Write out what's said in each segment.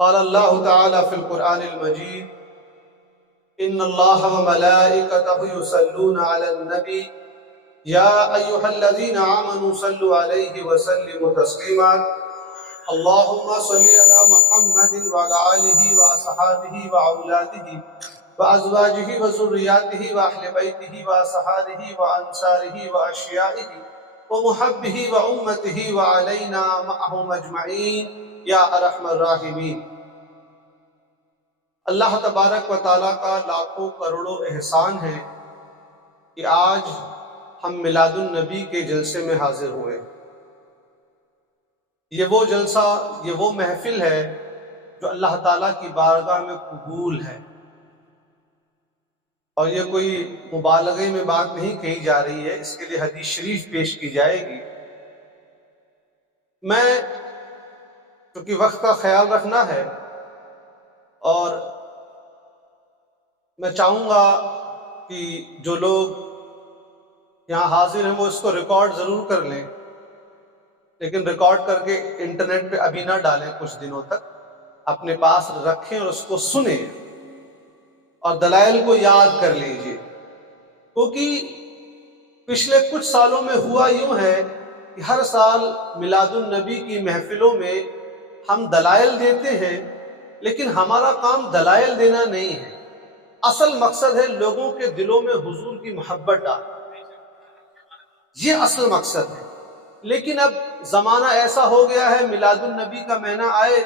قال اللہ تعالی فی القرآن المجید ان اللہ وملائکتہ یصلون علی النبی یا ایہا الذین آمنوا صلوا علیہ وسلموا تسلیما اللہم صلی علی محمد وعلی آلہ واصحابہ واولادہ وازواجہ وذریاتہ واہل بیتہ واصحابہ وانصارہ واشیائہ ومحبہ وامتہ وعلینا معہم اجمعین یا ارحم الراحمین۔ اللہ تبارک و تعالیٰ کا لاکھوں کروڑوں احسان ہے کہ آج ہم میلاد النبی کے جلسے میں حاضر ہوئے۔ یہ وہ جلسہ، یہ وہ محفل ہے جو اللہ تعالیٰ کی بارگاہ میں قبول ہے، اور یہ کوئی مبالغے میں بات نہیں کہی جا رہی ہے، اس کے لیے حدیث شریف پیش کی جائے گی۔ میں کیونکہ وقت کا خیال رکھنا ہے اور میں چاہوں گا کہ جو لوگ یہاں حاضر ہیں وہ اس کو ریکارڈ ضرور کر لیں، لیکن ریکارڈ کر کے انٹرنیٹ پہ ابھی نہ ڈالیں، کچھ دنوں تک اپنے پاس رکھیں اور اس کو سنیں اور دلائل کو یاد کر لیجئے، کیونکہ پچھلے کچھ سالوں میں ہوا یوں ہے کہ ہر سال میلاد النبی کی محفلوں میں ہم دلائل دیتے ہیں، لیکن ہمارا کام دلائل دینا نہیں ہے، اصل مقصد ہے لوگوں کے دلوں میں حضور کی محبت ڈالنا، یہ اصل مقصد ہے۔ لیکن اب زمانہ ایسا ہو گیا ہے، میلاد النبی کا مہینہ آئے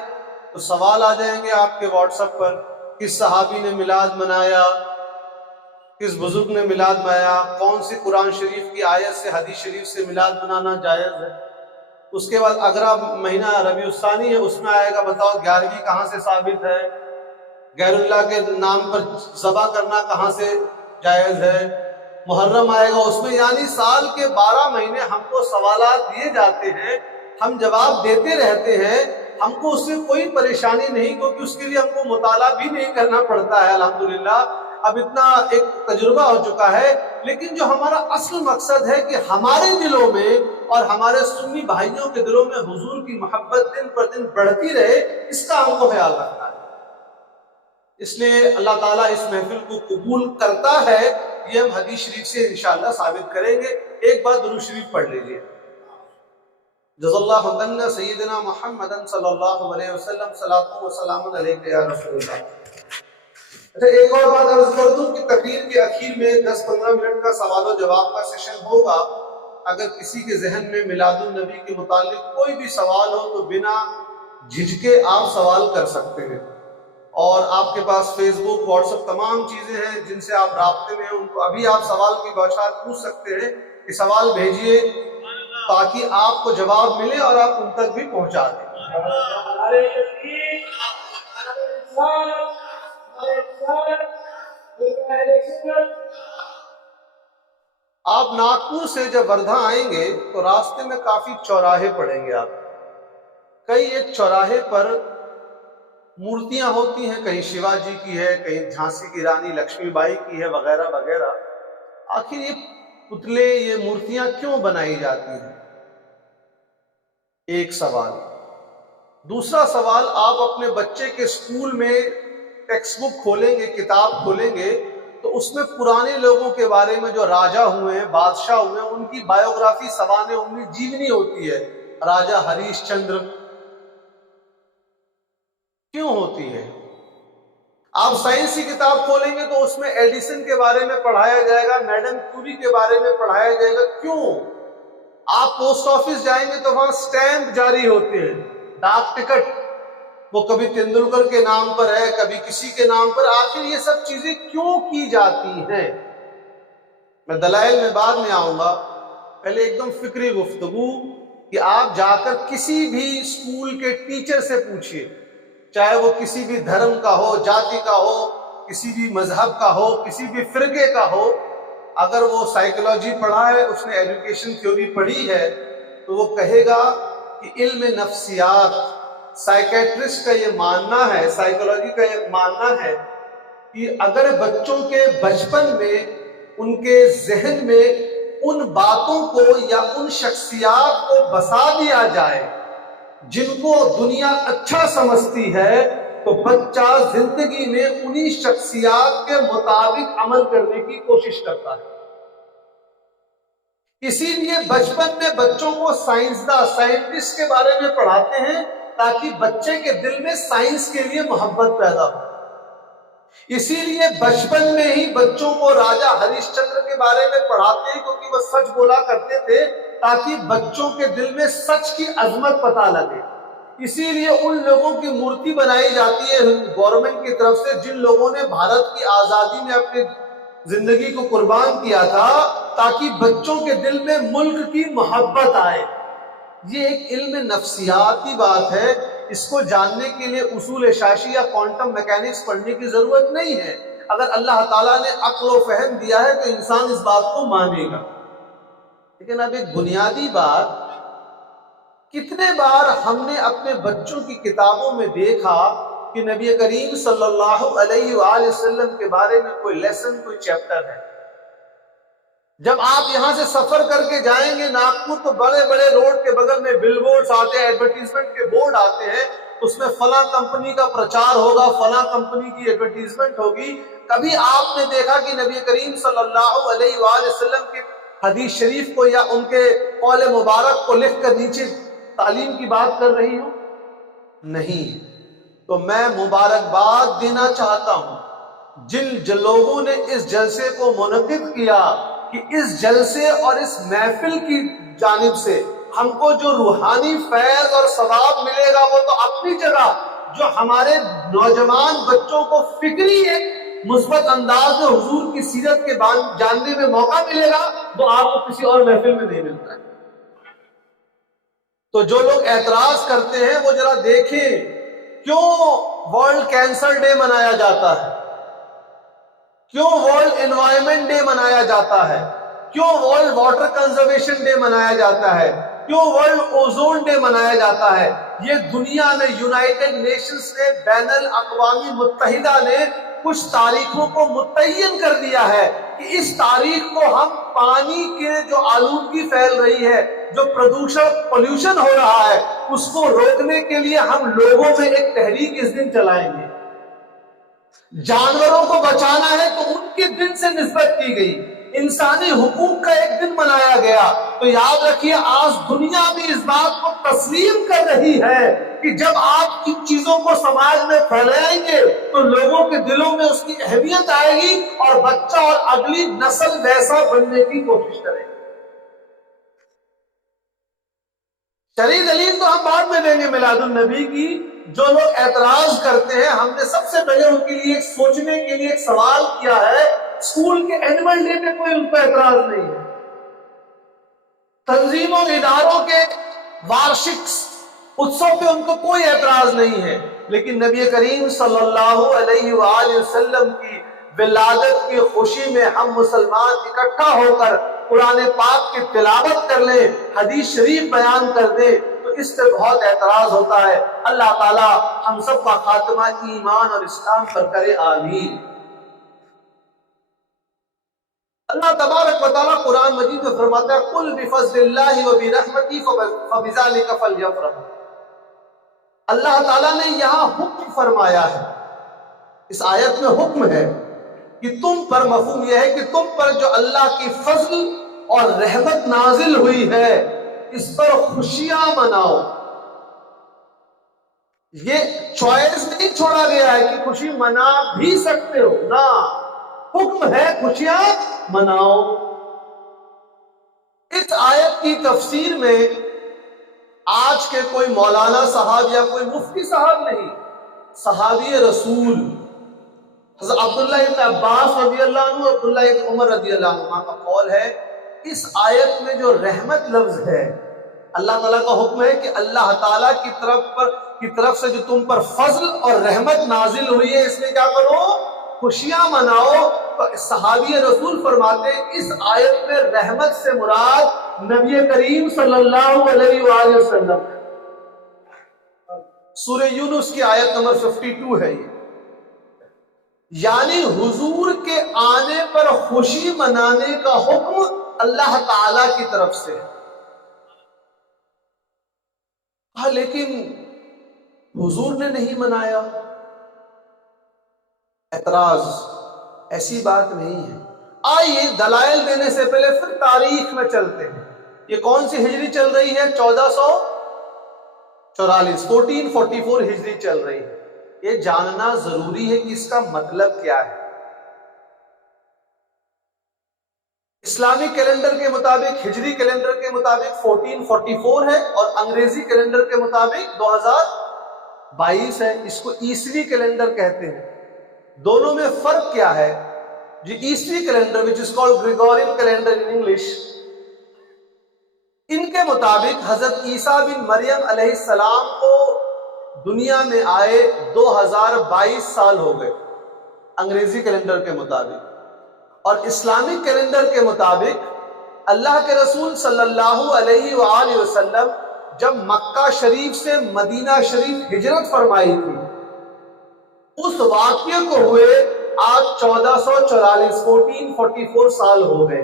تو سوال آ جائیں گے آپ کے واٹس ایپ پر، کس صحابی نے میلاد منایا، کس بزرگ نے میلاد منایا، کون سی قرآن شریف کی آیت سے، حدیث شریف سے میلاد منانا جائز ہے۔ اس کے بعد اگلا مہینہ ربیع الثانی ہے، اس میں آئے گا بتاؤ 11ویں کہاں سے ثابت ہے، غیر اللہ کے نام پر ذبح کرنا کہاں سے جائز ہے۔ محرم آئے گا، اس میں یعنی سال کے 12 مہینے ہم کو سوالات دیے جاتے ہیں، ہم جواب دیتے رہتے ہیں، ہم کو اس سے کوئی پریشانی نہیں، کیونکہ اس کے لیے ہم کو مطالعہ بھی نہیں کرنا پڑتا ہے، الحمدللہ اب اتنا ایک تجربہ ہو چکا ہے۔ لیکن جو ہمارا اصل مقصد ہے کہ ہمارے دلوں میں اور ہمارے سنی بھائیوں کے دلوں میں حضور کی محبت دن پر دن بڑھتی رہے، اس کا ہم کو خیال رکھنا ہے۔ اس لیے اللہ تعالیٰ اس محفل کو قبول کرتا ہے، یہ ہم حدیث شریف سے انشاءاللہ ثابت کریں گے۔ ایک بار درود شریف پڑھ لیجئے۔ جزا اللہ عنا سیدنا محمد صلی اللہ علیہ وسلم صلاۃ و سلام علیک یا رسول اللہ۔ اچھا، ایک اور بات عرض کر دوں کہ تقریر کے اخیر میں 10-15 منٹ کا سوال و جواب کا سیشن ہوگا۔ اگر کسی کے ذہن میں میلاد النبی کے متعلق کوئی بھی سوال ہو تو بنا جھجکے آپ سوال کر سکتے ہیں، اور آپ کے پاس فیس بک، واٹس ایپ تمام چیزیں ہیں جن سے آپ رابطے میں ہیں، ان کو ابھی آپ سوال کی بوچھار پوچھ سکتے ہیں کہ سوال بھیجئے تاکہ آپ کو جواب ملے اور آپ ان تک بھی پہنچا دیں۔ آپ ناگپور سے جب وردھا آئیں گے تو راستے میں کافی چوراہے پڑیں گے، آپ کئی ایک چوراہے پر مورتیاں ہوتی ہیں، کہیں شیوا جی کی ہے، کہیں جھانسی کی رانی لکشمی بائی کی ہے، وغیرہ وغیرہ۔ آخر یہ پتلے، یہ مورتیاں کیوں بنائی جاتی ہیں؟ ایک سوال۔ دوسرا سوال، آپ اپنے بچے کے اسکول میں ٹیکسٹ بک کھولیں گے، کتاب کھولیں گے تو اس میں پرانے لوگوں کے بارے میں جو راجا ہوئے ہیں، بادشاہ ہوئے ہیں، ان کی بایوگرافی سوانح عمری جیونی ہوتی ہے، راجا ہریش چندر کیوں ہوتی ہے؟ آپ سائنس کی کتاب کھولیں گے تو اس میں ایڈیسن کے بارے میں پڑھایا جائے گا، میڈم کیوری کے بارے میں پڑھایا جائے گا، کیوں؟ آپ پوسٹ آفس جائیں گے تو وہاں سٹیمپ جاری ہوتے ہیں، ڈاک ٹکٹ، وہ کبھی تندولکر کے نام پر ہے، کبھی کسی کے نام پر۔ آخر یہ سب چیزیں کیوں کی جاتی ہیں؟ میں دلائل میں بعد میں آؤں گا، پہلے ایک دم فکری گفتگو کہ آپ جا کر کسی بھی اسکول کے ٹیچر سے پوچھئے، چاہے وہ کسی بھی دھرم کا ہو، جاتی کا ہو، کسی بھی مذہب کا ہو، کسی بھی فرقے کا ہو، اگر وہ سائیکولوجی پڑھا ہے، اس نے ایجوکیشن تھیوری پڑھی ہے، تو وہ کہے گا کہ علم نفسیات، سائیکیٹرسٹ کا یہ ماننا ہے، سائیکولوجی کا یہ ماننا ہے کہ اگر بچوں کے بچپن میں ان کے ذہن میں ان باتوں کو یا ان شخصیات کو بسا دیا جائے جن کو دنیا اچھا سمجھتی ہے تو بچہ زندگی میں انہی شخصیات کے مطابق عمل کرنے کی کوشش کرتا ہے. اسی لیے بچپن میں بچوں کو سائنسداں سائنٹسٹ کے بارے میں پڑھاتے ہیں تاکہ بچے کے دل میں سائنس کے لیے محبت پیدا ہو. اسی لیے بچپن میں ہی بچوں کو راجا ہریش چندر کے بارے میں پڑھاتے ہیں کیونکہ وہ سچ بولا کرتے تھے تاکہ بچوں کے دل میں سچ کی عظمت پتہ لگے. اسی لیے ان لوگوں کی مورتی بنائی جاتی ہے گورنمنٹ کی طرف سے جن لوگوں نے بھارت کی آزادی میں اپنی زندگی کو قربان کیا تھا تاکہ بچوں کے دل میں ملک کی محبت آئے. یہ ایک علم نفسیاتی بات ہے. اس کو جاننے کے لیے اصول شاشی یا کوانٹم میکینکس پڑھنے کی ضرورت نہیں ہے. اگر اللہ تعالیٰ نے عقل و فہم دیا ہے تو انسان اس بات کو مانے گا. لیکن اب ایک بنیادی بات، کتنے بار ہم نے اپنے بچوں کی کتابوں میں دیکھا کہ نبی کریم صلی اللہ علیہ وآلہ وسلم کے بارے میں کوئی لیسن، کوئی چیپٹر ہے. جب آپ یہاں سے سفر کر کے جائیں گے ناگپور تو بڑے بڑے روڈ کے بغل میں بل بورڈز آتے ہیں، ایڈورٹیزمنٹ کے بورڈ آتے ہیں، اس میں فلاں کمپنی کا پرچار ہوگا، فلاں کمپنی کی ایڈورٹیزمنٹ ہوگی. کبھی آپ نے دیکھا کہ نبی کریم صلی اللہ علیہ وآلہ وسلم کے حدیث شریف کو یا ان کے قول مبارک کو لکھ کر نیچے تعلیم کی بات کر رہی ہوں؟ نہیں. تو میں مبارکباد دینا چاہتا ہوں جن لوگوں نے اس جلسے کو منعقد کیا کہ اس جلسے اور اس محفل کی جانب سے ہم کو جو روحانی فیض اور ثواب ملے گا وہ تو اپنی جگہ، جو ہمارے نوجوان بچوں کو فکری ایک مثبت انداز میں حضور کی سیرت کے جاننے میں موقع ملے گا وہ آپ کو کسی اور محفل میں نہیں ملتا ہے. تو جو لوگ اعتراض کرتے ہیں وہ ذرا دیکھیں کیوں ورلڈ کینسر ڈے منایا جاتا ہے، کیوں ورلڈ انوائرمنٹ ڈے منایا جاتا ہے، کیوں ورلڈ واٹر کنزرویشن ڈے منایا جاتا ہے، کیوں ورلڈ اوزون ڈے منایا جاتا ہے. یہ دنیا نے، یونائٹڈ نیشنز نے، بین الاقوامی متحدہ نے کچھ تاریخوں کو متعین کر دیا ہے کہ اس تاریخ کو ہم پانی کے جو آلودگی پھیل رہی ہے، جو پولوشن ہو رہا ہے، اس کو روکنے کے لیے ہم لوگوں میں ایک تحریک اس دن چلائیں گے. جانوروں کو بچانا ہے تو ان کے دن سے نسبت کی گئی، انسانی حقوق کا ایک دن منایا گیا. تو یاد رکھیے آج دنیا بھی اس بات کو تسلیم کر رہی ہے کہ جب آپ ان چیزوں کو سماج میں پھیلائیں گے تو لوگوں کے دلوں میں اس کی اہمیت آئے گی اور بچہ اور اگلی نسل ویسا بننے کی کوشش کرے گی. شرعی دلیل تو ہم بعد میں دیں گے میلاد النبی کی. جو لوگ اعتراض کرتے ہیں ہم نے سب سے پہلے ان کے لیے سوچنے کے لیے ایک سوال کیا ہے. اسکول کے اینول ڈے پہ کوئی ان کو اعتراض نہیں ہے، تنظیموں اداروں کے وارشک اتسو پہ ان کو کوئی اعتراض نہیں ہے، لیکن نبی کریم صلی اللہ علیہ وآلہ وسلم کی ولادت کی خوشی میں ہم مسلمان اکٹھا ہو کر قرآن پاک کی تلاوت کر لیں، حدیث شریف بیان کر دیں تو اس سے بہت اعتراض ہوتا ہے. اللہ تعالی ہم سب کا خاتمہ ایمان اور اسلام پر کرے، آمین. اللہ تبارک و تعالیٰ قرآن مجید میں فرماتا ہے قل بفضل اللہ وبرحمتہ فبذلک فلیفرحوا. اللہ تعالیٰ نے یہاں حکم فرمایا ہے، اس آیت میں حکم ہے کہ تم پر، مفہوم یہ ہے کہ تم پر جو اللہ کی فضل اور رحمت نازل ہوئی ہے اس پر خوشیاں مناؤ. یہ چوائس نہیں چھوڑا گیا ہے کہ خوشی منا بھی سکتے ہو، نہ، حکم ہے خوشیاں مناؤ. اس آیت کی تفسیر میں آج کے کوئی مولانا صاحب یا کوئی مفتی صاحب نہیں، صحابی رسول حضرت عبداللہ ابن عباس رضی اللہ عنہ، عبداللہ ابن عمر رضی اللہ عنہ کا قول ہے اس آیت میں جو رحمت لفظ ہے اللہ تعالیٰ کا حکم ہے کہ اللہ تعالیٰ کی طرف سے جو تم پر فضل اور رحمت نازل ہوئی ہے اس میں کیا کرو؟ خوشیاں مناؤ. تو صحابی رسول فرماتے ہیں اس آیت میں رحمت سے مراد نبی کریم صلی اللہ علیہ وآلہ وسلم. سورہ یونس کی آیت نمبر 52 ہے یہ، یعنی حضور کے آنے پر خوشی منانے کا حکم اللہ تعالی کی طرف سے ہے. ہاں لیکن حضور نے نہیں منایا. اعتراض، ایسی بات نہیں ہے. آئیے دلائل دینے سے پہلے پھر تاریخ میں چلتے ہیں. یہ کون سی ہجری چل رہی ہے؟ 1444، 1444 ہجری چل رہی ہے. یہ جاننا ضروری ہے کہ اس کا مطلب کیا ہے. اسلامی کیلنڈر کے مطابق، ہجری کیلنڈر کے مطابق 1444 ہے اور انگریزی کیلنڈر کے مطابق 2022 ہے. اس کو عیسوی کیلنڈر کہتے ہیں. دونوں میں فرق کیا ہے؟ جو عیسوی calendar which is called Gregorian calendar in English، ان کے مطابق حضرت عیسیٰ بن مریم علیہ السلام کو دنیا میں آئے 2022 سال ہو گئے انگریزی کیلنڈر کے مطابق. اور اسلامک کیلنڈر کے مطابق اللہ کے رسول صلی اللہ علیہ وآلہ وسلم جب مکہ شریف سے مدینہ شریف ہجرت فرمائی تھی، اس واقعے کو ہوئے آج 1444 سال ہو گئے.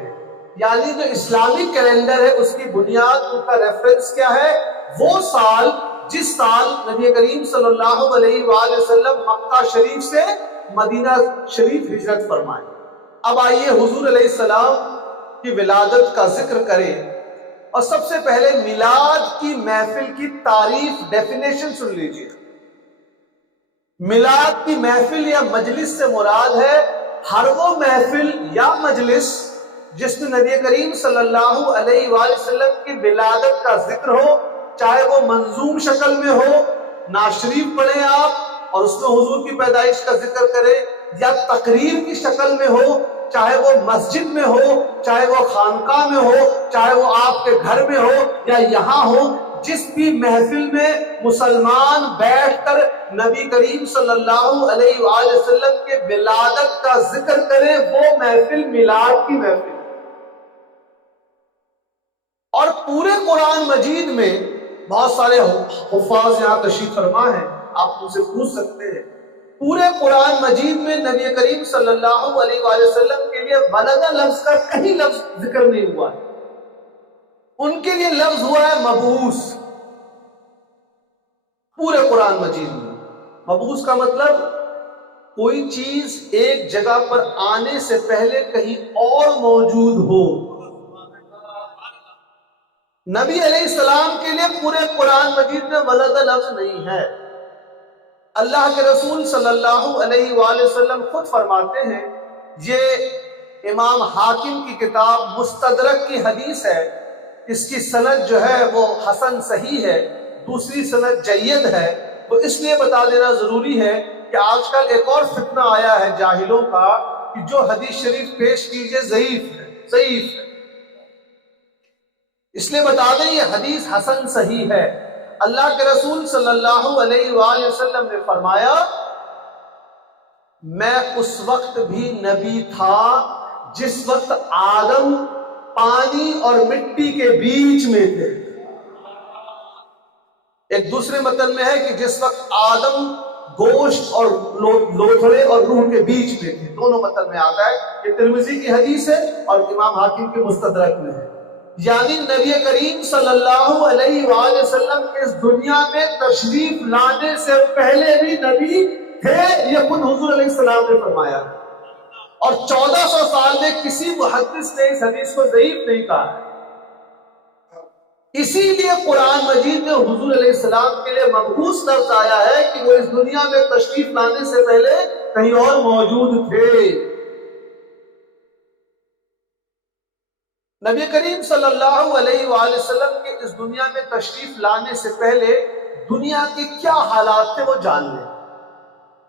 یعنی جو اسلامک کیلنڈر ہے اس کی بنیاد، ان کا ریفرنس کیا ہے؟ وہ سال جس سال نبی کریم صلی اللہ علیہ وآلہ وسلم مکہ شریف سے مدینہ شریف ہجرت فرمائے. اب آئیے حضور علیہ السلام کی ولادت کا ذکر کریں، اور سب سے پہلے میلاد کی محفل کی تعریف، ڈیفینیشن سن لیجیے. میلاد کی محفل یا مجلس سے مراد ہے ہر وہ محفل یا مجلس جس میں نبی کریم صلی اللہ علیہ وآلہ وسلم کی ولادت کا ذکر ہو، چاہے وہ منظوم شکل میں ہو، نعت شریف پڑھیں آپ اور اس میں حضور کی پیدائش کا ذکر کریں، یا تقریر کی شکل میں ہو، چاہے وہ مسجد میں ہو، چاہے وہ خانقاہ میں ہو، چاہے وہ آپ کے گھر میں ہو یا یہاں ہو. جس بھی محفل میں مسلمان بیٹھ کر نبی کریم صلی اللہ علیہ وآلہ وسلم کے ولادت کا ذکر کرے، وہ محفل میلاد کی محفل. اور پورے قرآن مجید میں بہت سارے حفاظ یہاں تشریف فرما ہیں، آپ ان سے پوچھ سکتے ہیں، پورے قرآن مجید میں نبی کریم صلی اللہ علیہ وآلہ وسلم کے لیے ولدہ لفظ کا کہیں لفظ ذکر نہیں ہوا ہے. ان کے لیے لفظ ہوا ہے مبعوث. پورے قرآن مجید میں مبعوث کا مطلب کوئی چیز ایک جگہ پر آنے سے پہلے کہیں اور موجود ہو. نبی علیہ السلام کے لیے پورے قرآن مجید میں ولدہ لفظ نہیں ہے. اللہ کے رسول صلی اللہ علیہ وآلہ وسلم خود فرماتے ہیں، یہ امام حاکم کی کتاب مستدرک کی حدیث ہے، اس کی سند جو ہے وہ حسن صحیح ہے، دوسری سند جید ہے. وہ اس لیے بتا دینا ضروری ہے کہ آج کل ایک اور فتنہ آیا ہے جاہلوں کا کہ جو حدیث شریف پیش کیجئے ضعیف ہے، ضعیف ہے. اس لیے بتا دیں یہ حدیث حسن صحیح ہے. اللہ کے رسول صلی اللہ علیہ وآلہ وسلم نے فرمایا، میں اس وقت بھی نبی تھا جس وقت آدم پانی اور مٹی کے بیچ میں تھے. ایک دوسرے متن میں ہے کہ جس وقت آدم گوشت اور لوتھڑے اور روح کے بیچ میں تھے. دونوں متن میں آتا ہے. یہ ترمذی کی حدیث ہے اور امام حاکم کے مستدرک میں ہے. یعنی نبی کریم صلی اللہ علیہ وآلہ وسلم اس دنیا میں تشریف لانے سے پہلے بھی نبی تھے، یہ خود حضور علیہ السلام نے فرمایا. اور 1400 سال میں کسی محدث نے اس حدیث کو ضعیف نہیں کہا. اسی لیے قرآن مجید میں حضور علیہ السلام کے لیے مبعوث لفظ آیا ہے کہ وہ اس دنیا میں تشریف لانے سے پہلے کہیں اور موجود تھے. نبی کریم صلی اللہ علیہ وآلہ وسلم کے اس دنیا میں تشریف لانے سے پہلے دنیا کے کیا حالات تھے وہ جان لیں.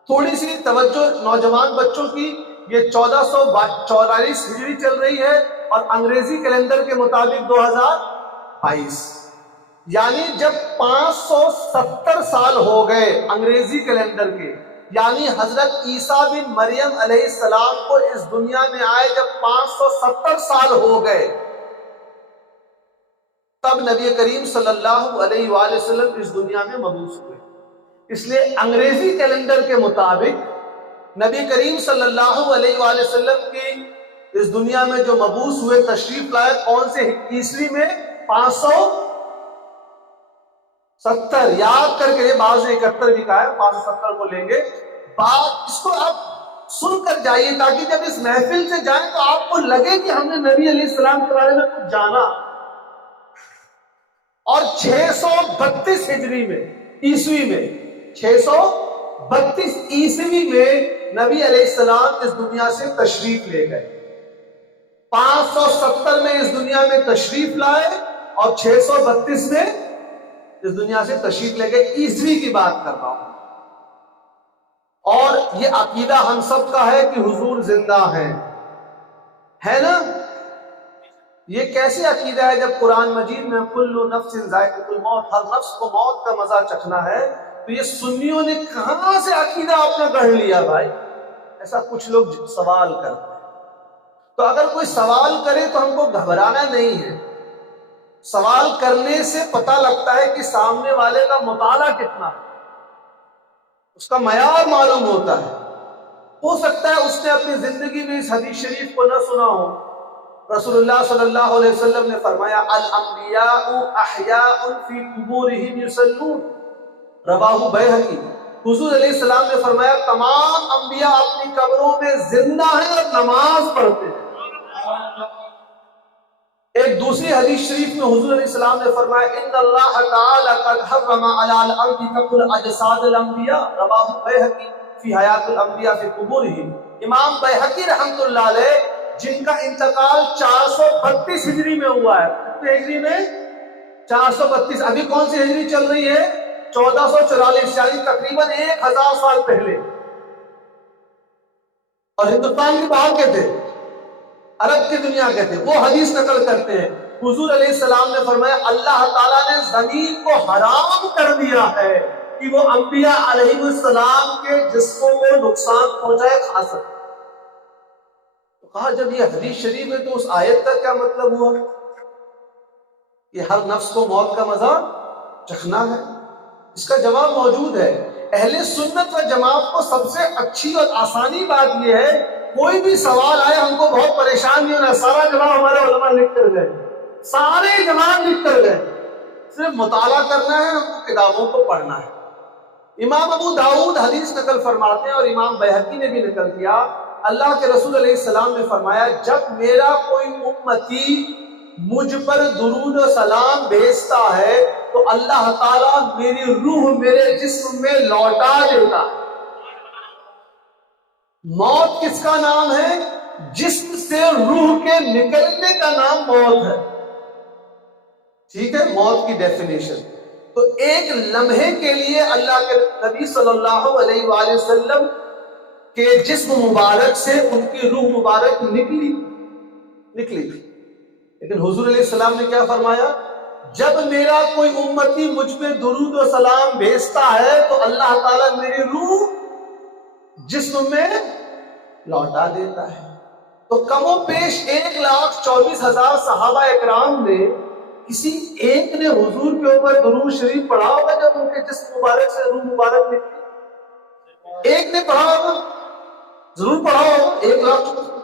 تھوڑی سی توجہ نوجوان بچوں کی. یہ 1444 ہجری چل رہی ہے اور انگریزی کیلنڈر کے مطابق 2022. یعنی جب 570 سال ہو گئے انگریزی کیلنڈر کے، یعنی حضرت عیسیٰ بن مریم علیہ السلام کو اس دنیا میں آئے جب 570 سال ہو گئے، تب نبی کریم صلی اللہ علیہ وآلہ وسلم اس دنیا میں مبعوث ہوئے. اس لیے انگریزی کیلنڈر کے مطابق نبی کریم صلی اللہ علیہ وآلہ وسلم کی اس دنیا میں جو مبعوث ہوئے، تشریف لائے، کون سے عیسوی میں؟ 70 یاد کر کے، بعض نے 71 بھی کہا ہے، 570 کو لیں گے. بات اس کو آپ سن کر جائیے تاکہ جب اس محفل سے جائیں تو آپ کو لگے کہ ہم نے نبی علیہ السلام کے بارے میں کچھ جانا. اور 632 ہجری میں، عیسوی میں، 632 عیسوی میں نبی علیہ السلام اس دنیا سے تشریف لے گئے. 570 میں اس دنیا میں تشریف لائے اور 632 میں اس دنیا سے تشریف لے گئے. عیسوی کی بات کر رہا ہوں. اور یہ عقیدہ ہم سب کا ہے کہ حضور زندہ ہیں، ہے نا؟ یہ کیسے عقیدہ ہے جب قرآن مجید میں کل نفس ذائقۃ الموت، ہر نفس کو موت کا مزہ چکھنا ہے؟ تو یہ سنیوں نے کہاں سے عقیدہ اپنا گڑھ لیا بھائی؟ ایسا کچھ لوگ سوال کرتے ہیں. تو اگر کوئی سوال کرے تو ہم کو گھبرانا نہیں ہے. سوال کرنے سے پتہ لگتا ہے کہ سامنے والے کا مطالعہ کتنا ہے، اس کا معیار معلوم ہوتا ہے. ہو سکتا ہے اس نے اپنی زندگی میں اس حدیث شریف کو نہ سنا ہو. رسول اللہ صلی اللہ علیہ وسلم نے فرمایا الانبیاء احیاء فی قبورہم یصلون، رواہ بیہقی. حضور علیہ السلام نے فرمایا تمام انبیاء اپنی قبروں میں زندہ ہیں اور نماز پڑھتے ہیں. ایک دوسری حدیث شریف میں حضور علیہ السلام نے فرمایا ان اللہ تعالی قد حرم علی الارض قتل اجساد الانبیاء، رواہ بیہقی فی حیات الانبیاء فی قبورہم. امام بیہقی رحمۃ اللہ علیہ جن کا انتقال 432 ہجری میں ہوا ہے. کتنے ہجری میں؟ 432. ابھی کون سی ہجری چل رہی ہے؟ 1444، یعنی تقریباً 1000 سال پہلے. اور ہندوستان کے باہر کے تھے، عرب کی دنیا کے تھے. وہ حدیث نقل کرتے ہیں حضور علیہ السلام نے فرمایا اللہ تعالیٰ نے زمین کو حرام کر دیا ہے کہ وہ انبیاء علیہ السلام کے جسموں کو نقصان پہنچائے، کھا سکے. کہا جب یہ حدیث شریف ہے تو اس آیت کا کیا مطلب ہوا کہ ہر نفس کو موت کا مزہ چکھنا ہے؟ اس کا جواب موجود ہے. اہل سنت و جماعت کو سب سے اچھی اور آسانی بات یہ ہے، کوئی بھی سوال آئے ہم کو بہت پریشان نہیں ہونا. سارا جواب ہمارے علماء لکھ کر گئے، سارے جواب لکھ کر گئے. صرف مطالعہ کرنا ہے، ہم کو کتابوں کو پڑھنا ہے. امام ابو داؤد حدیث نقل فرماتے ہیں اور امام بیہقی نے بھی نقل کیا. اللہ کے رسول علیہ السلام نے فرمایا جب میرا کوئی امتی مجھ پر درود و سلام بھیجتا ہے تو اللہ تعالیٰ میری روح میرے جسم میں لوٹا دیتا ہے. موت کس کا نام ہے؟ جسم سے روح کے نکلنے کا نام موت ہے. ٹھیک ہے، موت کی ڈیفینیشن. تو ایک لمحے کے لیے اللہ کے نبی صلی اللہ علیہ وآلہ وسلم کے جسم مبارک سے ان کی روح مبارک نکلی تھی. لیکن حضور علیہ السلام نے کیا فرمایا؟ جب میرا کوئی امتی مجھ پہ درود و سلام بھیجتا ہے تو اللہ تعالیٰ میری روح جسم میں لوٹا دیتا ہے. تو کم و بیش 1,24,000 صحابہ اکرام نے کسی ایک نے حضور کے اوپر درود شریف پڑھا ہوگا جب ان کے جسم مبارک سے روح مبارک نکلی؟ ایک نے پڑھا ہوگا، ضرور پڑھا ہوگا. 1,00,000.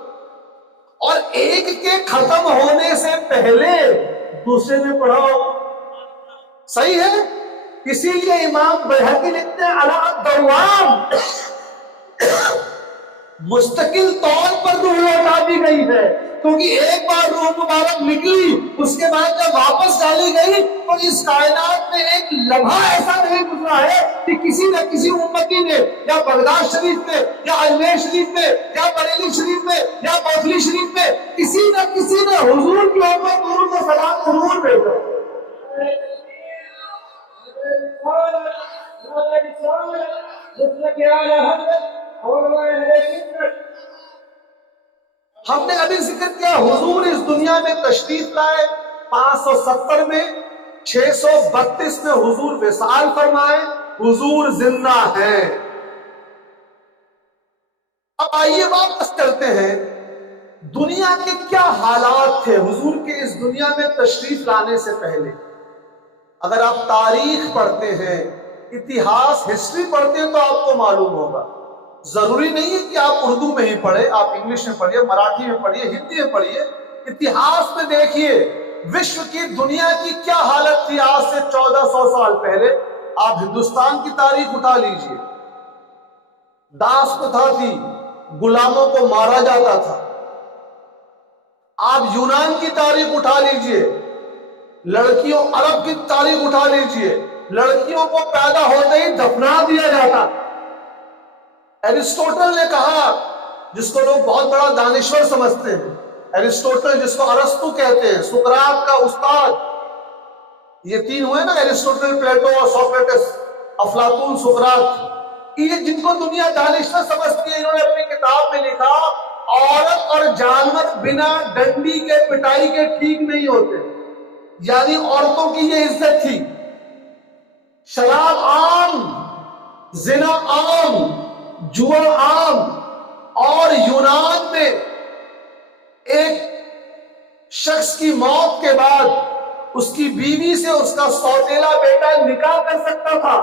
اور ایک کے ختم ہونے سے پہلے دوسرے نے پڑھا ہوگا. صحیح ہے. اسی لیے امام بیہقی لکھتے ہیں علی الدوام مستقل طور پر روح لوٹا دی گئی ہے، کیونکہ ایک بار روح مبارک نکلی اس کے بعد جب واپس ڈالی گئی تو اس کائنات میں ایک لمحہ ایسا نہیں گزرا ہے کہ کسی نہ کسی امتی نے یا بغداد شریف میں یا اجمیر شریف میں یا بریلی شریف میں یا کوٹلی شریف میں کسی نہ کسی نے حضور کے اوپر درود و سلام ضرور بھیجا. ہم نے ابھی ذکر کیا حضور اس دنیا میں تشریف لائے 570 میں، 632 میں حضور وصال فرمائے، حضور زندہ ہیں. اب آئیے واپس کرتے ہیں دنیا کے کیا حالات تھے حضور کے اس دنیا میں تشریف لانے سے پہلے. اگر آپ تاریخ پڑھتے ہیں، اتہاس، ہسٹری پڑھتے ہیں تو آپ کو معلوم ہوگا. ضروری نہیں ہے کہ آپ اردو میں ہی پڑھیں، آپ انگلش میں پڑھیے، مراٹھی میں پڑھیے، ہندی میں پڑھیے. اتہاس میں دیکھیے وشو کی دنیا کی کیا حالت تھی آج سے 1400 سال پہلے؟ آپ ہندوستان کی تاریخ اٹھا لیجئے، داس پرتھا تھی، غلاموں کو مارا جاتا تھا۔ آپ یونان کی تاریخ اٹھا لیجئے، لڑکیوں، عرب کی تاریخ اٹھا لیجئے، لڑکیوں کو پیدا ہوتے ہی دفنا دیا جاتا۔ ایرسٹوٹل نے کہا، جس کو لوگ بہت بڑا دانشور سمجھتے ہیں، ایرسٹوٹل جس کو ارسطو کہتے ہیں، سقراط کا استاد، یہ تین ہوئے نا، ایرسٹوٹل، پلیٹو اور سوکریٹس، افلاطون، سقراط، یہ جن کو دنیا دانشور سمجھتی ہے، انہوں نے اپنی کتاب میں لکھا عورت اور جانور بنا ڈنڈی کے پٹائی کے ٹھیک نہیں ہوتے، یعنی عورتوں کی یہ عزت تھی۔ شراب عام، زنا عام، جوا عام، اور یونان میں ایک شخص کی موت کے بعد اس کی بیوی سے اس کا سوتیلا بیٹا نکاح کر سکتا تھا۔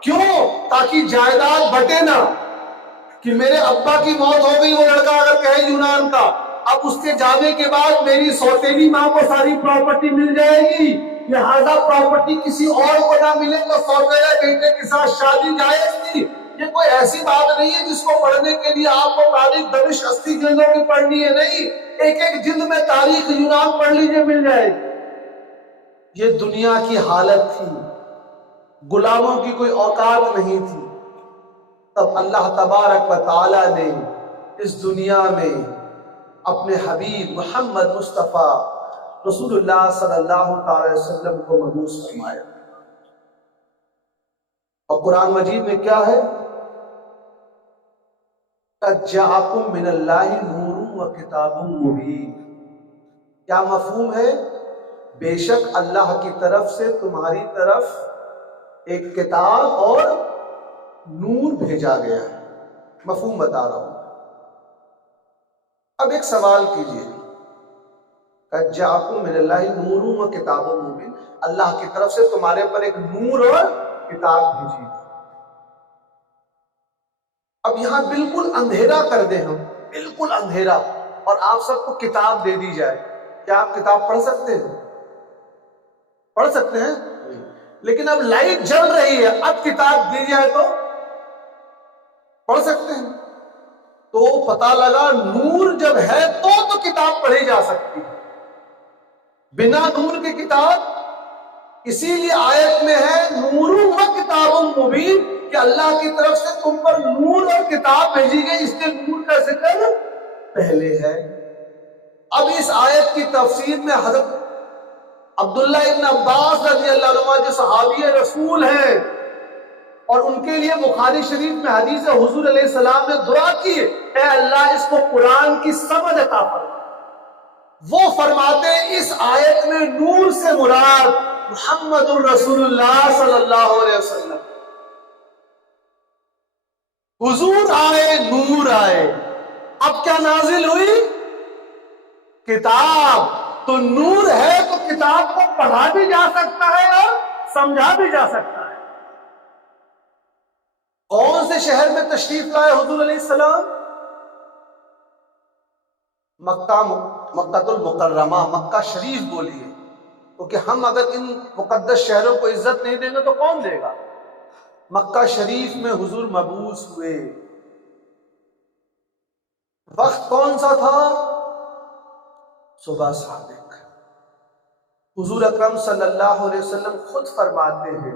کیوں؟ تاکہ جائیداد بٹے نہ، کہ میرے ابا کی موت ہو گئی، وہ لڑکا اگر کہے یونان کا، اب اس کے جانے کے بعد میری سوتیلی ماں کو ساری پراپرٹی مل جائے گی، لہذا پراپرٹی کسی اور کو نہ ملے تو سوتیلا بیٹے کے ساتھ شادی جائز تھی۔ یہ کوئی ایسی بات نہیں ہے جس کو پڑھنے کے لیے آپ کو تاریخ دمشق 80 جلدوں کی پڑھنی ہے، نہیں، ایک ایک جلد میں تاریخ یونان پڑھ لیجئے، مل جائے گی۔ یہ دنیا کی حالت تھی، غلاموں کی کوئی اوقات نہیں تھی۔ تب اللہ تبارک و تعالی نے اس دنیا میں اپنے حبیب محمد مصطفیٰ رسول اللہ صلی اللہ تعالی وسلم کو مبعوث فرمایا۔ اور قرآن مجید میں کیا ہے؟ قَدْ جَاءَكُم مِّنَ اللَّهِ نُورٌ وَكِتَابٌ مُبِينٌ۔ کیا مفہوم ہے؟ بے شک اللہ کی طرف سے تمہاری طرف ایک کتاب اور نور بھیجا گیا ہے۔ مفہوم بتا رہا ہوں۔ اب ایک سوال کیجئے، قَدْ جَاءَكُم مِّنَ اللَّهِ نُورٌ وَكِتَابٌ مُبِينٌ، اللہ کی طرف سے تمہارے پر ایک نور اور کتاب بھیجی گئی۔ اب یہاں بالکل اندھیرا کر دیں ہم، بالکل اندھیرا، اور آپ سب کو کتاب دے دی جائے، کیا آپ کتاب پڑھ سکتے ہیں؟ پڑھ سکتے ہیں؟ لیکن اب لائٹ جل رہی ہے، اب کتاب دی جائے تو پڑھ سکتے ہیں؟ تو پتہ لگا نور جب ہے تو کتاب پڑھی جا سکتی ہے، بنا نور کی کتاب۔ اسی لیے آیت میں ہے نور و کتاب مبین، کہ اللہ کی طرف سے تم پر نور اور کتاب بھیجی گئی، اس لیے نور کا ذکر پہلے ہے۔ اب اس آیت کی تفسیر میں حضرت عبداللہ ابن عباس رضی اللہ عنہ جو صحابی رسول ہیں، اور ان کے لیے بخاری شریف میں حدیث حضور علیہ السلام نے دعا کی، اے اللہ اس کو قرآن کی سمجھ عطا فرما۔ وہ فرماتے ہیں اس آیت میں نور سے مراد محمد الرسول اللہ صلی اللہ علیہ وسلم۔ حضور آئے، نور آئے، اب کیا نازل ہوئی؟ کتاب۔ تو نور ہے تو کتاب کو پڑھا بھی جا سکتا ہے اور سمجھا بھی جا سکتا ہے۔ کون سے شہر میں تشریف لائے حضور علیہ السلام؟ مکہ المکرمہ، مکہ شریف بولیے، کیونکہ ہم اگر ان مقدس شہروں کو عزت نہیں دیں گے تو کون دے گا؟ مکہ شریف میں حضور مبعوث ہوئے۔ وقت کون سا تھا؟ صبح صادق۔ حضور اکرم صلی اللہ علیہ وسلم خود فرماتے ہیں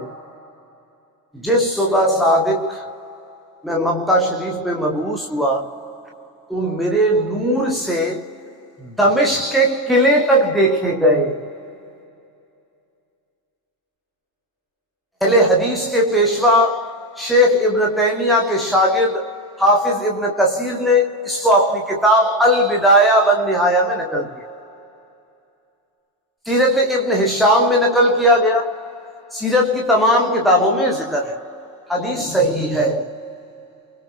جس صبح صادق میں مکہ شریف میں مبعوث ہوا تو میرے نور سے دمشق کے قلعے تک دیکھے گئے۔ اہل حدیث کے پیشوا شیخ ابن تیمیہ کے شاگرد حافظ ابن کثیر نے اس کو اپنی کتاب البدایہ والنہایہ میں نقل کیا، سیرت ابن ہشام میں نقل کیا گیا، سیرت کی تمام کتابوں میں ذکر ہے، حدیث صحیح ہے۔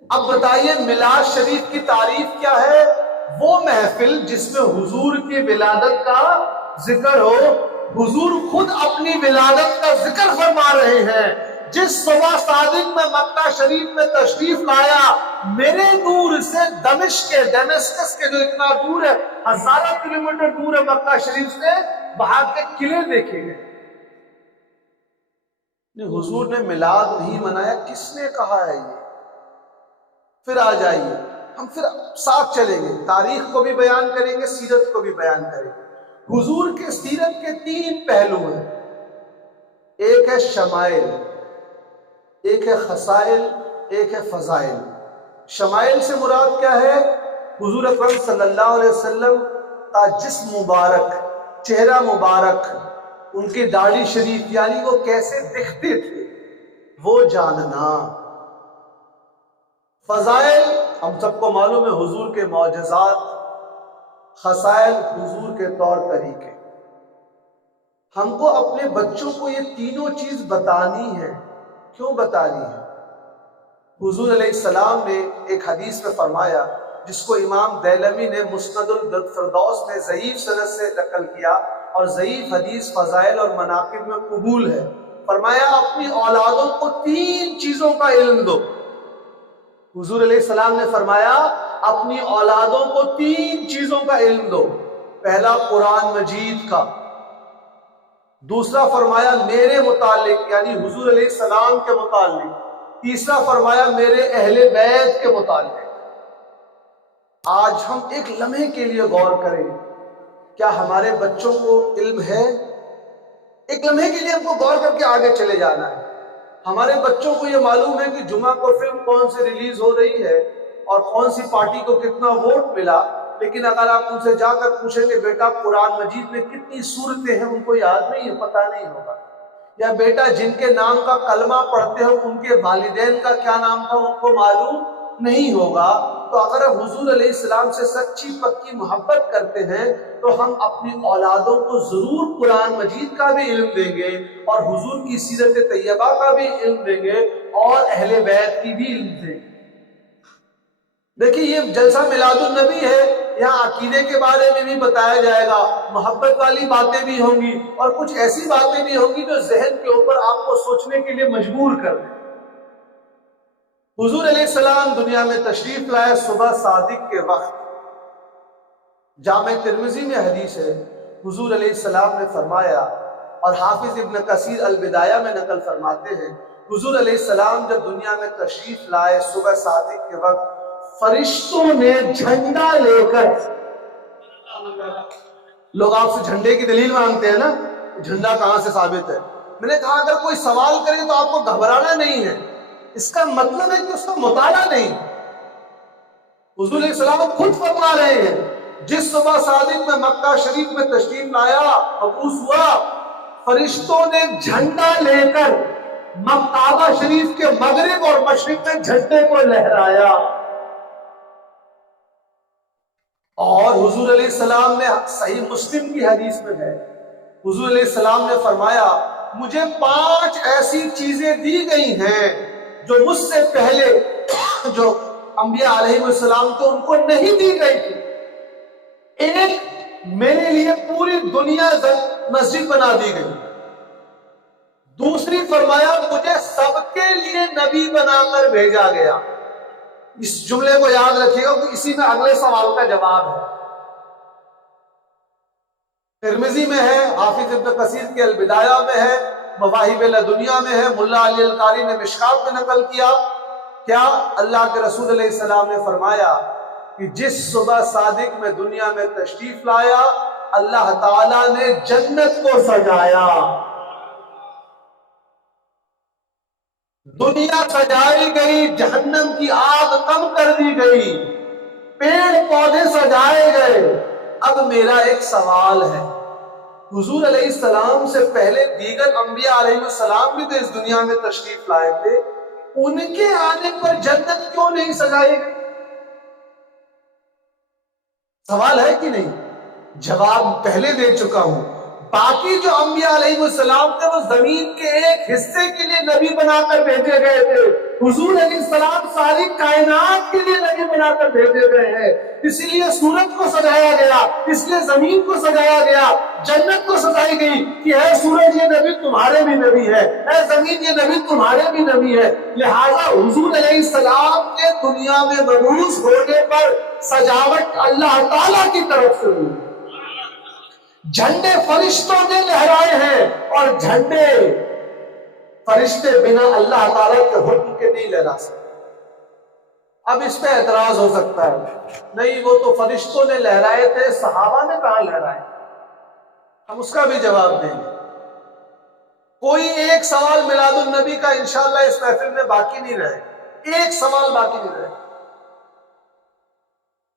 اب بتائیے میلاد شریف کی تعریف کیا ہے؟ وہ محفل جس میں حضور کی ولادت کا ذکر ہو۔ حضور خود اپنی ولادت کا ذکر فرما رہے ہیں، جس صبح صادق میں مکہ شریف میں تشریف لایا، میرے نور سے دمشق کے ڈیمسکس کے جو اتنا دور ہے، 1000 کلومیٹر دور ہے مکہ شریف سے، وہاں کے قلعے دیکھے گئے. حضور نے میلاد نہیں منایا، کس نے کہا ہے یہ؟ پھر آ جائیے، ہم پھر ساتھ چلیں گے، تاریخ کو بھی بیان کریں گے، سیرت کو بھی بیان کریں گے. حضور کے سیرت کے 3 پہلو ہیں، ایک ہے شمائل، ایک ہے خصائل، ایک ہے فضائل. شمائل سے مراد کیا ہے؟ حضور اکرم صلی اللہ علیہ وسلم کا جسم مبارک، چہرہ مبارک، ان کی داڑھی شریف، یعنی وہ کیسے دکھتے تھے وہ جاننا. فضائل ہم سب کو معلوم ہے، حضور کے معجزات. خصائل حضور کے طور طریقے. ہم کو اپنے بچوں کو یہ تینوں چیز بتانی ہے. کیوں بتانی ہے؟ حضور علیہ السلام نے ایک حدیث میں فرمایا، جس کو امام دیلمی نے مسند الفردوس میں ضعیف سند سے نقل کیا، اور ضعیف حدیث فضائل اور مناقب میں قبول ہے. فرمایا اپنی اولادوں کو 3 چیزوں کا علم دو. حضور علیہ السلام نے فرمایا اپنی اولادوں کو 3 چیزوں کا علم دو. پہلا قرآن مجید کا، دوسرا فرمایا میرے متعلق یعنی حضور علیہ السلام کے متعلق، تیسرا فرمایا میرے اہل بیت کے متعلق. آج ہم ایک لمحے کے لیے غور کریں، کیا ہمارے بچوں کو علم ہے؟ ایک لمحے کے لیے ہم کو غور کر کے آگے چلے جانا ہے. ہمارے بچوں کو یہ معلوم ہے کہ جمعہ کو فلم کون سے ریلیز ہو رہی ہے اور کون سی پارٹی کو کتنا ووٹ ملا، لیکن اگر آپ ان سے جا کر پوچھیں کہ بیٹا قرآن مجید میں کتنی سورتیں ہیں، ان کو یاد نہیں ہے، پتہ نہیں ہوگا. یا بیٹا جن کے نام کا کلمہ پڑھتے ہو ان کے والدین کا کیا نام تھا، ان کو معلوم نہیں ہوگا. تو اگر ہم حضور علیہ السلام سے سچی پکی محبت کرتے ہیں تو ہم اپنی اولادوں کو ضرور قرآن مجید کا بھی علم دیں گے، اور حضور کی سیرت طیبہ کا بھی علم دیں گے، اور اہل بیت کی بھی علم دیں گے. دیکھیے یہ جلسہ میلاد النبی ہے، یہاں عقیدے کے بارے میں بھی بتایا جائے گا، محبت والی باتیں بھی ہوں گی، اور کچھ ایسی باتیں بھی ہوں گی جو ذہن کے اوپر آپ کو سوچنے کے لیے مجبور کر دیں. حضور علیہ السلام دنیا میں تشریف لائے صبح صادق کے وقت. جامع ترمذی میں حدیث ہے، حضور علیہ السلام نے فرمایا، اور حافظ ابن کثیر البدایہ میں نقل فرماتے ہیں، حضور علیہ السلام جب دنیا میں تشریف لائے صبح صادق کے وقت، فرشتوں نے جھنڈا لے کر، لوگ آپ سے جھنڈے کی دلیل مانگتے ہیں نا، جھنڈا کہاں سے ثابت ہے؟ میں نے کہا اگر کوئی سوال کرے تو آپ کو گھبرانا نہیں ہے، اس کا مطلب ہے کہ اس کا مطالعہ نہیں. حضور علیہ السلام خود فرما رہے ہیں، جس صبح صادق میں مکہ شریف میں تشریف لایا، مبعوث ہوا، فرشتوں نے جھنڈا لے کر کعبہ شریف کے مغرب اور مشرق میں جھنڈے کو لہرایا. اور حضور علیہ السلام نے صحیح مسلم کی حدیث میں ہے، حضور علیہ السلام نے فرمایا مجھے 5 ایسی چیزیں دی گئی ہیں جو مجھ سے پہلے جو انبیاء علیہ السلام کو ان کو نہیں دی گئی تھی. ایک، میرے لیے پوری دنیا مسجد بنا دی گئی. دوسری فرمایا مجھے سب کے لیے نبی بنا کر بھیجا گیا. اس جملے کو یاد رکھیے گا کہ اسی میں اگلے سوال کا جواب ہے. ترمذی میں ہے، حافظ ابن کثیر کے البدایہ میں ہے، مواہب لدنیا میں ہے، ملا علی القاری نے مشکات میں نقل کیا. کیا اللہ کے رسول علیہ السلام نے فرمایا کہ جس صبح صادق میں دنیا میں تشریف لایا، اللہ تعالیٰ نے جنت کو سجایا. دنیا سجائی گئی، جہنم کی آگ کم کر دی گئی، پیڑ پودے سجائے گئے. اب میرا ایک سوال ہے، حضور علیہ السلام سے پہلے دیگر انبیاء علیہ السلام بھی تو اس دنیا میں تشریف لائے تھے، ان کے آنے پر جنت کیوں نہیں سجائی گئی؟ سوال ہے کہ نہیں؟ جواب پہلے دے چکا ہوں. باقی جو انبیاء علیہ السلام تھے وہ زمین کے ایک حصے کے لیے نبی بنا کر بھیجے گئے تھے. حضور علیہ السلام ساری کائنات کے لیے نبی بنا کر بھیجے گئے ہیں. اسی لیے سورج کو سجایا گیا، اس لیے زمین کو سجایا گیا، جنت کو سجائی گئی کہ اے سورج یہ نبی تمہارے بھی نبی ہے، اے زمین یہ نبی تمہارے بھی نبی ہے. لہذا حضور علیہ السلام کے دنیا میں مبعوث ہونے پر سجاوٹ اللہ تعالیٰ کی طرف سے ہوئی. جھنڈے فرشتوں نے لہرائے ہیں اور جھنڈے فرشتے بنا اللہ تعالیٰ کے حکم کے نہیں لہرا سکتے۔ اب اس پہ اعتراض ہو سکتا ہے، نہیں وہ تو فرشتوں نے لہرائے تھے، صحابہ نے کہاں لہرائے؟ ہم اس کا بھی جواب دیں گے۔ کوئی ایک سوال میلاد النبی کا انشاءاللہ اس محفل میں باقی نہیں رہے، ایک سوال باقی نہیں رہے۔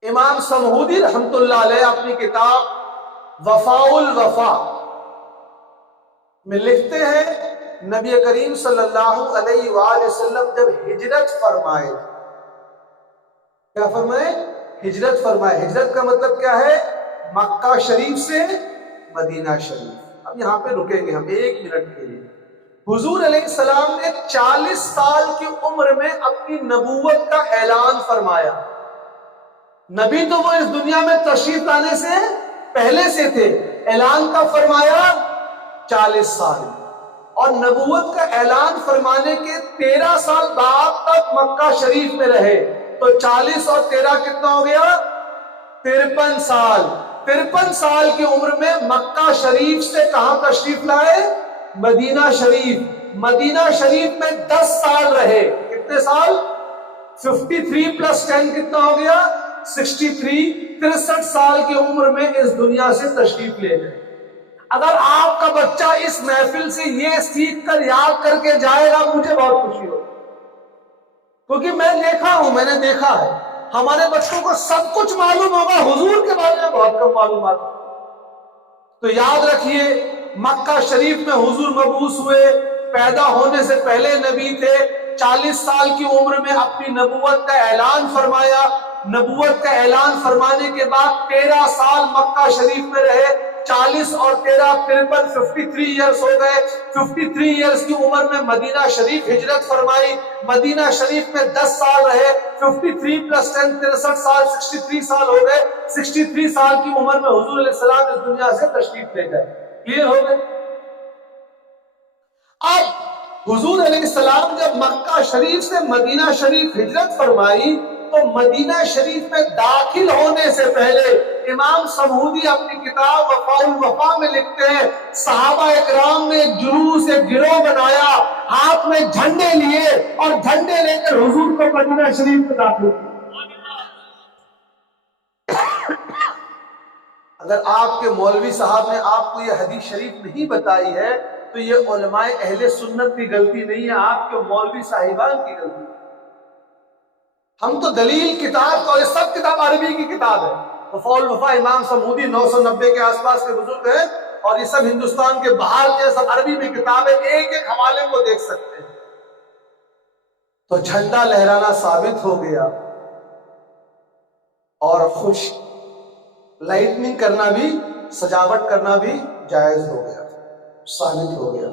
امام سمہودی رحمت اللہ علیہ اپنی کتاب وفاء الوفا میں لکھتے ہیں، نبی کریم صلی اللہ علیہ وآلہ وسلم جب ہجرت فرمائے، کیا فرمائے؟ ہجرت فرمائے۔ ہجرت کا مطلب کیا ہے؟ مکہ شریف سے مدینہ شریف۔ اب یہاں پہ رکیں گے ہم 1 منٹ کے لیے۔ حضور علیہ السلام نے 40 سال کی عمر میں اپنی نبوت کا اعلان فرمایا۔ نبی تو وہ اس دنیا میں تشریف لانے سے پہلے سے تھے، اعلان کا فرمایا 40 سال، اور نبوت کا اعلان فرمانے کے 13 سال بعد تک مکہ شریف میں رہے، تو 40 اور 13 کتنا ہو گیا؟ 53 سال۔ 53 سال کی عمر میں مکہ شریف سے کہاں تشریف لائے؟ مدینہ شریف۔ مدینہ شریف میں 10 سال رہے۔ کتنے سال؟ 53 + 10 کتنا ہو گیا؟ 63۔ 63 سال کی عمر میں اس دنیا سے تشریف لے گئے۔ اگر آپ کا بچہ اس محفل سے یہ سیکھ کر یاد کر کے جائے گا، مجھے بہت خوشی ہوگی، کیونکہ میں دیکھا ہوں، میں نے دیکھا ہے ہمارے بچوں کو سب کچھ معلوم ہوگا، حضور کے بارے میں بہت کم معلومات۔ تو یاد رکھیے، مکہ شریف میں حضور مبعوث ہوئے، پیدا ہونے سے پہلے نبی تھے، 40 سال کی عمر میں اپنی نبوت کا اعلان فرمایا۔ نبوت کا اعلان فرمانے کے بعد 13 سال مکہ شریف میں رہے۔ 40 اور 13 53 53 ایئرس ہو گئے۔ 53 ایئرس کی عمر میں مدینہ شریف ہجرت فرمائی، مدینہ شریف میں 10 سال رہے۔ 53 + 10 63 سال، 63 سال ہو گئے۔ 63 سال کی عمر میں حضور علیہ السلام اس دنیا سے تشریف لے گئے۔ کلیئر ہو گئے؟ اب حضور علیہ السلام جب مکہ شریف سے مدینہ شریف ہجرت فرمائی، تو مدینہ شریف میں داخل ہونے سے پہلے امام سمہودی اپنی کتاب وفاء الوفا میں لکھتے ہیں، صحابہ اکرام نے ایک جلوس، ایک گروہ بنایا، ہاتھ میں جھنڈے لیے اور جھنڈے لے کر حضور کو مدینہ شریف میں داخل کیا۔ اگر آپ کے مولوی صاحب نے آپ کو یہ حدیث شریف نہیں بتائی ہے تو یہ علماء اہل سنت کی غلطی نہیں ہے، آپ کے مولوی صاحبان کی غلطی ہے۔ ہم تو دلیل کتاب، اور یہ سب کتاب عربی کی کتاب ہے۔ وفاء الوفا امام سمہودی 990 کے آس پاس کے بزرگ ہیں، اور یہ سب ہندوستان کے باہر کے سب عربی میں کتاب ہے، ایک ایک حوالے کو دیکھ سکتے ہیں۔ تو جھنڈا لہرانا ثابت ہو گیا، اور خوش لائٹننگ کرنا بھی، سجاوٹ کرنا بھی جائز ہو گیا، ثابت ہو گیا۔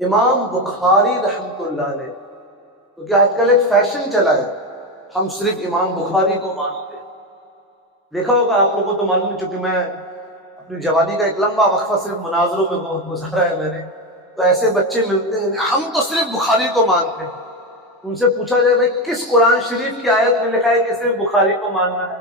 امام بخاری رحمت اللہ علیہ، کیونکہ آج کل ایک فیشن چلا ہے، ہم صرف امام بخاری کو مانتے ہیں۔ دیکھا ہوگا آپ لوگوں کو تو معلوم، چونکہ میں اپنی جوانی کا ایک لمبا وقفہ صرف مناظروں میں بہت گزارا ہے میں نے، تو ایسے بچے ملتے ہیں، ہم تو صرف بخاری کو مانتے ہیں۔ ان سے پوچھا جائے بھائی کس قرآن شریف کی آیت میں لکھا ہے کہ صرف بخاری کو ماننا ہے،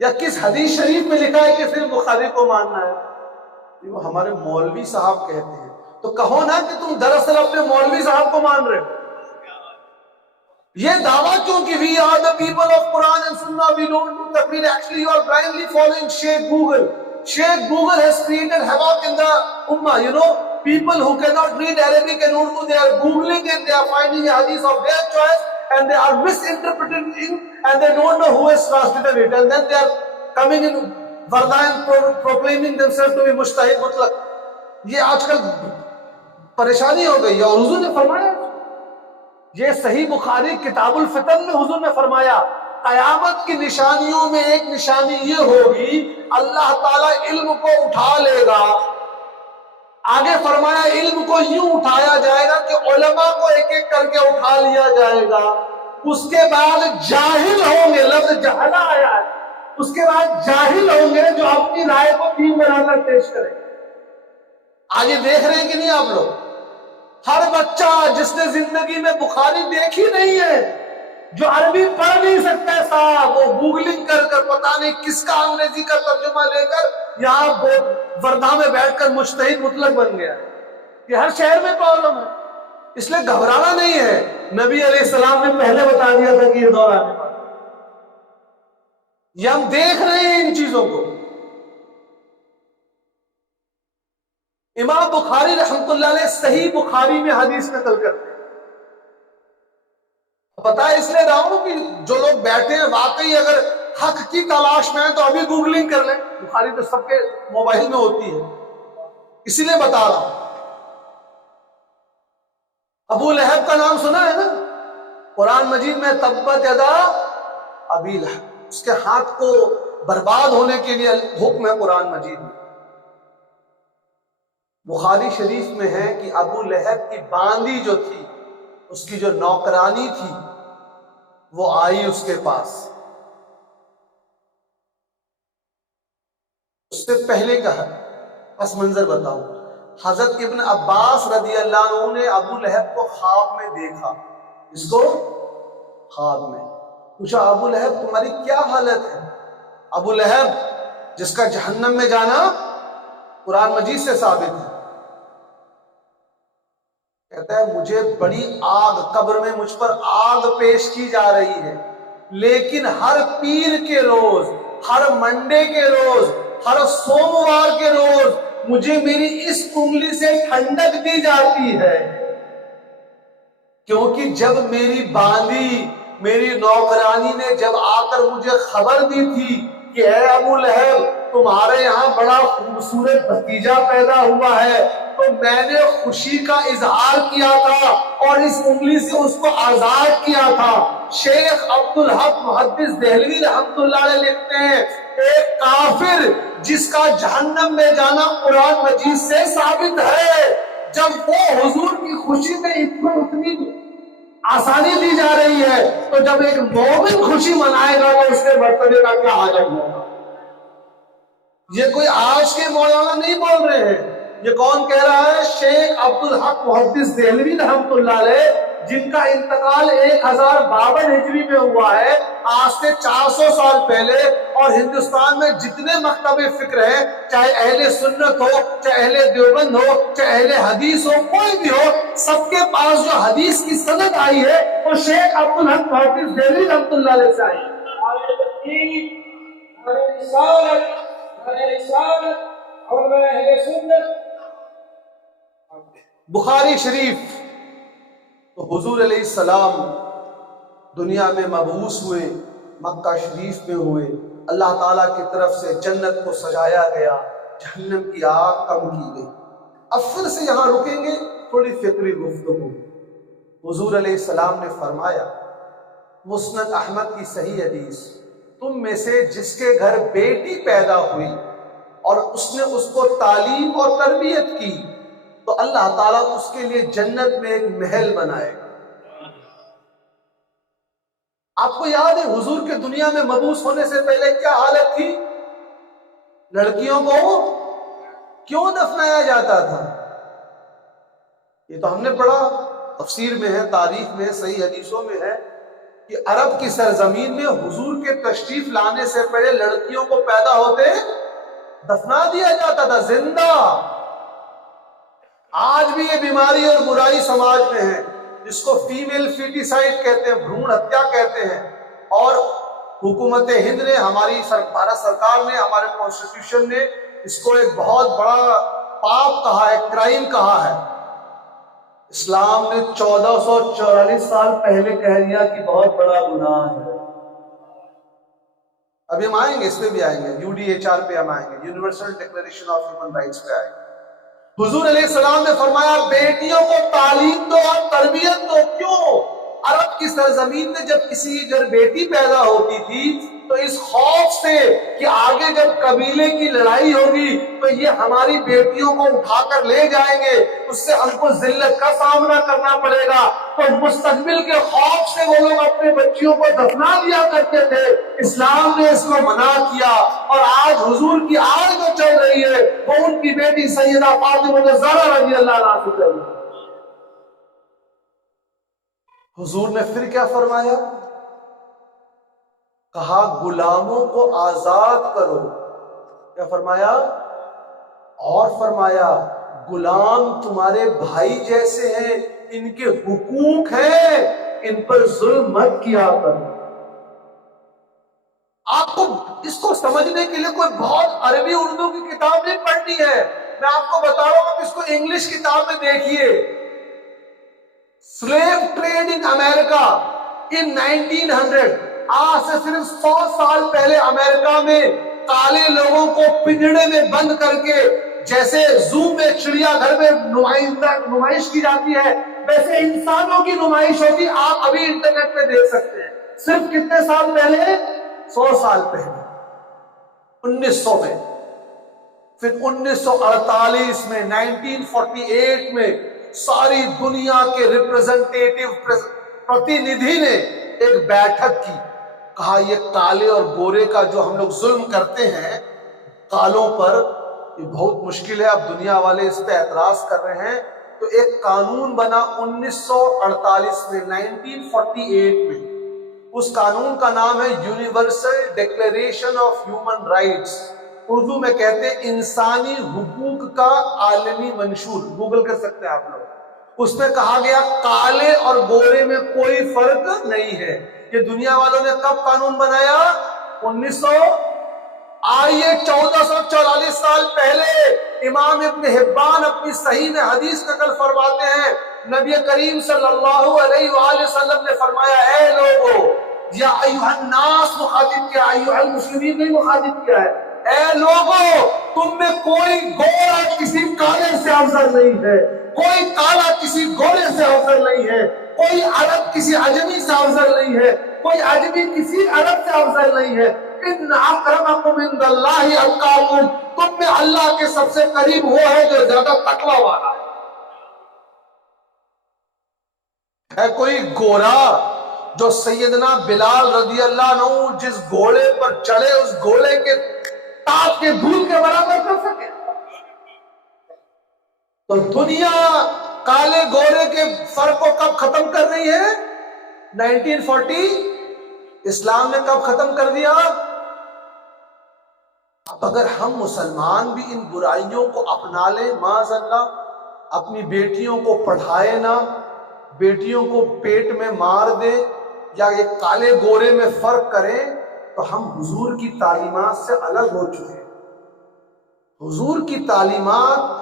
یا کس حدیث شریف میں لکھا ہے کہ صرف بخاری کو ماننا ہے؟ وہ ہمارے مولوی صاحب کہتے ہیں۔ تو کہو نا کہ تم دراصل اپنے مولوی صاحب کو مان رہے ہو۔ یہ دعویٰ کیوں کہ we are the people of Quran and Sunnah, we don't do taqreer, actually you are blindly following Sheikh Google. Sheikh Google has created havoc in the ummah, you know, people who cannot read Arabic and Urdu, they are Googling and they are finding a hadith of their choice and they are misinterpreting it and they don't know who has translated it, and then they are coming in Varda and proclaiming themselves to be mujtahid mutlaq. یہ آج کل پریشانی ہو گئی ہے، اور حضور نے فرمایا، یہ صحیح بخاری کتاب الفتن میں حضور نے فرمایا، قیامت کی نشانیوں میں ایک نشانی یہ ہوگی، اللہ تعالیٰ علم کو اٹھا لے گا۔ آگے فرمایا علم کو یوں اٹھایا جائے گا کہ علماء کو ایک ایک کر کے اٹھا لیا جائے گا۔ اس کے بعد جاہل ہوں گے، لفظ جہلا آیا ہے، اس کے بعد جاہل ہوں گے جو اپنی رائے کو دین بنا کر پیش کریں۔ آج یہ دیکھ رہے ہیں کہ نہیں آپ لوگ؟ ہر بچہ جس نے زندگی میں بخاری دیکھی نہیں ہے، جو عربی پڑھ نہیں سکتا صاحب وہ گوگلنگ کر کر پتہ نہیں کس کا انگریزی کا ترجمہ لے کر یہاں وردھا میں بیٹھ کر مجتہد مطلق بن گیا. یہ ہر شہر میں پرابلم ہے. اس لیے گھبرانا نہیں ہے. نبی علیہ السلام نے پہلے بتا دیا تھا کہ یہ دور آنے والا. یہ ہم دیکھ رہے ہیں ان چیزوں کو. امام بخاری رحمۃ اللہ علیہ صحیح بخاری میں حدیث نقل کرتے ہیں. پتا ہے اس لیے رہا ہوں کہ جو لوگ بیٹھے ہیں واقعی اگر حق کی تلاش میں ہیں تو ابھی گوگلنگ کر لیں. بخاری تو سب کے موبائل میں ہوتی ہے, اسی لیے بتا رہا ہوں. ابو لہب کا نام سنا ہے نا قرآن مجید میں, تبت یدا ابی لہب, اس کے ہاتھ کو برباد ہونے کے لیے حکم ہے قرآن مجید میں. بخاری شریف میں ہے کہ ابو لہب کی باندی جو تھی, اس کی جو نوکرانی تھی, وہ آئی اس کے پاس. اس سے پہلے کا پس منظر بتاؤں. حضرت ابن عباس رضی اللہ عنہ نے ابو لہب کو خواب میں دیکھا. اس کو خواب میں پوچھا, ابو لہب تمہاری کیا حالت ہے؟ ابو لہب جس کا جہنم میں جانا قرآن مجید سے ثابت ہے. کہتا ہے مجھے بڑی آگ, قبر میں مجھ پر آگ پیش کی جا رہی ہے, لیکن ہر پیر کے روز, ہر منڈے کے روز, ہر سوموار کے روز مجھے میری اس انگلی سے ٹھنڈک دی جاتی ہے. کیونکہ جب میری باندی, میری نوکرانی نے جب آ کر مجھے خبر دی تھی کہ اے ابو لہب تمہارے یہاں بڑا خوبصورت بھتیجا پیدا ہوا ہے, تو میں نے خوشی کا اظہار کیا تھا اور اس انگلی سے اس کو آزاد کیا تھا. شیخ عبدالحق محدث دہلوی رحمۃ اللہ علیہ لکھتے ہیں ایک کافر جس کا جہنم میں جانا قرآن مجید سے ثابت ہے, جب وہ حضور کی خوشی میں اتنی آسانی دی جا رہی ہے, تو جب ایک مومن خوشی منائے گا تو اس کے مرتبے کا کیا عالم ہوگا. یہ کوئی آج کے مولانا نہیں بول رہے ہیں, یہ کون کہہ رہا ہے؟ شیخ عبدالحق محدث دہلوی رحمۃ اللہ علیہ, جن کا انتقال 1052 ہجری میں ہوا ہے, آج سے 400 سال پہلے. اور ہندوستان میں جتنے مکتب فکر ہیں, چاہے اہل سنت ہو, چاہے اہل دیوبند ہو, چاہے اہل حدیث ہو, کوئی بھی ہو, سب کے پاس جو حدیث کی سند آئی ہے وہ شیخ عبدالحق محدث دہلوی رحمۃ اللہ علیہ سے آئی ہے. بخاری شریف تو حضور علیہ السلام دنیا میں مبعوث ہوئے, مکہ شریف میں ہوئے, اللہ تعالیٰ کی طرف سے جنت کو سجایا گیا, جہنم کی آگ کم کی گئی. اب پھر سے یہاں رکیں گے, تھوڑی فکری گفتگو. حضور علیہ السلام نے فرمایا, مسند احمد کی صحیح حدیث, تم میں سے جس کے گھر بیٹی پیدا ہوئی اور اس نے اس کو تعلیم اور تربیت کی, تو اللہ تعالیٰ اس کے لیے جنت میں ایک محل بنائے گا. آپ کو یاد ہے حضور کے دنیا میں مبعوث ہونے سے پہلے کیا حالت تھی؟ لڑکیوں کو کیوں دفنایا جاتا تھا؟ یہ تو ہم نے پڑھا, تفسیر میں ہے, تاریخ میں ہے, صحیح حدیثوں میں ہے کہ عرب کی سرزمین میں حضور کے تشریف لانے سے پہلے لڑکیوں کو پیدا ہوتے دفنا دیا جاتا تھا زندہ. آج بھی یہ بیماری اور برائی سماج میں ہے, جس کو فیمیل فیٹیسائڈ کہتے ہیں, بھرون ہتیا کہتے ہیں. اور حکومت ہند نے, ہماری بھارت سرکار نے, ہمارے کانسٹیٹیوشن نے اس کو ایک بہت بڑا پاپ کہا ہے, کرائم کہا ہے. اسلام نے 1444 سال پہلے کہہ دیا کہ بہت بڑا گناہ ہے. ابھی ہم آئیں گے, اس پہ بھی آئیں گے, UDHR پہ ہم آئیں گے, universal declaration of human rights پہ آئیں گے. حضور علیہ السلام نے فرمایا بیٹیوں کو تعلیم دو اور تربیت دو. کیوں؟ عرب کی سرزمین میں جب کسی کے گھر بیٹی پیدا ہوتی تھی تو اس خوف سے کہ آگے جب قبیلے کی لڑائی ہوگی تو یہ ہماری بیٹیوں کو اٹھا کر لے جائیں گے, اس سے ہم کو ذلت کا سامنا کرنا پڑے گا, تو مستقبل کے خوف سے وہ لوگ اپنے بچیوں کو دفنا دیا کرتے تھے. اسلام نے اس کو منع کیا, اور آج حضور کی آڑ جو چل رہی ہے وہ ان کی بیٹی سیدہ فاطمہ الزہرا رضی اللہ عنہا سے چل رہی ہے. حضور نے پھر کیا فرمایا؟ کہا غلاموں کو آزاد کرو. کیا فرمایا؟ اور فرمایا غلام تمہارے بھائی جیسے ہیں، ان کے حقوق ہیں، ان پر ظلم مت کیا کرو. آپ کو اس کو سمجھنے کے لیے کوئی بہت عربی اردو کی کتاب نہیں پڑھنی ہے. میں آپ کو بتا رہا ہوں، اس کو انگلش کتاب میں دیکھیے. سلیو ٹریڈ ان امریکہ ان 1900، آج سے صرف 100 سال پہلے امریکہ میں کالے لوگوں کو پنجڑے میں بند کر کے، جیسے زو میں چڑیا گھر میں نمائش کی جاتی ہے، ویسے انسانوں کی نمائش ہوتی. آپ ابھی انٹرنیٹ پہ دیکھ سکتے ہیں. صرف کتنے سال پہلے؟ 100 سال پہلے، 1900 میں. پھر 1948 میں، 1948 میں ساری دنیا کے ریپریزنٹیٹیو پرتیندھی نے ایک بیٹھک کی. کہا یہ کالے اور گورے کا جو ہم لوگ ظلم کرتے ہیں کالوں پر، یہ بہت مشکل ہے. اب دنیا والے اس پہ اعتراض کر رہے ہیں. تو ایک قانون بنا 1948 میں، 1948 میں. اس قانون کا نام ہے universal declaration of human rights. Urdu میں کہتے ہیں انسانی حقوق کا عالمی منشور. گوگل کر سکتے ہیں آپ لوگ. اس میں کہا گیا کالے اور گورے میں کوئی فرق نہیں ہے. یہ دنیا والوں نے کب قانون بنایا؟ 1900. آئیے 1444 سال پہلے امام ابن حبان اپنی صحیح میں حدیث نقل فرماتے ہیں، نبی کریم صلی اللہ علیہ وآلہ وسلم نے فرمایا اے لوگو، یا ایھا الناس مخاطب کیا، ایھا المسلمین نہیں مخاطب کیا ہے. اے لوگو، تم میں کوئی گورا کسی کالے سے افضل نہیں ہے، کوئی کالا کسی گورے سے افضل نہیں ہے، کوئی عرب کسی عجمی سے افضل نہیں ہے، کوئی عجمی کسی عرب سے افضل نہیں ہے. ان اکرمکم عند اللہ اتقاکم، تم میں اللہ کے سب سے قریب وہ ہے جو زیادہ تقوی والا ہے. ہے کوئی گورا جو سیدنا بلال رضی اللہ عنہ جس گھوڑے پر چڑھے اس گھوڑے کے تاپ کے دھول کے برابر کر سکے؟ تو دنیا کالے گورے کے فرق کو کب ختم کر رہی ہے؟ 1940. اسلام نے کب ختم کر دیا؟ اب اگر ہم مسلمان بھی ان برائیوں کو اپنا لیں، معاذ اللہ، اپنی بیٹیوں کو پڑھائے نہ، بیٹیوں کو پیٹ میں مار دے، یا یہ کالے گورے میں فرق کریں، تو ہم حضور کی تعلیمات سے الگ ہو چکے ہیں. حضور کی تعلیمات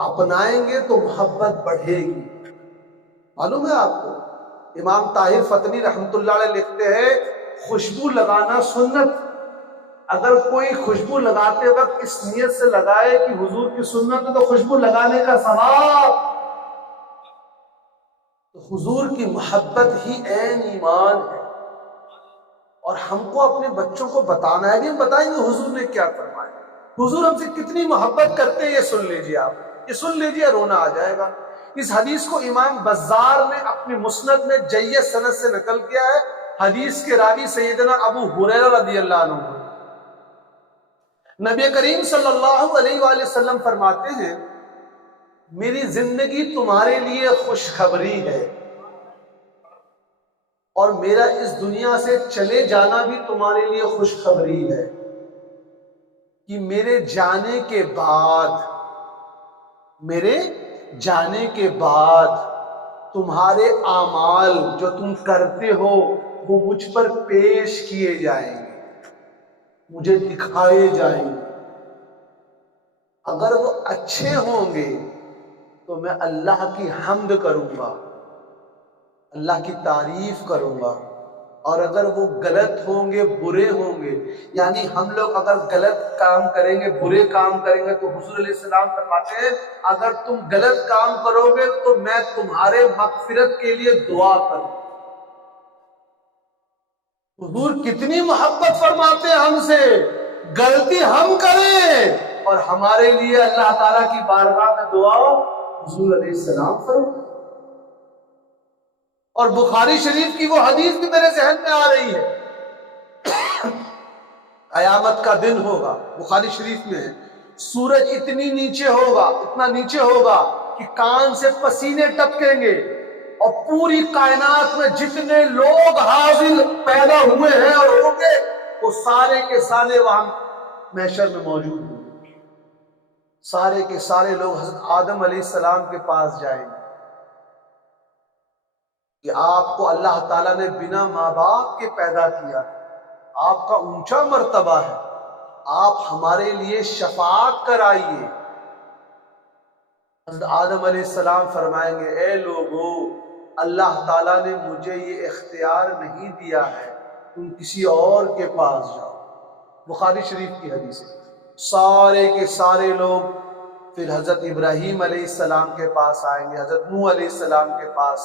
اپنائیں گے تو محبت بڑھے گی. معلوم ہے آپ کو، امام طاہر فتنی رحمت اللہ علیہ لکھتے ہیں خوشبو لگانا سنت. اگر کوئی خوشبو لگاتے وقت اس نیت سے لگائے کہ حضور کی سنت ہے تو خوشبو لگانے کا ثواب. تو حضور کی محبت ہی عین ایمان ہے. اور ہم کو اپنے بچوں کو بتانا ہے بھی، ہم بتائیں گے حضور نے کیا فرمایا. حضور ہم سے کتنی محبت کرتے ہیں، یہ سن لیجیے آپ، یہ سن لیجیے، رونا آ جائے گا. اس حدیث کو امام بزار نے اپنی مسند میں جید سند سے نقل کیا ہے. حدیث کے راوی سیدنا ابو ہریرہ رضی اللہ عنہ. نبی کریم صلی اللہ علیہ وآلہ وسلم فرماتے ہیں میری زندگی تمہارے لیے خوشخبری ہے، اور میرا اس دنیا سے چلے جانا بھی تمہارے لیے خوشخبری ہے، کہ میرے جانے کے بعد تمہارے اعمال جو تم کرتے ہو وہ مجھ پر پیش کیے جائیں گے، مجھے دکھائے جائیں گے. اگر وہ اچھے ہوں گے تو میں اللہ کی حمد کروں گا، اللہ کی تعریف کروں گا. اور اگر وہ غلط ہوں گے، برے ہوں گے، یعنی ہم لوگ اگر غلط کام کریں گے، برے کام کریں گے، تو حضور علیہ السلام فرماتے ہیں اگر تم غلط کام کرو گے تو میں تمہارے مغفرت کے لیے دعا کروں. حضور کتنی محبت فرماتے ہیں ہم سے. غلطی ہم کریں اور ہمارے لیے اللہ تعالیٰ کی بارگاہ میں دعا حضور علیہ السلام فرماتے. اور بخاری شریف کی وہ حدیث بھی میرے ذہن میں آ رہی ہے. قیامت کا دن ہوگا، بخاری شریف میں ہے، سورج اتنا نیچے ہوگا کہ کان سے پسینے ٹپکیں گے، اور پوری کائنات میں جتنے لوگ حاضر پیدا ہوئے ہیں اور ہوں گے وہ سارے کے سارے وہاں محشر میں موجود ہوں گے. سارے کے سارے لوگ حضرت آدم علیہ السلام کے پاس جائیں گے کہ آپ کو اللہ تعالیٰ نے بنا ماں باپ کے پیدا کیا، آپ کا اونچا مرتبہ ہے، آپ ہمارے لیے شفاعت کرائیے. حضرت آدم علیہ السلام فرمائیں گے اے لوگو، اللہ تعالیٰ نے مجھے یہ اختیار نہیں دیا ہے، تم کسی اور کے پاس جاؤ. بخاری شریف کی حدیث ہے. سارے کے سارے لوگ پھر حضرت ابراہیم علیہ السلام کے پاس آئیں گے، حضرت نوح علیہ السلام کے پاس،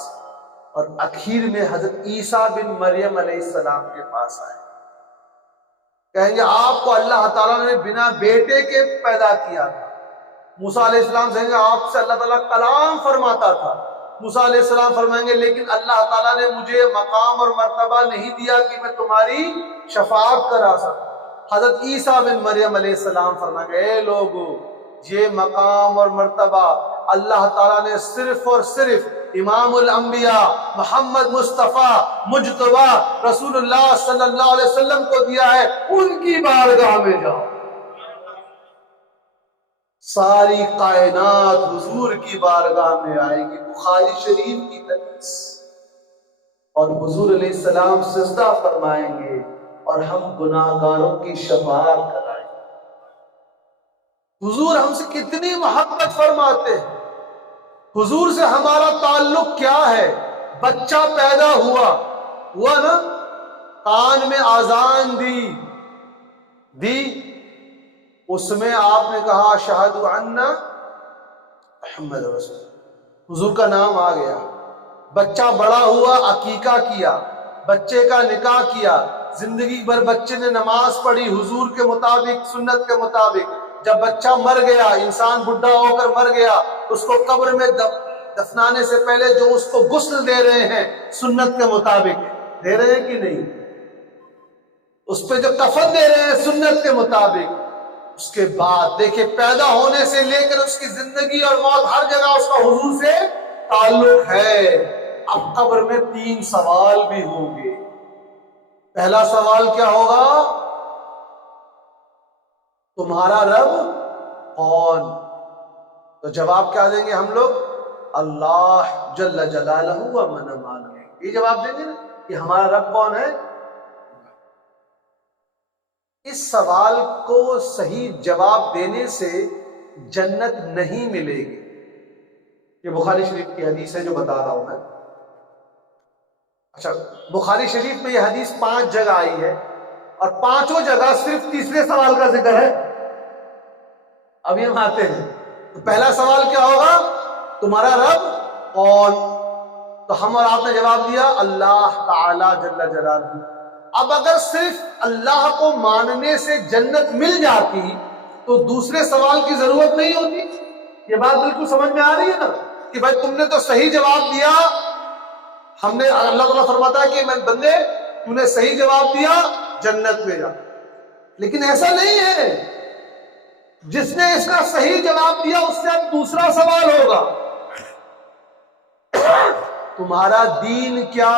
اور اخیر میں حضرت عیسیٰ بن مریم علیہ السلام کے پاس آئیں گے. کہیں گے آپ کو اللہ تعالیٰ نے بنا بیٹے کے پیدا کیا تھا. موسیٰ علیہ السلام کہیں گے آپ سے اللہ تعالیٰ کلام فرماتا تھا. موسیٰ علیہ السلام فرمائیں گے لیکن اللہ تعالیٰ نے مجھے مقام اور مرتبہ نہیں دیا کہ میں تمہاری شفاعت کرا سکوں. حضرت عیسیٰ بن مریم علیہ السلام فرمائیں گے اے لوگو، یہ مقام اور مرتبہ اللہ تعالیٰ نے صرف اور صرف امام الانبیاء محمد مصطفیٰ مجتبی رسول اللہ صلی اللہ علیہ وسلم کو دیا ہے، ان کی بارگاہ میں جاؤ. ساری کائنات حضور کی بارگاہ میں آئے گی. بخاری شریف کی حدیث. اور حضور علیہ السلام سجدہ فرمائیں گے اور ہم گناہگاروں کی شفاعت کرائیں گے. حضور ہم سے کتنی محبت فرماتے ہیں. حضور سے ہمارا تعلق کیا ہے؟ بچہ پیدا ہوا نا، کان میں آذان دی، اس میں آپ نے کہا اشہد ان محمد رسول، حضور کا نام آ گیا. بچہ بڑا ہوا، عقیقہ کیا، بچے کا نکاح کیا، زندگی بھر بچے نے نماز پڑھی حضور کے مطابق، سنت کے مطابق. جب بچہ مر گیا، انسان بڈھا ہو کر مر گیا، اس کو قبر میں دفنانے سے پہلے جو اس کو غسل دے رہے ہیں سنت کے مطابق، دے رہے ہیں کہ نہیں؟ اس پہ جو کفن دے رہے ہیں سنت کے مطابق. اس کے بعد دیکھیں پیدا ہونے سے لے کر اس کی زندگی اور موت ہر جگہ اس کا حضور سے تعلق ہے. اب قبر میں 3 سوال بھی ہوں گے. پہلا سوال کیا ہوگا؟ تمہارا رب کون؟ تو جواب کیا دیں گے ہم لوگ؟ اللہ جل جلالہ و من والہ. یہ جواب دیں گے نا کہ ہمارا رب کون ہے. اس سوال کو صحیح جواب دینے سے جنت نہیں ملے گی. یہ بخاری شریف کی حدیث ہے جو بتا رہا ہوں میں. اچھا، بخاری شریف میں یہ حدیث 5 جگہ آئی ہے اور 5 جگہ صرف تیسرے سوال کا ذکر ہے. ابھی ہم آتے ہیں. تو پہلا سوال کیا ہوگا؟ تمہارا رب کون؟ تو ہم اور آپ نے جواب دیا اللہ تعالی جل جلالہ. اب اگر صرف اللہ کو ماننے سے جنت مل جاتی تو دوسرے سوال کی ضرورت نہیں ہوتی. یہ بات بالکل سمجھ میں آ رہی ہے نا کہ بھائی تم نے تو صحیح جواب دیا. ہم نے اللہ تعالیٰ فرماتا ہے کہ میں بندے تم نے صحیح جواب دیا جنت میں جا. لیکن ایسا نہیں ہے. جس نے اس کا صحیح جواب دیا اس سے اب دوسرا سوال ہوگا تمہارا دین کیا؟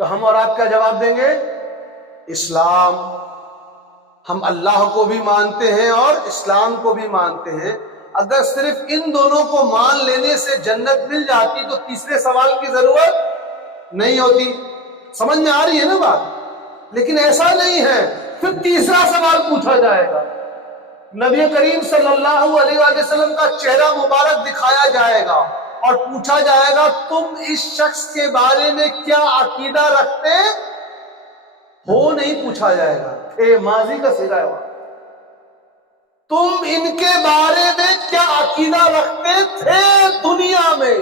تو ہم اور آپ کیا جواب دیں گے؟ اسلام. ہم اللہ کو بھی مانتے ہیں اور اسلام کو بھی مانتے ہیں. اگر صرف ان دونوں کو مان لینے سے جنت مل جاتی تو تیسرے سوال کی ضرورت نہیں ہوتی. سمجھ میں آ رہی ہے نا بات؟ لیکن ایسا نہیں ہے. پھر تیسرا سوال پوچھا جائے گا. نبی کریم صلی اللہ علیہ وآلہ وسلم کا چہرہ مبارک دکھایا جائے گا اور پوچھا جائے گا تم اس شخص کے بارے میں کیا عقیدہ رکھتے ہو؟ نہیں پوچھا جائے گا. ماضی کا صیغہ ہے. تم ان کے بارے میں کیا عقیدہ رکھتے تھے دنیا میں؟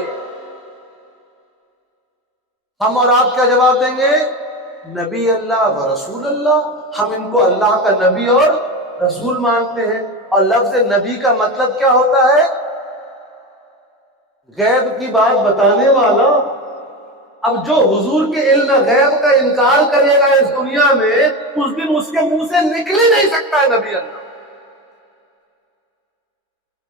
ہم اور آپ کیا جواب دیں گے؟ نبی اللہ و رسول اللہ. ہم ان کو اللہ کا نبی اور رسول مانتے ہیں. اور لفظ نبی کا مطلب کیا ہوتا ہے؟ غیب کی بات بتانے والا. اب جو حضور کے علم غیب کا انکار کرے گا اس دنیا میں اس دن اس کے منہ سے نکل ہی نہیں سکتا ہے نبی اللہ.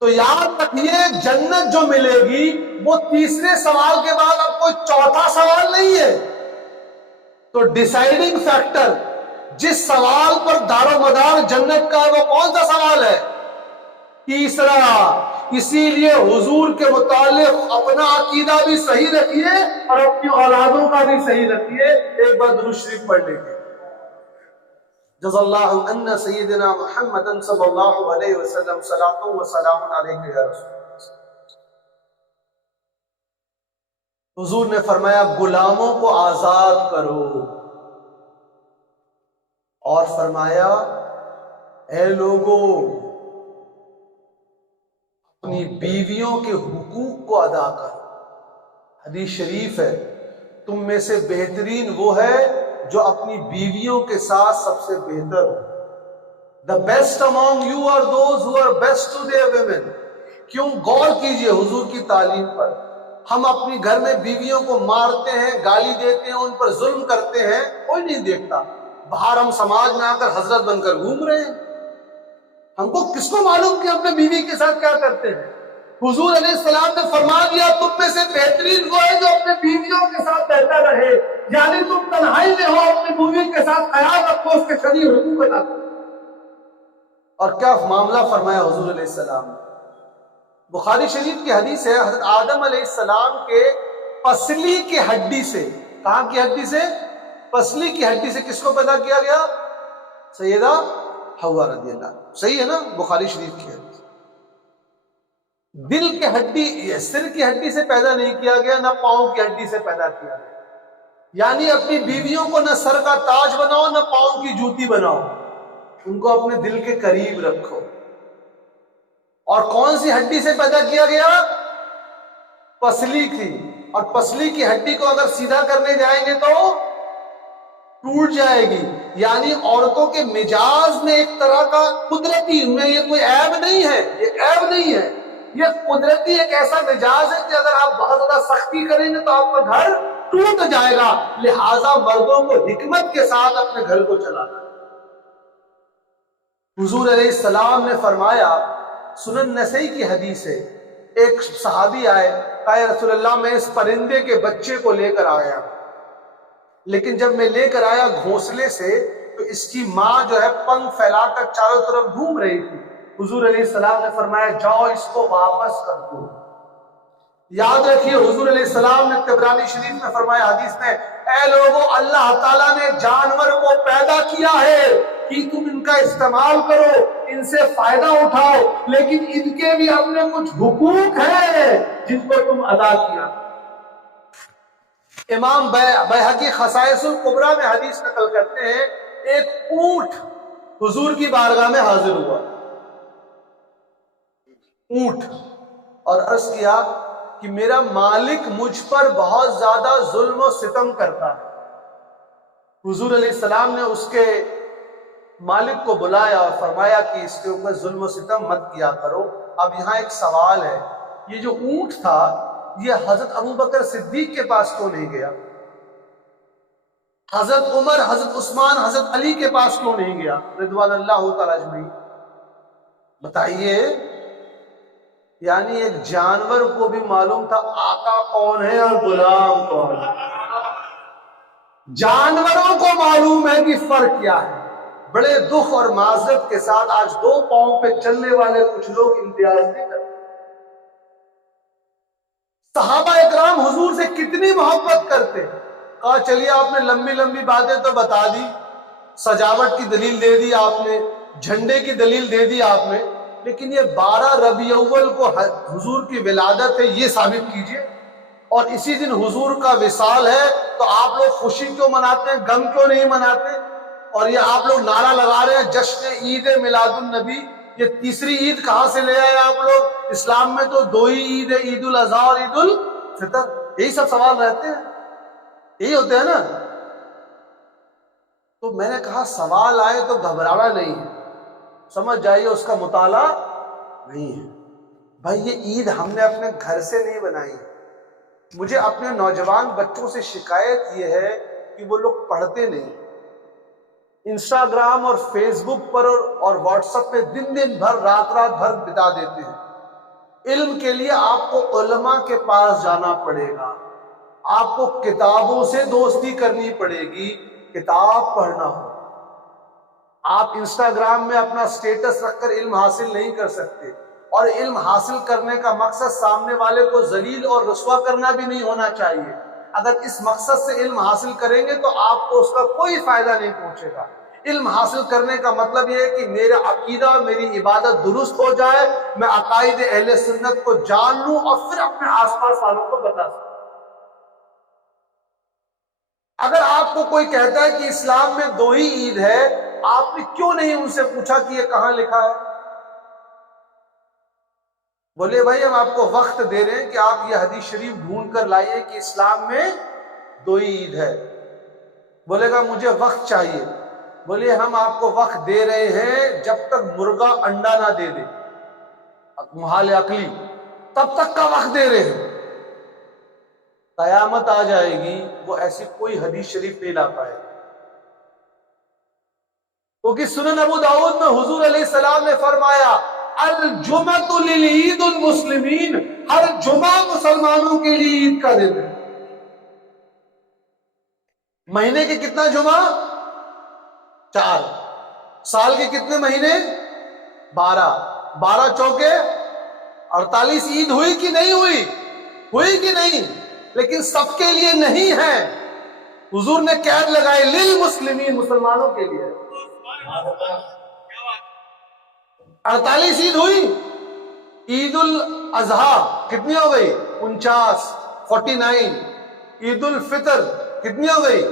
تو یاد رکھیے جنت جو ملے گی وہ تیسرے سوال کے بعد اب کوئی چوتھا سوال نہیں ہے. تو ڈیسائیڈنگ فیکٹر جس سوال پر دار و مدار جنت کا وہ کون سا سوال ہے؟ تیسرا. اسی لیے حضور کے متعلق اپنا عقیدہ بھی صحیح رکھیے اور اپنی اولادوں کا بھی صحیح رکھیے. ایک بار درود شریف پڑھ لیجیے. جزا اللہ عنا سیدنا محمد صلی اللہ علیہ وسلم صلاۃ و سلام علیہ یا رسول. حضور نے فرمایا غلاموں کو آزاد کرو، اور فرمایا اے لوگوں اپنی بیویوں کے حقوق کو ادا کرو. حدیث شریف ہے تم میں سے بہترین وہ ہے جو اپنی بیویوں کے ساتھ سب سے بہتر ہو. The best among you are those who are best to their women. کیوں؟ غور کیجئے حضور کی تعلیم پر. ہم اپنی گھر میں بیویوں کو مارتے ہیں، گالی دیتے ہیں، ان پر ظلم کرتے ہیں، کوئی نہیں دیکھتا. باہر ہم سماج میں آ کر حضرت بن کر گھوم رہے ہیں. ہم کو کس کو معلوم کہ اپنے بیوی کے ساتھ کیا کرتے ہیں؟ حضور علیہ السلام نے فرما دیا تم میں سے بہترین وہ ہے جو اپنے بیویوں کے ساتھ رہتا رہے. یعنی تم تنہائی میں ہو اپنی بیوی کے ساتھ خیال رکھو، اس کے شرعی حقوق ادا کرو. اور کیا معاملہ فرمایا حضور علیہ السلام نے؟ بخاری شریف کی حدیث ہے حضرت آدم علیہ السلام کے پسلی کی ہڈی سے. کہاں کی ہڈی سے؟ پسلی کی ہڈی سے کس کو پیدا کیا گیا؟ سیدہ حوا رضی اللہ عنہا. صحیح ہے نا؟ بخاری شریف کی حدیث. دل کی ہڈی، سر کی ہڈی سے پیدا نہیں کیا گیا، نہ پاؤں کی ہڈی سے پیدا کیا گیا. یعنی اپنی بیویوں کو نہ سر کا تاج بناؤ نہ پاؤں کی جوتی بناؤ، ان کو اپنے دل کے قریب رکھو. اور کون سی ہڈی سے پیدا کیا گیا؟ پسلی کی. اور پسلی کی ہڈی کو اگر سیدھا کرنے جائیں گے تو ٹوٹ جائے گی. یعنی عورتوں کے مزاج میں ایک طرح کا قدرتی، ان میں یہ کوئی عیب نہیں ہے، یہ عیب نہیں ہے، یہ قدرتی ایک ایسا مزاج ہے کہ اگر آپ بہت زیادہ سختی کریں گے تو آپ کا گھر ٹوٹ جائے گا. لہذا مردوں کو حکمت کے ساتھ اپنے گھر کو چلانا. حضور علیہ السلام نے فرمایا، سنن نسائی کی حدیث ہے، ایک صحابی آئے، کہا یا رسول اللہ میں اس پرندے کے بچے کو لے کر آیا، لیکن جب میں لے کر آیا گھونسلے سے تو اس کی ماں جو ہے پنکھ پھیلا کر چاروں طرف گھوم رہی تھی. حضور علیہ السلام نے فرمایا جاؤ اس کو واپس کر دو. یاد رکھیے حضور علیہ السلام نے طبرانی شریف میں فرمایا حدیث میں، اے لوگوں اللہ تعالیٰ نے جانور کو پیدا کیا ہے کہ تم ان کا استعمال کرو، ان سے فائدہ اٹھاؤ، لیکن ان کے بھی اپنے کچھ حقوق ہیں جن کو تم ادا کیا. امام بیہقی خصائص الکبریٰ میں حدیث نقل کرتے ہیں، ایک اونٹ حضور کی بارگاہ میں حاضر ہوا، اونٹ، اور عرض کیا کہ میرا مالک مجھ پر بہت زیادہ ظلم و ستم کرتا ہے. حضور علیہ السلام نے اس کے مالک کو بلایا اور فرمایا کہ اس کے اوپر ظلم و ستم مت کیا کرو. اب یہاں ایک سوال ہے، یہ جو اونٹ تھا یہ حضرت ابوبکر صدیق کے پاس کیوں نہیں گیا؟ حضرت عمر، حضرت عثمان، حضرت علی کے پاس کیوں نہیں گیا رضوان اللہ تعالی اجمعین؟ بتائیے. یعنی ایک جانور کو بھی معلوم تھا آقا کون ہے اور غلام کون ہے. جانوروں کو معلوم ہے کہ فرق کیا ہے. بڑے دکھ اور معذرت کے ساتھ آج دو پاؤں پہ چلنے والے کچھ لوگ امتیاز نہیں کرتے. صحابہ اکرام حضور سے کتنی محبت کرتے. کہا چلیے آپ نے لمبی لمبی باتیں تو بتا دی، سجاوٹ کی دلیل دے دی آپ نے، جھنڈے کی دلیل دے دی آپ نے، لیکن یہ 12 ربیع اول کو حضور کی ولادت ہے یہ ثابت کیجئے. اور اسی دن حضور کا وصال ہے تو آپ لوگ خوشی کیوں مناتے ہیں، غم کیوں نہیں مناتے؟ اور یہ آپ لوگ نعرہ لگا رہے ہیں جشن عید میلاد النبی، یہ تیسری عید کہاں سے لے آئے آپ لوگ؟ اسلام میں تو 2 ہی عید ہے، عید الاضحیٰ اور عید الفطر. یہی سب سوال رہتے ہیں، یہی ہوتے ہیں نا. تو میں نے کہا سوال آئے تو گھبرانا نہیں ہے، سمجھ جائیے اس کا مطالعہ نہیں ہے. بھائی یہ عید ہم نے اپنے گھر سے نہیں بنائی ہے. مجھے اپنے نوجوان بچوں سے شکایت یہ ہے کہ وہ لوگ پڑھتے نہیں، انسٹاگرام اور فیس بک پر اور واٹس ایپ پہ دن دن بھر رات رات بھر بتا دیتے ہیں. علم کے لیے آپ کو علماء کے پاس جانا پڑے گا، آپ کو کتابوں سے دوستی کرنی پڑے گی، کتاب پڑھنا ہو۔ آپ انسٹاگرام میں اپنا سٹیٹس رکھ کر علم حاصل نہیں کر سکتے، اور علم حاصل کرنے کا مقصد سامنے والے کو ذلیل اور رسوا کرنا بھی نہیں ہونا چاہیے۔ اگر اس مقصد سے علم حاصل کریں گے تو آپ کو اس کا کوئی فائدہ نہیں پہنچے گا۔ علم حاصل کرنے کا مطلب یہ ہے کہ میرا عقیدہ، میری عبادت درست ہو جائے، میں عقائد اہل سنت کو جان لوں اور پھر اپنے آس پاس والوں کو بتا سکوں۔ اگر آپ کو کوئی کہتا ہے کہ اسلام میں 2 ہی عید ہے، آپ نے کیوں نہیں ان سے پوچھا کہ یہ کہاں لکھا ہے؟ بولے بھائی ہم آپ کو وقت دے رہے ہیں کہ آپ یہ حدیث شریف ڈھونڈ کر لائیے کہ اسلام میں 2 ہی عید ہے۔ بولے گا مجھے وقت چاہیے۔ بولے ہم آپ کو وقت دے رہے ہیں جب تک مرغا انڈا نہ دے دے، محال عقلی، تب تک کا وقت دے رہے ہیں۔ قیامت آ جائے گی وہ ایسی کوئی حدیث شریف نہیں لا پائے، کیونکہ سنن ابو داؤد میں حضور علیہ السلام نے فرمایا الجمعۃ للعید المسلمین، ہر جمعہ مسلمانوں کے لیے عید کا دن ہے۔ مہینے کے کتنا جمعہ؟ 4۔ سال کے کتنے مہینے؟ 12۔ 12 چوکے 48۔ عید ہوئی کہ نہیں ہوئی؟ ہوئی کہ نہیں؟ لیکن سب کے لیے نہیں ہے۔ حضور نے قید لگائی للمسلمین، مسلمانوں کے لیے۔ 48 عید ہوئی۔ عید الاضحیٰ کتنی ہو گئی؟ 49، 49۔ عید الفطر کتنی ہو گئی؟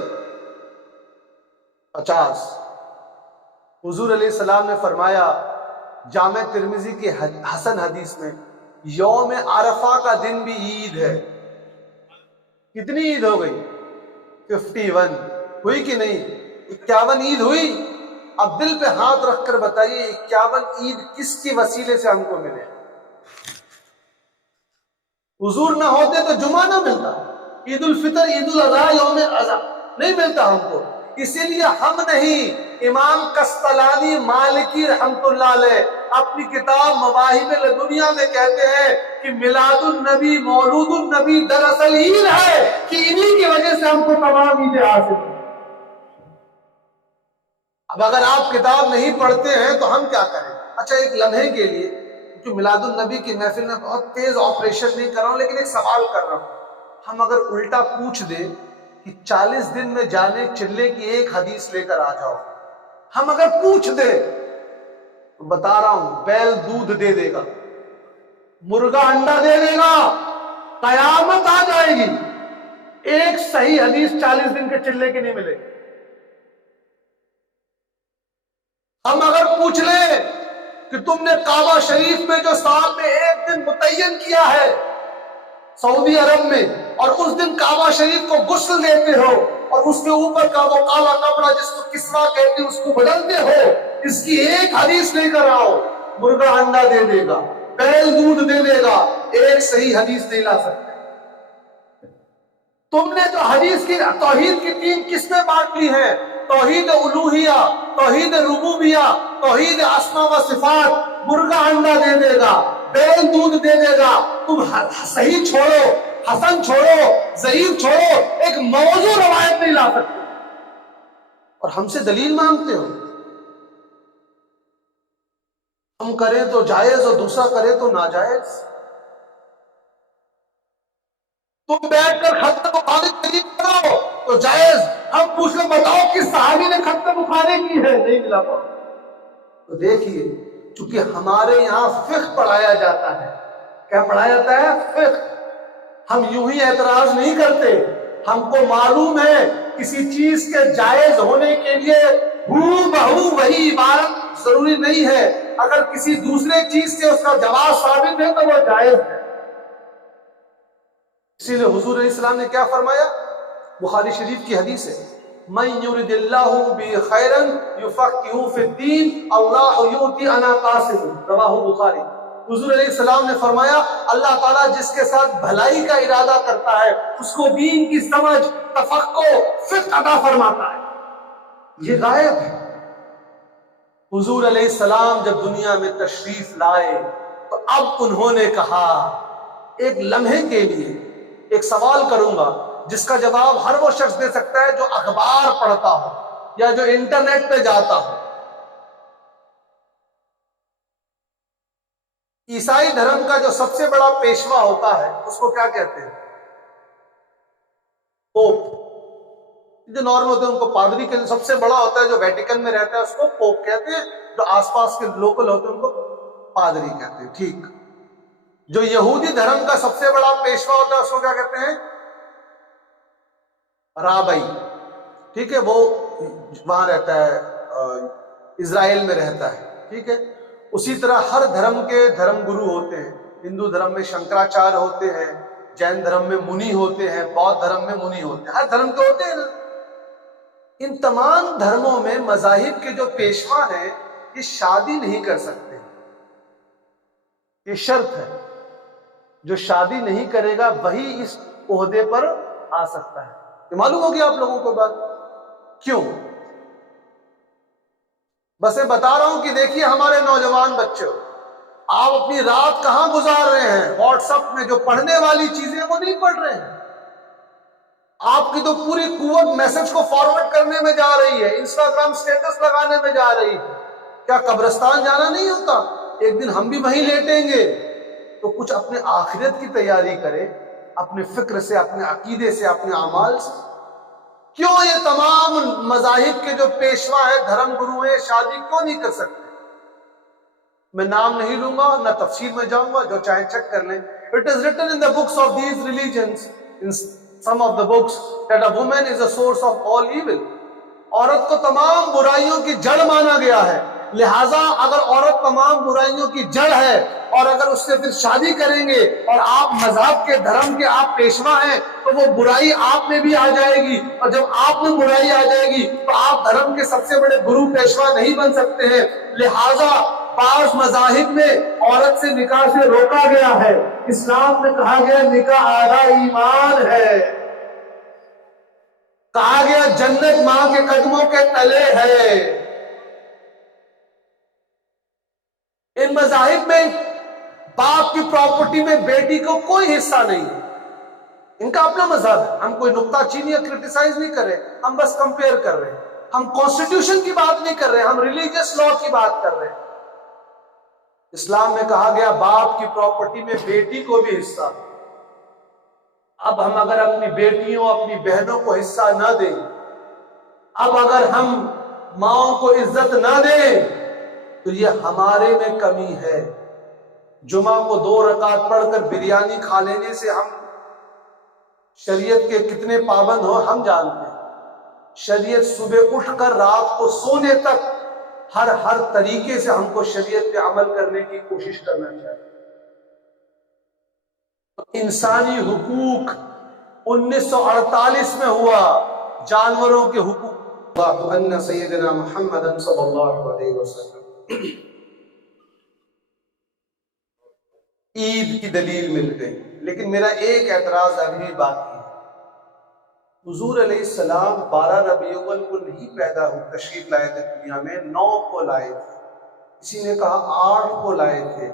50۔ حضور علیہ السلام نے فرمایا جامع ترمذی کی حسن حدیث میں، یوم عرفہ کا دن بھی عید ہے۔ کتنی عید ہو گئی؟ 51۔ ہوئی کہ نہیں؟ 51 عید ہوئی۔ اب دل پہ ہاتھ رکھ کر بتائیے 51 عید کس کی وسیلے سے ہم کو ملے؟ حضور نہ ہوتے تو جمعہ نہ ملتا، عید الفطر، عید الاضحیٰ، یوم الاضحیٰ نہیں ملتا ہم کو۔ اسی لیے ہم نہیں، امام قسطلانی مالکی رحمت اللہ علیہ اپنی کتاب مواہب لدنیا میں کہتے ہیں کہ میلاد النبی، مولود النبی دراصل عید ہے کہ انہی کی وجہ سے ہم کو تمام عیدیں حاصل ہیں۔ اب اگر آپ کتاب نہیں پڑھتے ہیں تو ہم کیا کریں؟ اچھا ایک لمحے کے لیے، کیونکہ میلاد النبی کی محفل میں بہت تیز آپریشن نہیں کر رہا ہوں لیکن ایک سوال کر رہا ہوں، ہم اگر الٹا پوچھ دیں کہ 40 دن میں جانے چلے کی ایک حدیث لے کر آ جاؤ، ہم اگر پوچھ دیں تو بتا رہا ہوں بیل دودھ دے دے گا، مرغا انڈا دے دے گا، قیامت آ جائے گی، ایک صحیح حدیث 40 دن کے چلے کی نہیں ملے گی۔ ہم اگر پوچھ لیں کہ تم نے کعبہ شریف میں جو سال میں ایک دن متعین کیا ہے سعودی عرب میں، اور اس دن کعبہ شریف کو غسل دیتے ہو اور اس کے اوپر کا وہ کالا کپڑا جس کو کسوہ کہتے ہیں اس کو بدلتے ہو، اس کی ایک حدیث لے کر آؤ، مرغا انڈا دے دے گا، بیل دودھ دے دے گا، ایک صحیح حدیث نہیں لا سکتے۔ تم نے جو حدیث کی توحید کی 3 قسمیں بانٹ لی ہیں، توحید الوہیہ، توحید ربوبیہ، توحید اسماء و صفات، مرغا انڈا دے دے گا، بیل دودھ دے دے گا، تم صحیح چھوڑو، حسن چھوڑو، ضعیف چھوڑو، ایک موضوع روایت نہیں لا سکتے اور ہم سے دلیل مانگتے ہو۔ ہم کریں تو جائز اور دوسرا کرے تو ناجائز۔ تم بیٹھ کر ختم بخاری دلیل کرو تو جائز، ہم پوچھ لیں بتاؤ کس صحابی نے ختم بخاری کی ہے، نہیں ملا پاؤ۔ تو دیکھیے چونکہ ہمارے یہاں فقہ پڑھایا جاتا ہے، کیا پڑھایا جاتا ہے؟ فقہ۔ ہم یوں ہی اعتراض نہیں کرتے، ہم کو معلوم ہے کسی چیز کے جائز ہونے کے لیے ہو بہو وہی عبارت ضروری نہیں ہے، اگر کسی دوسرے چیز سے اس کا جواز ثابت ہے تو وہ جائز ہے۔ اسی لیے حضور علیہ السلام نے کیا فرمایا؟ بخاری شریف کی حدیث ہے، من یرد اللہ بہ خیرا یفقہہ فی الدین اللہ یؤتی انا قاسم، رواہ بخاری۔ حضور علیہ السلام نے فرمایا اللہ تعالیٰ جس کے ساتھ بھلائی کا ارادہ کرتا ہے اس کو دین کی سمجھ، تفقہ، فقہ عطا فرماتا ہے۔ یہ غائب ہے۔ حضور علیہ السلام جب دنیا میں تشریف لائے تو اب انہوں نے کہا، ایک لمحے کے لیے ایک سوال کروں گا جس کا جواب ہر وہ شخص دے سکتا ہے جو اخبار پڑھتا ہو یا جو انٹرنیٹ پہ جاتا ہو۔ عیسائی دھرم کا جو سب سے بڑا پیشوا ہوتا ہے اس کو کیا کہتے ہیں؟ پوپ۔ جو نارمل ہوتے ہیں ان کو پادری کے سب سے بڑا ہوتا ہے جو ویٹیکن میں رہتا ہے اس کو پوپ کہتے ہیں، جو آس پاس کے لوکل ہوتے ہیں ان کو پادری کہتے ہیں۔ ٹھیک، جو یہودی دھرم کا سب سے بڑا پیشوا ہوتا ہے اس کو کیا کہتے ہیں؟ رابئی۔ ٹھیک ہے، وہ وہاں رہتا ہے، اسرائیل میں رہتا ہے۔ ٹھیک ہے، اسی طرح ہر دھرم کے دھرم گرو ہوتے ہیں۔ ہندو دھرم میں شنکراچاریہ ہوتے ہیں، جین دھرم میں منی ہوتے ہیں، بودھ دھرم میں منی ہوتے ہیں، ہر دھرم کے ہوتے ہیں نا۔ ان تمام دھرموں میں مذاہب کے جو پیشوا ہیں یہ شادی نہیں کر سکتے، یہ شرط ہے، جو شادی نہیں کرے گا وہی اس عہدے پر آ سکتا ہے۔ یہ معلوم ہوگی آپ لوگوں کو بات کیوں؟ بس میں بتا رہا ہوں کہ دیکھیے ہمارے نوجوان بچے، آپ اپنی رات کہاں گزار رہے ہیں؟ واٹس ایپ میں جو پڑھنے والی چیزیں وہ نہیں پڑھ رہے ہیں۔ آپ کی تو پوری قوت میسج کو فارورڈ کرنے میں جا رہی ہے، انسٹاگرام سٹیٹس لگانے میں جا رہی ہے۔ کیا قبرستان جانا نہیں ہوتا؟ ایک دن ہم بھی وہیں لیٹیں گے، تو کچھ اپنے آخرت کی تیاری کرے، اپنے فکر سے، اپنے عقیدے سے، اپنے اعمال سے۔ کیوں یہ تمام مذاہب کے جو پیشوا ہیں، دھرم گرو ہیں، شادی کیوں نہیں کر سکتے؟ میں نام نہیں لوں گا، نہ تفصیل میں جاؤں گا، جو چاہے چیک کر لیں۔ It is written in the books of these religions, in some of the books, that a woman is a source of all evil. عورت کو تمام برائیوں کی جڑ مانا گیا ہے، لہٰذا اگر عورت تمام برائیوں کی جڑ ہے اور اگر اس سے پھر شادی کریں گے اور آپ مذہب کے دھرم کے آپ پیشوا ہیں تو وہ برائی آپ میں بھی آ جائے گی، اور جب آپ میں برائی آ جائے گی تو آپ دھرم کے سب سے بڑے گرو پیشوا نہیں بن سکتے ہیں۔ لہٰذا بعض مذاہب میں عورت سے نکاح سے روکا گیا ہے، اسلام میں کہا گیا نکاح آدھا ایمان ہے، کہا گیا جنت ماں کے قدموں کے تلے ہے۔ ان مذاہب میں باپ کی پراپرٹی میں بیٹی کو کوئی حصہ نہیں ہے، ان کا اپنا مذہب ہے۔ ہم کوئی نکتہ چینی یا کرٹیسائز نہیں کر رہے، ہم بس کمپیئر کر رہے ہیں۔ ہم کانسٹیٹیوشن کی بات نہیں کر رہے، ہم ریلیجیس لا کی بات کر رہے ہیں۔ اسلام میں کہا گیا باپ کی پراپرٹی میں بیٹی کو بھی حصہ۔ اب ہم اگر اپنی بیٹیوں، اپنی بہنوں کو حصہ نہ دیں، اب اگر ہم ماؤں کو عزت نہ دیں تو یہ ہمارے میں کمی ہے۔ جمعہ کو 2 رکعت پڑھ کر بریانی کھا لینے سے ہم شریعت کے کتنے پابند ہو ہم جانتے ہیں۔ شریعت صبح اٹھ کر رات کو سونے تک ہر طریقے سے ہم کو شریعت پہ عمل کرنے کی کوشش کرنا چاہیے۔ انسانی حقوق 1948 میں ہوا، جانوروں کے حقوق ان سیدنا محمد صلی اللہ علیہ وسلم۔ عید کی دلیل مل گئی، لیکن میرا ایک اعتراض ابھی بھی باقی ہے۔ حضور علیہ السلام 12 ربیع الاول کو نہیں پیدا ہوئے، تشریف لائے تھے دنیا میں، 9 کو لائے تھے، کسی نے کہا 8 کو لائے تھے،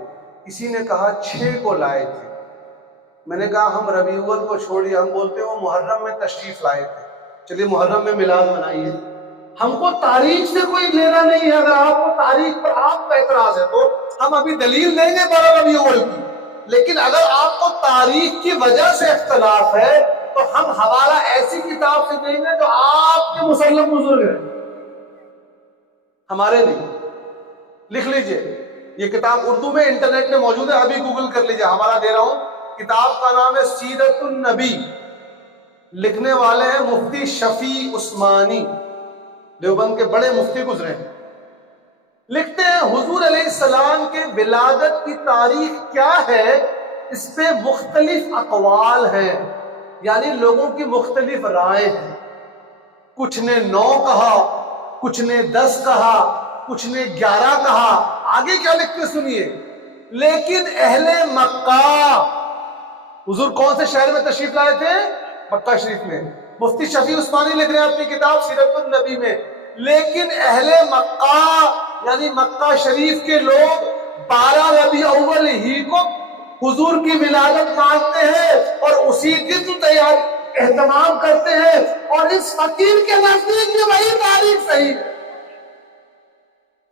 کسی نے کہا 6 کو لائے تھے۔ میں نے کہا ہم ربیع الاول کو چھوڑیے، ہم بولتے ہیں وہ محرم میں تشریف لائے تھے، چلیے محرم میں میلاد منائیے۔ ہم کو تاریخ سے کوئی لینا نہیں ہے، اگر آپ کو تاریخ پر آپ کا اعتراض ہے تو ہم ابھی دلیل دیں گے 12 ربیع الاول کی، لیکن اگر آپ کو تاریخ کی وجہ سے اختلاف ہے تو ہم حوالہ ایسی کتاب سے دیں گے جو آپ کے مسلم بزرگ ہیں، ہمارے نہیں۔ لکھ لیجئے، یہ کتاب اردو میں انٹرنیٹ میں موجود ہے، ابھی گوگل کر لیجئے، حوالہ دے رہا ہوں۔ کتاب کا نام ہے سیرت النبی، لکھنے والے ہیں مفتی شفیع عثمانی، دیوبند کے بڑے مفتی گزرے ہیں۔ لکھتے ہیں حضور علیہ السلام کے ولادت کی تاریخ کیا ہے، اس پہ مختلف اقوال ہیں، یعنی لوگوں کی مختلف رائے ہیں۔ کچھ نے 9 کہا، کچھ نے 10 کہا، کچھ نے 11 کہا۔ آگے کیا لکھتے سنیے، لیکن اہل مکہ، حضور کون سے شہر میں تشریف لائے تھے؟ مکہ شریف میں۔ مفتی شفیع عثمانی لکھ رہے ہیں اپنی کتاب سیرت النبی میں، لیکن اہل مکہ یعنی مکہ شریف کے لوگ 12 ربیع اول ہی کو حضور کی ولادت مانتے ہیں اور اسی دن تیاری اہتمام کرتے ہیں، اور اس فقیر کے نزدیک بھی وہی تاریخ صحیح ہے۔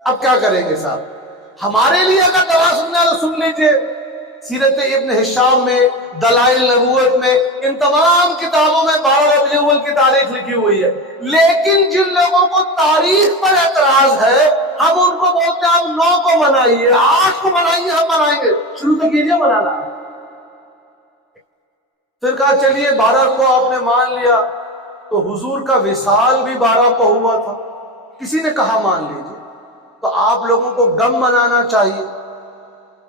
اب کیا کریں گے صاحب؟ ہمارے لیے اگر دوا سننا ہے تو سن لیجئے، سیرت ابن ہشام میں، دلائل نبوت میں، ان تمام کتابوں میں 12 ربیع اول کی تاریخ لکھی ہوئی ہے۔ لیکن جن لوگوں کو تاریخ پر اعتراض ہے، ہم ان کو بولتے ہیں آپ 9 کو منائیے، 8 کو منائیے، ہم منائیں گے، شروع تو کیجئے منانا۔ پھر کہا چلیے 12 کو آپ نے مان لیا تو حضور کا وصال بھی 12 کو ہوا تھا، کسی نے کہا مان لیجئے، تو آپ لوگوں کو غم منانا چاہیے۔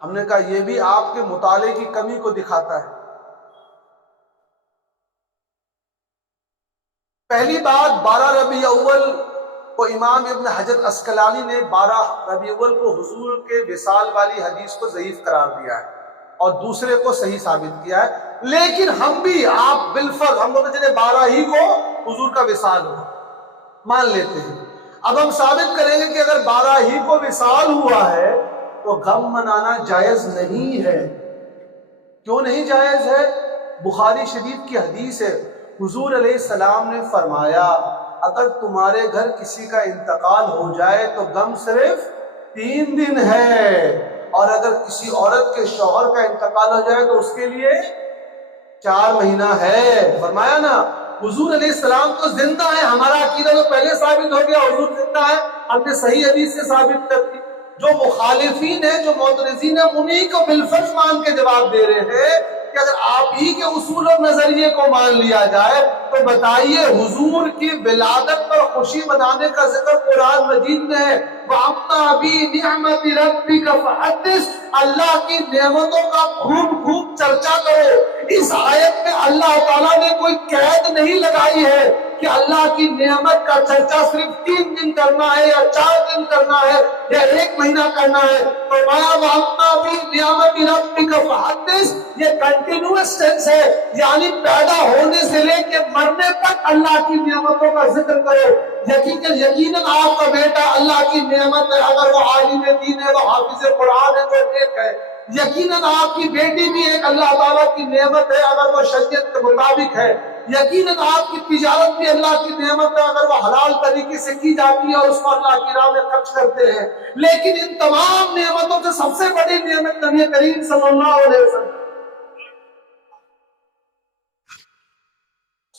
ہم نے کہا یہ بھی آپ کے مطالعے کی کمی کو دکھاتا ہے۔ پہلی بات، 12 ربیع اول کو امام ابن حجر عسقلانی نے 12 ربیع اول کو حضور کے وصال والی حدیث کو ضعیف قرار دیا ہے اور دوسرے کو صحیح ثابت کیا ہے، لیکن ہم بھی آپ بالفرض ہم بولتے چلے 12 ہی کو حضور کا وصال ہوا، مان لیتے ہیں۔ اب ہم ثابت کریں گے کہ اگر 12 ہی کو وصال ہوا ہے تو غم منانا جائز نہیں ہے۔ کیوں نہیں جائز ہے؟ بخاری شریف کی حدیث ہے، حضور علیہ السلام نے فرمایا اگر تمہارے گھر کسی کا انتقال ہو جائے تو غم صرف 3 دن ہے، اور اگر کسی عورت کے شوہر کا انتقال ہو جائے تو اس کے لیے 4 مہینہ ہے۔ فرمایا نا، حضور علیہ السلام تو زندہ ہے، ہمارا عقیدہ تو پہلے ثابت ہو گیا حضور زندہ ہے، ہم نے صحیح حدیث سے ثابت کر دی۔ جو مخالفین ہیں، جو معترضین ہیں، انہی کو بالفرض مان کے جواب دے رہے ہیں کہ اگر آپ ہی کے اصول اور نظریے کو مان لیا جائے تو بتائیے حضور کی ولادت پر خوشی منانے کا ذکر قرآن مجید میں ہے، وَأَمَّا بِنِعْمَةِ رَبِّكَ فَحَدِّثْ، اللہ کی نعمتوں کا خوب خوب چرچا کرو۔ اس آیت میں اللہ تعالیٰ نے کوئی قید نہیں لگائی ہے کہ اللہ کی نعمت کا چرچا صرف 3 دن کرنا ہے یا 4 دن کرنا ہے یا 1 مہینہ کرنا ہے۔ فرمایا وَأَمَّا بِنِعْمَةِ رَبِّكَ فَحَدِّثْ، یہ کنٹینیوس ٹینس ہے، یعنی پیدا ہونے سے لے کے مرنے تک اللہ کی نعمتوں کا ذکر کرو۔ یقیناً آپ کا بیٹا اللہ کی نعمت ہے، اگر وہ عالم دین ہے، وہ حافظ قرآن ہے، وہ نیک ہے۔ یقیناً آپ کی بیٹی بھی ایک اللہ تعالیٰ کی نعمت ہے اگر وہ شریعت کے مطابق ہے۔ یقیناً آپ کی تجارت بھی اللہ کی نعمت ہے اگر وہ حلال طریقے سے کی جاتی ہے اور اس کو اللہ کی راہ میں خرچ کرتے ہیں۔ لیکن ان تمام نعمتوں سے سب سے بڑی نعمت نبی کریم صلی اللہ علیہ وسلم۔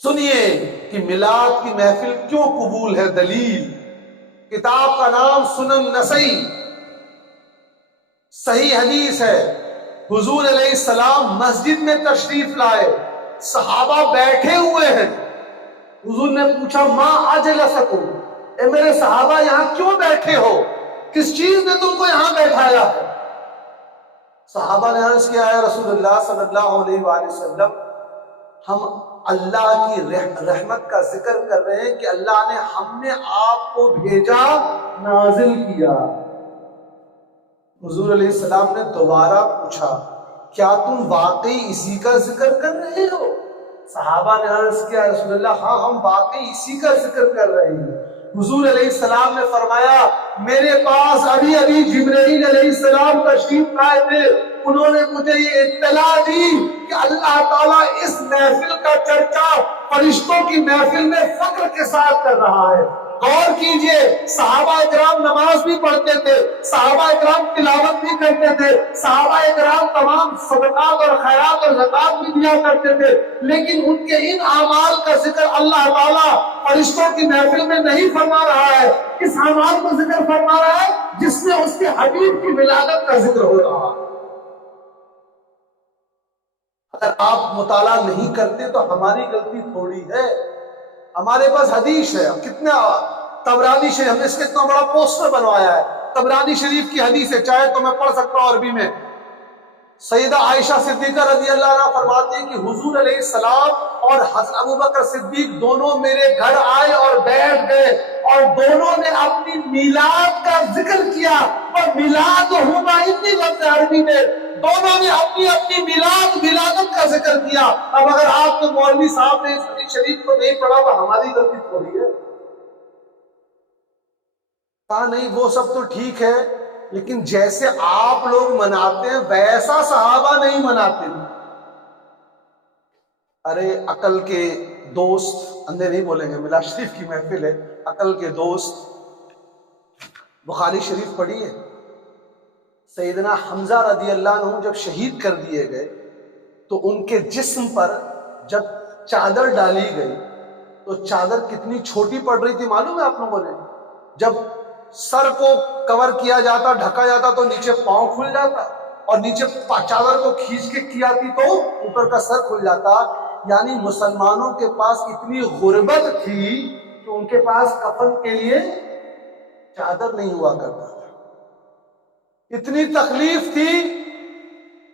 سنیے کہ میلاد کی محفل کیوں قبول ہے۔ دلیل، کتاب کا نام سنن نسائی، صحیح حدیث ہے، حضور علیہ السلام مسجد میں تشریف لائے، صحابہ بیٹھے ہوئے ہیں، حضور نے پوچھا ما اجلسکم، اے میرے صحابہ یہاں کیوں بیٹھے ہو، کس چیز نے تم کو یہاں بیٹھایا ہے؟ صحابہ نے عرض کیا ہے رسول اللہ صلی اللہ علیہ وآلہ وسلم، ہم اللہ کی رحمت کا ذکر کر رہے ہیں کہ اللہ نے ہم نے آپ کو بھیجا، نازل کیا۔ حضور علیہ السلام نے دوبارہ پوچھا کیا تم واقعی اسی کا ذکر کر رہے ہو؟ صحابہ نے عرض کیا رسول اللہ ہاں ہم واقعی اسی کا ذکر کر رہے ہیں۔ حضور علیہ السلام نے فرمایا میرے پاس ابھی جبرائیل علیہ السلام تشریف لائے تھے، انہوں نے مجھے یہ اطلاع دی کہ اللہ تعالیٰ اس محفل کا چرچا فرشتوں کی محفل میں فخر کے ساتھ کر رہا ہے۔ غور کیجئے، صحابہ اکرام نماز بھی پڑھتے تھے، صحابہ اکرام تلاوت بھی کرتے تھے، صحابہ اکرام تمام صدقات اور خیرات اور زکات بھی دیا کرتے تھے، لیکن ان کے ان اعمال کا ذکر اللہ تعالیٰ فرشتوں کی محفل میں نہیں فرما رہا ہے۔ اس اعمال کو ذکر فرما رہا ہے جس میں اس کے حبیب کی ولادت کا ذکر ہو رہا ہے۔ اگر آپ مطالعہ نہیں کرتے تو ہماری غلطی تھوڑی ہے، ہمارے پاس حدیث ہے، کتنا طبرانی شریف، ہم نے اس کے اتنا بڑا پوسٹر بنوایا ہے، طبرانی شریف کی حدیث ہے، چاہے تو میں پڑھ سکتا ہوں عربی میں۔ سیدہ عائشہ صدیقہ رضی اللہ عنہ فرماتی ہیں کہ حضور علیہ السلام اور حضرت ابوبکر صدیق دونوں میرے گھر آئے اور بیٹھ گئے اور دونوں نے اپنی میلاد کا ذکر کیا، اور میلاد ہما اتنی لفظ عربی میں دونوں نے اپنی اپنی ولادت کا ذکر کیا۔ اب اگر آپ کے مولوی صاحب نے اس حدیث شریف کو نہیں پڑھا تو ہماری غلطی تھوڑی ہے۔ کہا نہیں وہ سب تو ٹھیک ہے لیکن جیسے آپ لوگ مناتے ہیں ویسا صحابہ نہیں مناتے تھے۔ ارے عقل کے دوست، اندھے نہیں بولیں گے، میلاد شریف کی محفل ہے، عقل کے دوست، بخاری شریف پڑھی ہے، سیدنا حمزہ رضی اللہ عنہ جب شہید کر دیے گئے تو ان کے جسم پر جب چادر ڈالی گئی تو چادر کتنی چھوٹی پڑ رہی تھی معلوم ہے آپ لوگوں نے؟ جب سر کو کور کیا جاتا، ڈھکا جاتا تو نیچے پاؤں کھل جاتا، اور نیچے چادر کو کھینچ کے کیا تھی تو اوپر کا سر کھل جاتا۔ یعنی مسلمانوں کے پاس اتنی غربت تھی کہ ان کے پاس کفن کے لیے چادر نہیں ہوا کرتا تھا، اتنی تکلیف تھی۔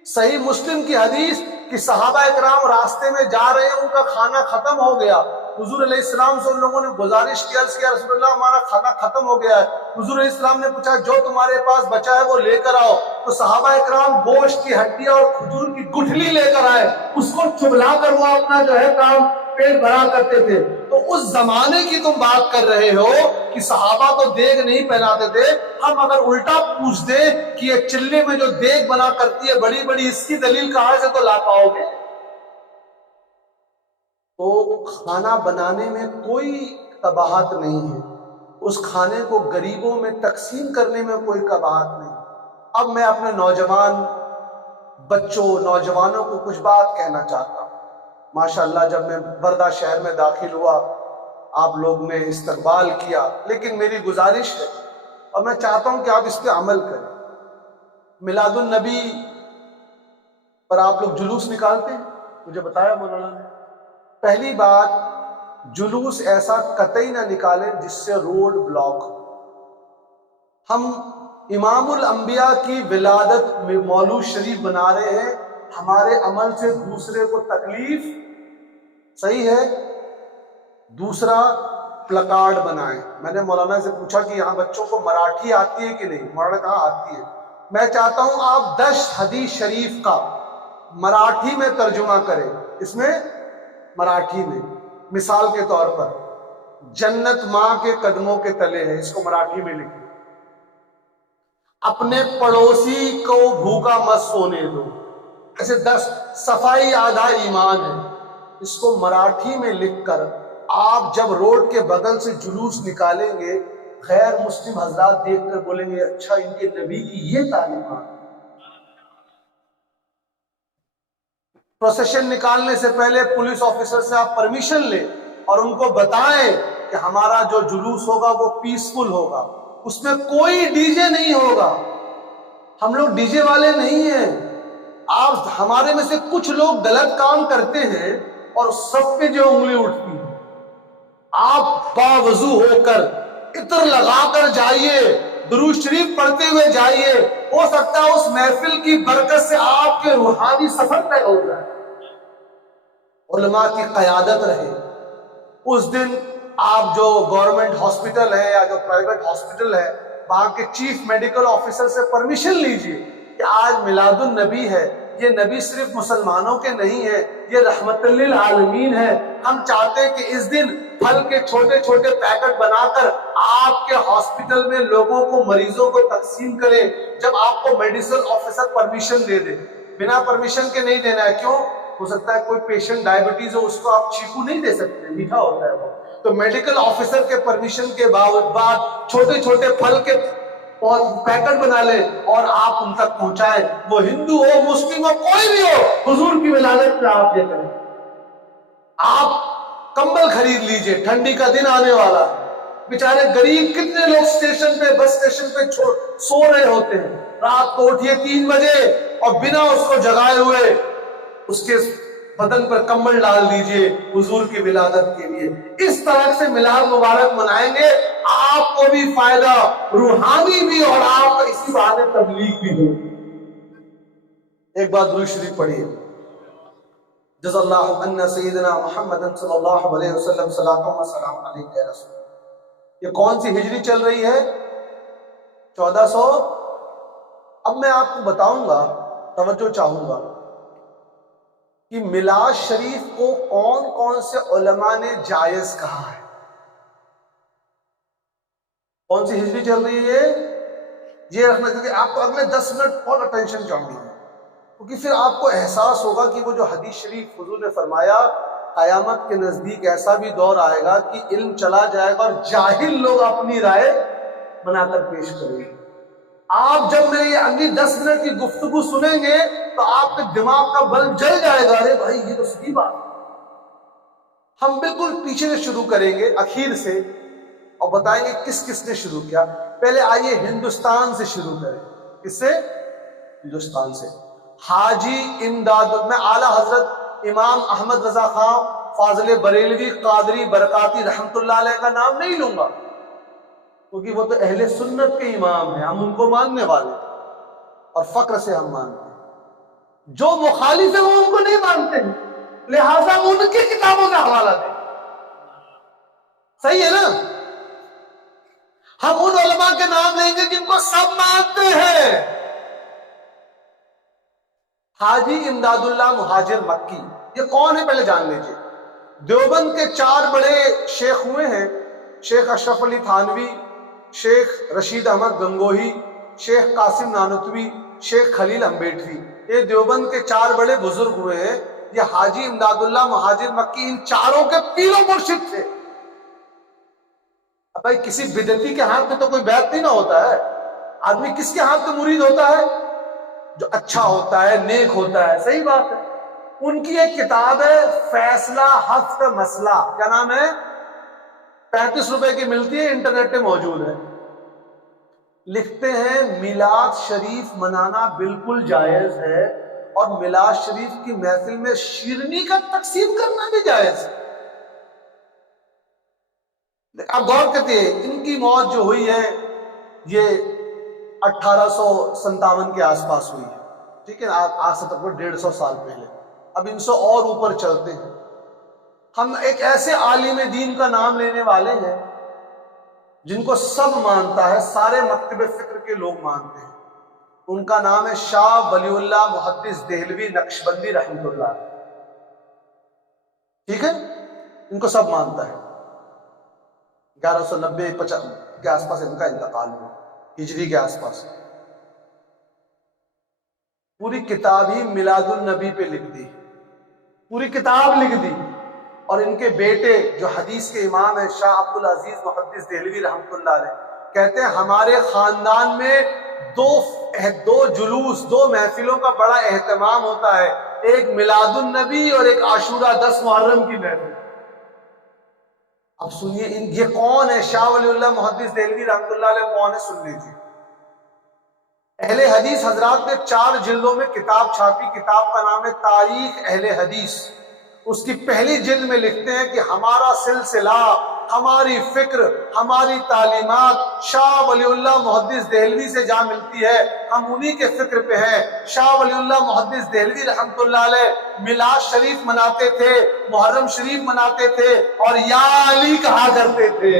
صحیح مسلم کی حدیث کہ صحابہ اکرام راستے میں جا رہے ہیں، ان کا کھانا ختم ہو گیا، حضور علیہ السلام سے ان لوگوں نے گزارش کیا رسول اللہ ہمارا کھانا ختم ہو گیا ہے۔ حضور علیہ السلام نے پوچھا جو تمہارے پاس بچا ہے وہ لے کر آؤ، تو صحابہ اکرام گوشت کی ہڈیاں اور کھجور کی گٹھلی لے کر آئے، اس کو چبلا کر وہ اپنا جو ہے کام پیٹ بھرا کرتے تھے۔ تو اس زمانے کی تم بات کر رہے ہو کہ صحابہ کو دیگ نہیں پہناتے تھے، ہم اگر الٹا پوچھ دیں کہ یہ چلے میں جو دیگ بنا کرتی ہے بڑی بڑی، اس کی دلیل کہاں سے تو لا پاؤ گے؟ تو کھانا بنانے میں کوئی قباحت نہیں ہے، اس کھانے کو غریبوں میں تقسیم کرنے میں کوئی قباحت نہیں۔ اب میں اپنے نوجوان بچوں، نوجوانوں کو کچھ بات کہنا چاہتا ہوں۔ ماشاءاللہ جب میں بردہ شہر میں داخل ہوا آپ لوگ نے استقبال کیا، لیکن میری گزارش ہے اور میں چاہتا ہوں کہ آپ اس پہ عمل کریں۔ میلاد النبی پر آپ لوگ جلوس نکالتے ہیں، مجھے بتایا مولانا نے۔ پہلی بات، جلوس ایسا قطعی نہ نکالیں جس سے روڈ بلاک ہو۔ ہم امام الانبیاء کی ولادت میں مولود شریف بنا رہے ہیں، ہمارے عمل سے دوسرے کو تکلیف صحیح ہے؟ دوسرا، پلکارڈ بنائیں۔ میں نے مولانا سے پوچھا کہ یہاں بچوں کو مراٹھی آتی ہے کہ نہیں؟ مولانا کہا آتی ہے۔ میں چاہتا ہوں آپ 10 حدیث شریف کا مراٹھی میں ترجمہ کریں، اس میں مراٹھی میں، مثال کے طور پر جنت ماں کے قدموں کے تلے ہے، اس کو مراٹھی میں لکھیں۔ اپنے پڑوسی کو بھوکا مت سونے دو، ایسے 10۔ صفائی آدھا ایمان ہے، اس کو مراٹھی میں لکھ کر آپ جب روڈ کے بغل سے جلوس نکالیں گے، غیر مسلم حضرات دیکھ کر بولیں گے اچھا ان کے نبی کی یہ تعلیمات۔ پروسیشن نکالنے سے پہلے پولیس آفیسر سے آپ پرمیشن لیں اور ان کو بتائیں کہ ہمارا جو جلوس ہوگا وہ پیسفل ہوگا، اس میں کوئی ڈی جے نہیں ہوگا، ہم لوگ ڈی جے والے نہیں ہیں۔ آپ ہمارے میں سے کچھ لوگ غلط کام کرتے ہیں اور سب پہ جو انگلی اٹھتی ہے۔ آپ باوضو ہو کر عطر لگا کر جائیے، درود شریف پڑھتے ہوئے جائیے، ہو سکتا ہے اس محفل کی برکت سے آپ کے روحانی سفر طے ہو جائے، علماء کی قیادت رہے۔ اس دن آپ جو گورنمنٹ ہاسپٹل ہے یا جو پرائیویٹ ہاسپٹل ہے، وہاں کے چیف میڈیکل آفیسر سے پرمیشن لیجئے کہ آج میلاد النبی ہے، یہ نبی صرف مسلمانوں کے نہیں ہے، یہ رحمت للعالمین ہے۔ ہم چاہتے ہیں کہ اس دن پھل کے چھوٹے چھوٹے پیکٹ بنا کر آپ کے ہاسپٹل میں لوگوں کو، مریضوں کو تقسیم کریں۔ جب آپ کو میڈیکل آفیسر پرمیشن دے دے، بنا پرمیشن کے نہیں دینا ہے، کیوں؟ ہو سکتا ہے کوئی پیشنٹ ڈائبٹیز ہو، اس کو آپ چیکو نہیں دے سکتے، میٹھا ہوتا ہے وہ، تو میڈیکل آفیسر کے پرمیشن کے بعد چھوٹے چھوٹے پھل کے پیکٹ بنا لیں اور آپ ان تک پہنچائیں۔ وہ ہندو ہو، مسلم ہو، کوئی بھی ہو، حضور کی ولادت پہ آپ یہ کریں۔ آپ کمبل خرید لیجئے، ٹھنڈی کا دن آنے والا ہے۔ بیچارے غریب کتنے لوگ اسٹیشن پہ، بس اسٹیشن پہ سو رہے ہوتے ہیں، رات کو اٹھیے 3 بجے اور بنا اس کو جگائے ہوئے اس کے بدن پر کمبل ڈال دیجئے حضور کی ولادت کے لیے۔ اس طرح سے میلاد مبارک منائیں گے، آپ کو بھی فائدہ روحانی بھی اور آپ کا اسی بہانے تبلیغ بھی ہو۔ ایک بات درود شریف پڑھیے۔ جزا اللہ عنا سیدنا محمد صلی اللہ علیہ وسلم صلاۃ و سلام علیک یا رسول۔ یہ کون سی ہجری چل رہی ہے؟ 1400۔ اب میں آپ کو بتاؤں گا، توجہ چاہوں گا کہ میلاد شریف کو کون کون سے علماء نے جائز کہا ہے۔ کون سی ہجری چل رہی ہے؟ یہ رکھنا چاہیے. آپ کو اگلے 10 منٹ اور اٹینشن چاہیے، کیونکہ پھر آپ کو احساس ہوگا کہ وہ جو حدیث شریف حضور نے فرمایا قیامت کے نزدیک ایسا بھی دور آئے گا کہ علم چلا جائے گا اور جاہل لوگ اپنی رائے بنا کر پیش کریں گے. آپ جب میرے یہ اگلی 10 منٹ کی گفتگو سنیں گے تو آپ کے دماغ کا بلب جل جائے گا، ارے بھائی یہ تو صحیح بات. ہم بالکل پیچھے سے شروع کریں گے، اخیر سے، اور بتائیں گے کس کس نے شروع کیا. پہلے آئیے ہندوستان سے شروع کریں. کس سے؟ ہندوستان سے. حاجی امداد، میں اعلیٰ حضرت امام احمد رضا خان فاضل بریلوی قادری برکاتی رحمت اللہ علیہ کا نام نہیں لوں گا، کیونکہ وہ تو اہل سنت کے امام ہیں، ہم ان کو ماننے والے اور فخر سے ہم مانتے ہیں. جو مخالف ہیں وہ ان کو نہیں مانتے ہیں، لہذا ان کی کتابوں کا حوالہ دیں. صحیح ہے نا؟ ہم ان علماء کے نام لیں گے جن کو سب مانتے ہیں. حاجی امداد اللہ مہاجر مکی، یہ کون ہے پہلے جان لیجیے. دیوبند کے 4 بڑے شیخ ہوئے ہیں، شیخ اشرف علی تھانوی، شیخ رشید احمد گنگوہی، شیخ قاسم نانوتوی، شیخ خلیل امبیٹوی. یہ دیوبند کے 4 بڑے بزرگ ہوئے ہیں. یہ حاجی امداد اللہ مہاجر مکی ان چاروں کے پیر و مرشد تھے. اب بھائی کسی بدعتی کے ہاتھ میں تو کوئی بیعت نہیں نہ ہوتا ہے. آدمی کس کے ہاتھ میں مرید ہوتا ہے؟ جو اچھا ہوتا ہے، نیک ہوتا ہے. صحیح بات ہے. ان کی ایک کتاب ہے فیصلہ ہفت مسئلہ، کیا نام ہے؟ 35 روپے کی ملتی ہے، انٹرنیٹ پہ موجود ہے. لکھتے ہیں میلاد شریف منانا بالکل جائز ہے، اور میلاد شریف کی محفل میں شیرنی کا تقسیم کرنا بھی جائز ہے. آپ غور کرتے ہیں ان کی موت جو ہوئی ہے یہ 1857 کے آس پاس ہوئی ہے. ٹھیک ہے، آج سے تقریباً 150 سال پہلے. اب ان سے اور اوپر چلتے ہیں. ہم ایک ایسے عالم دین کا نام لینے والے ہیں جن کو سب مانتا ہے، سارے مکتب فکر کے لوگ مانتے ہیں. ان کا نام ہے شاہ ولی اللہ محدث دہلوی نقشبندی رحمۃ اللہ. ٹھیک ہے، ان کو سب مانتا ہے. 1190 کے آس پاس ان کا انتقال ہوا، ہجری کے آس پاس. پوری کتاب ہی میلاد النبی پہ لکھ دی، پوری کتاب لکھ دی. اور ان کے بیٹے جو حدیث کے امام ہیں شاہ عبد العزیز محدث دہلوی رحمۃ اللہ علیہ، کہتے ہیں ہمارے خاندان میں دو جلوس، 2 محفلوں کا بڑا اہتمام ہوتا ہے، ایک میلاد النبی اور ایک عاشورہ 10 محرم کی محفل. اب سنیے یہ کون ہے؟ شاہ ولی اللہ محدث دہلوی رحمۃ اللہ علیہ کون ہے؟ سن لیجیے. اہل حدیث حضرات نے 4 جلدوں میں کتاب چھاپی. کتاب کا نام ہے تاریخ اہل حدیث. اس کی پہلی جلد میں لکھتے ہیں کہ ہمارا سلسلہ، ہماری فکر، ہماری تعلیمات شاہ ولی اللہ محدث دہلوی سے جا ملتی ہے، ہم انہی کے فکر پہ ہیں. شاہ ولی اللہ محدث دہلوی رحمۃ اللہ علیہ میلاد شریف مناتے تھے، محرم شریف مناتے تھے، اور یا علی کہا کرتے تھے.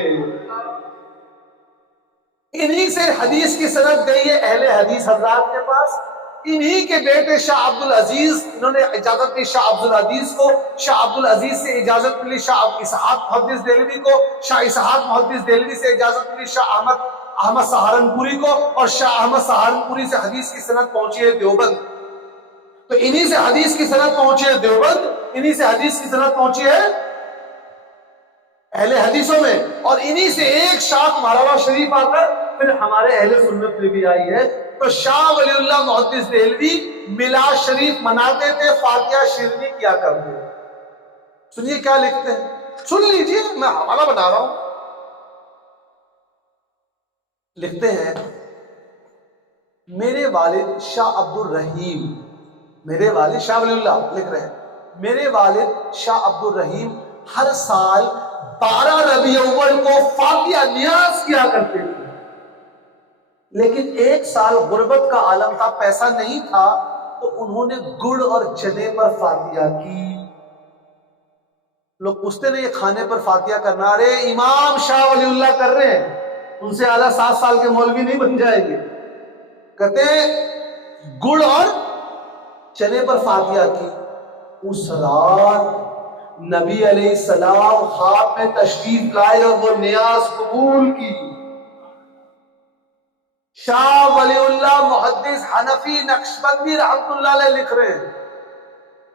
انہی سے حدیث کی سند گئی ہے اہل حدیث حضرات کے پاس. انہی کے بیٹے شاہ عبد العزیز، انہوں نے اجازت دی شاہ عبد العزیز کو، شاہ عبد العزیز سے اجازت ملی شاہ اسحاق محدث دہلوی کو، شاہ اسحاق محدث دہلوی سے اجازت ملی شاہ احمد سہارنپوری کو، اور شاہ احمد سہارنپوری سے حدیث کی سند پہنچی ہے دیوبند. تو انہی سے حدیث کی سند پہنچی ہے دیوبند، انہی سے حدیث کی سند پہنچی ہے اہل حدیثوں میں. اور انہی سے ایک شاخ ماراوا شریف آ کر پھر ہمارے اہل سنت میں بھی آئی ہے. تو شاہ ولی اللہ محدث دہلوی میلاد شریف مناتے تھے، فاتحہ شیرنی کیا کرتے تھے. سنیے کیا لکھتے ہیں، سن لیجئے، میں حوالہ بنا رہا ہوں. لکھتے ہیں میرے والد شاہ عبد الرحیم، میرے والد شاہ ولی اللہ لکھ رہے ہیں، میرے والد شاہ عبد الرحیم ہر سال 12 ربیع الاول کو فاتحہ نیاز کیا کرتے تھے. لیکن ایک سال غربت کا عالم تھا، پیسہ نہیں تھا، تو انہوں نے گڑ اور چنے پر فاتحہ کی. لوگ پوچھتے نہیں یہ کھانے پر فاتحہ کرنا، ارے امام شاہ ولی اللہ کر رہے ہیں، ان سے اعلیٰ 7 سال کے مولوی نہیں بن جائیں گے. کہتے ہیں گڑ اور چنے پر فاتحہ کی. اس رات نبی علیہ السلام خواب میں تشریف لائے اور وہ نیاز قبول کی. شاہ ولی اللہ محدث حنفی نقشبندی رحمت اللہ علیہ لکھ رہے ہیں.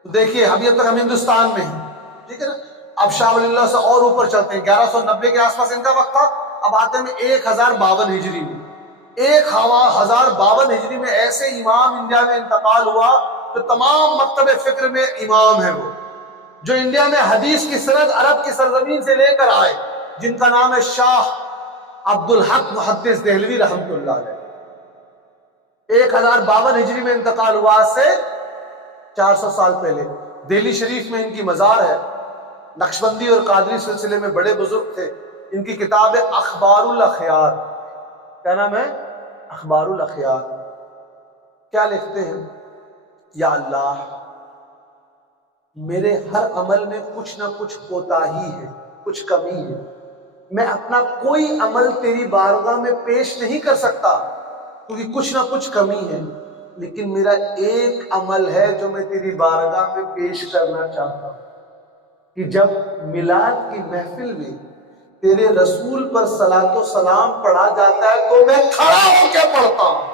تو دیکھیے ابھی تک ہم ہندوستان میں ہیں، ٹھیک ہے نا. اب شاہ ولی اللہ سے اور اوپر چلتے ہیں. 1190 کے آس پاس ان کا وقت تھا. اب آتے ہیں 1052 ہجری میں. 1052 ہجری میں ایسے امام انڈیا میں انتقال ہوا جو تمام مکتب فکر میں امام ہے، وہ جو انڈیا میں حدیث کی سند عرب کی سرزمین سے لے کر آئے، جن کا نام ہے شاہ عبد الحق محدث دہلوی رحمت اللہ علیہ. 1052 ہجری میں انتقال ہوا، آج سے 400 سال پہلے. دہلی شریف میں ان کی مزار ہے. نقشبندی اور قادری سلسلے میں بڑے بزرگ تھے. ان کی کتاب ہے اخبار الاخیار. کیا نام ہے؟ اخبار الاخیار. کیا لکھتے ہیں؟ یا اللہ، میرے ہر عمل میں کچھ نہ کچھ کوتاہی ہے، کچھ کمی ہے. میں اپنا کوئی عمل تیری بارگاہ میں پیش نہیں کر سکتا کیونکہ کچھ نہ کچھ کمی ہے، لیکن میرا ایک عمل ہے جو میں تیری بارگاہ میں پیش کرنا چاہتا ہوں کہ جب میلاد کی محفل میں تیرے رسول پر صلاۃ و سلام پڑھا جاتا ہے تو میں کھڑا ہو کے پڑھتا ہوں.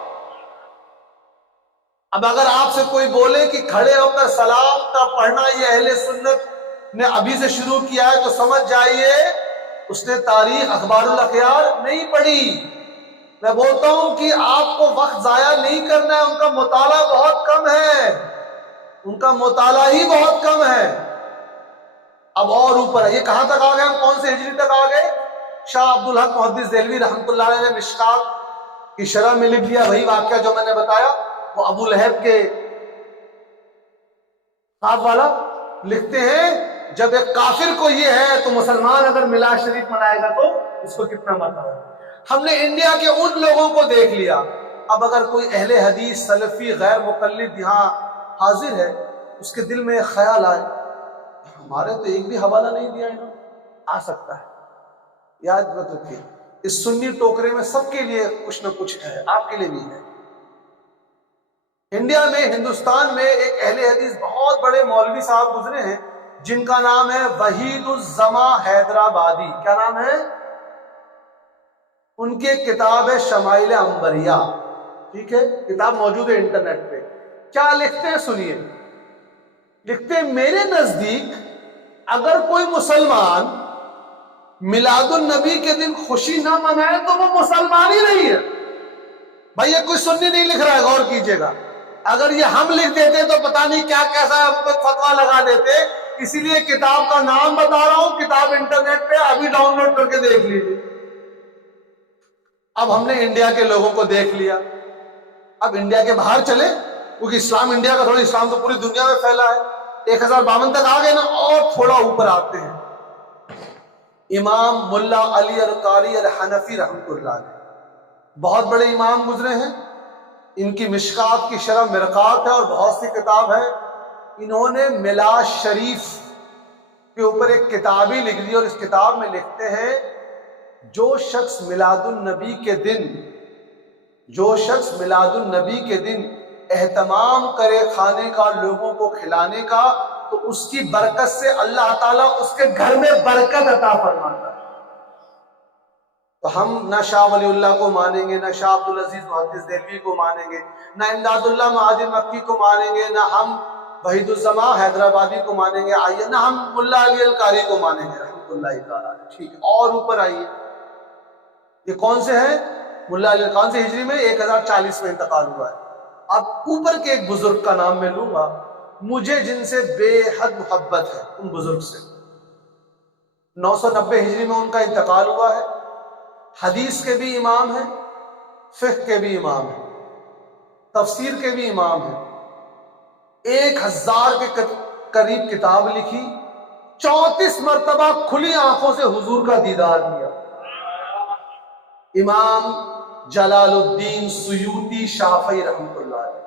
اب اگر آپ سے کوئی بولے کہ کھڑے ہو کر سلام کا پڑھنا یہ اہل سنت نے ابھی سے شروع کیا ہے تو سمجھ جائیے اس نے تاریخ اخبار الاخیار نہیں پڑھی. میں بولتا ہوں کہ آپ کو وقت ضائع نہیں کرنا ہے. ان کا مطالعہ بہت کم ہے، ان کا مطالعہ ہی بہت کم ہے. اب اور اوپر ہے. یہ کہاں تک آ گئے؟ ہم کون سے ہجری تک آ گئے؟ شاہ عبد الحق محدث دہلوی رحمت اللہ علیہ نے مشکات کی شرح میں لکھ دیا وہی واقعہ جو میں نے بتایا. وہ ابو لہب کے خواب والا لکھتے ہیں جب ایک کافر کو یہ ہے تو مسلمان اگر میلاد شریف منائے گا تو اس کو کتنا مطلب ہے. ہم نے انڈیا کے ان لوگوں کو دیکھ لیا. اب اگر کوئی اہل حدیث سلفی غیر مقلد یہاں حاضر ہے، اس کے دل میں خیال آئے ہمارے تو ایک بھی حوالہ نہیں دیا انہوں نے، آ سکتا ہے. یاد رکھیے اس سنی ٹوکرے میں سب کے لیے کچھ نہ کچھ ہے، آپ کے لیے بھی ہے. انڈیا میں، ہندوستان میں ایک اہل حدیث بہت بڑے مولوی صاحب گزرے ہیں جن کا نام ہے وحید الزما حیدرآبادی. کیا نام ہے ان کے؟ کتاب ہے شمائل عنبریہ. ٹھیک ہے، کتاب موجود ہے انٹرنیٹ پہ. کیا لکھتے ہیں سنیے. لکھتے ہیں میرے نزدیک اگر کوئی مسلمان میلاد النبی کے دن خوشی نہ منائے تو وہ مسلمان ہی نہیں ہے. بھائی یہ کوئی سنی نہیں لکھ رہا ہے، غور کیجئے گا. اگر یہ ہم لکھ دیتے تو پتہ نہیں کیا کیسا ہم کو فتویٰ لگا دیتے. اسی لیے کتاب کا نام بتا رہا ہوں، کتاب انٹرنیٹ پہ ابھی ڈاؤن لوڈ کر کے دیکھ لیجیے. اب ہم نے انڈیا کے لوگوں کو دیکھ لیا. اب انڈیا کے باہر چلے کیونکہ اسلام انڈیا کا تھوڑا، اسلام تو پوری دنیا میں پھیلا ہے. 1052 تک آ گئے نا، اور تھوڑا اوپر آتے ہیں. امام ملا علی القاری الحنفی رحمت اللہ علیہ بہت بڑے امام گزرے ہیں. ان کی مشکات کی شرح مرقات ہے اور بہت سی کتاب ہے. انہوں نے میلاد شریف کے اوپر ایک کتاب ہی لکھ دی اور اس کتاب میں لکھتے ہیں جو شخص میلاد النبی کے دن اہتمام کرے کھانے کا، لوگوں کو کھلانے کا، تو اس کی برکت سے اللہ تعالیٰ اس کے گھر میں برکت عطا فرماتا ہے. تو ہم نہ شاہ ولی اللہ کو مانیں گے، نہ شاہ عبدالعزیز محدث دہلوی کو مانیں گے، نہ امداد اللہ مہاجر مکی کو مانیں گے، نہ ہم وحید الزما حیدرآبادی کو مانیں گے. آئیے نہ ہم ملا علی القاری کو مانیں گے رحمۃ اللہ تعالیٰ. ٹھیک ہے، اور اوپر آئیے. یہ کون سے ہیں؟ ملا علی کون سے ہجری میں 1040 میں انتقال ہوا ہے. اب اوپر کے ایک بزرگ کا نام میں لوں گا، مجھے جن سے بے حد محبت ہے ان بزرگ سے. 990 ہجری میں ان کا انتقال ہوا ہے. حدیث کے بھی امام ہیں، فقہ کے بھی امام ہیں، تفسیر کے بھی امام ہیں. 1000 کے قریب کتاب لکھی. 34 مرتبہ کھلی آنکھوں سے حضور کا دیدار کیا. امام جلال الدین سیوطی شافعی رحمۃ اللہ علیہ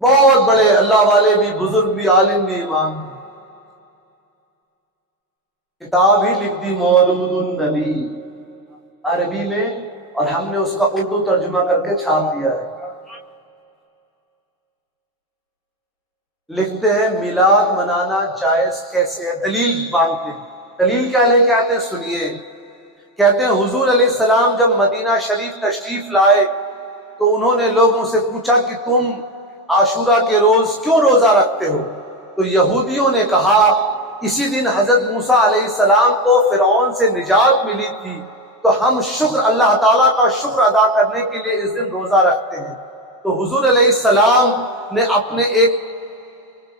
بہت بڑے اللہ والے بھی، بزرگ بھی، عالم بھی، امام بھی. کتاب ہی لکھ دی مولود النبی عربی میں، اور ہم نے اس کا اردو ترجمہ کر کے چھاپ دیا ہے. لکھتے ہیں میلاد منانا جائز کیسے ہے، دلیل مانگتے ہیں. دلیل کیا لے کے آتے ہیں سنیے کہتے ہیں حضور علیہ السلام جب مدینہ شریف تشریف لائے تو انہوں نے لوگوں سے پوچھا کہ تم عاشورہ کے روز کیوں روزہ رکھتے ہو؟ تو یہودیوں نے کہا اسی دن حضرت موسیٰ علیہ السلام کو فرعون سے نجات ملی تھی، تو ہم شکر اللہ تعالیٰ کا شکر ادا کرنے کے لیے اس دن روزہ رکھتے ہیں۔ تو حضور علیہ السلام نے اپنے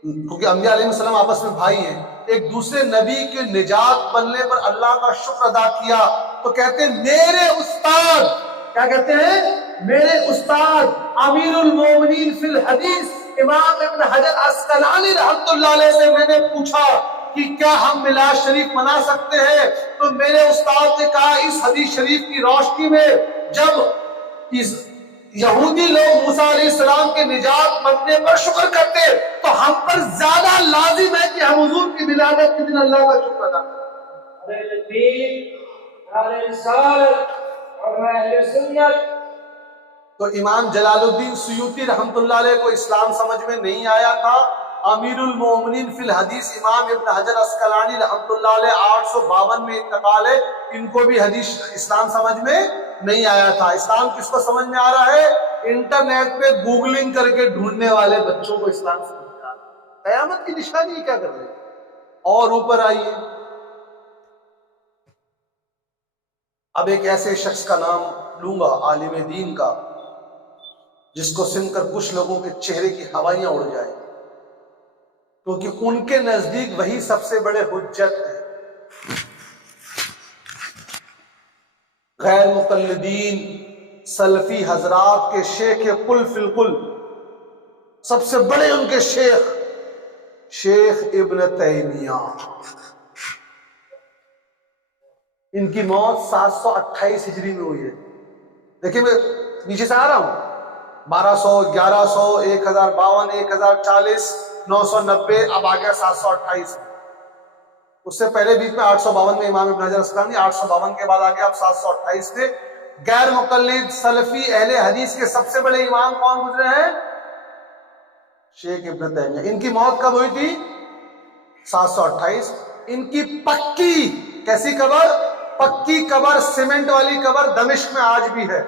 کیونکہ انبیاء علیہ السلام آپس میں بھائی ہیں، ایک دوسرے نبی کے نجات بننے پر اللہ کا شکر ادا کیا، تو کہتے ہیں میرے استاد، کیا کہتے ہیں؟ میرے استاد امیر المومنین فی الحدیث امام ابن حجر عسقلانی رحمۃ اللہ علیہ سے میں نے پوچھا کہ کیا ہم میلاد شریف منا سکتے ہیں؟ تو میرے استاد نے کہا اس حدیث شریف کی روشنی میں جب اس یہودی لوگ موسیٰ علیہ السلام کے نجات بننے پر شکر کرتے تو ہم پر زیادہ لازم ہے کہ ہم حضور کی ولادت کے دن اللہ کا شکر ادا کریں۔ تو امام جلال الدین سیوطی رحمۃ اللہ علیہ کو اسلام سمجھ میں نہیں آیا تھا، امیر المومنین فی الحدیث امام ابن حجر عسقلانی رحمۃ اللہ علیہ 852 میں انتقال ہے، ان کو بھی حدیث اسلام سمجھ میں نہیں آیا تھا۔ اسلام کس کو سمجھ میں آ رہا ہے؟ انٹرنیٹ پہ گوگلنگ کر کے ڈھونڈنے والے بچوں کو اسلام سمجھ میں آ رہا ہے۔ قیامت کی نشانی کیا کر رہے ہیں؟ اور اوپر آئیے، اب ایک ایسے شخص کا نام لوں گا عالم دین کا جس کو سن کر کچھ لوگوں کے چہرے کی ہوائیاں اڑ جائیں، کیونکہ ان کے نزدیک وہی سب سے بڑے حجت ہیں۔ غیر مقلدین سلفی حضرات کے شیخ کل فی الکل، سب سے بڑے ان کے شیخ ابن تیمیہ، ان کی موت 728 ہجری میں ہوئی ہے۔ دیکھیں میں نیچے سے آ رہا ہوں، 1200 1100 1052 1040 990 اب آ گیا 728۔ اس سے پہلے بیچ میں 852 میں امام ابن حجر عسقلانی، 852 کے بعد آ گیا اب 728 میں۔ غیر مقلد سلفی اہل حدیث کے سب سے بڑے امام کون گزرے ہیں؟ شیخ ابن تیمیہ۔ ان کی موت کب ہوئی تھی؟ 728۔ ان کی پکی کیسی قبر؟ پکی قبر، سیمنٹ والی قبر دمشق میں آج بھی ہے۔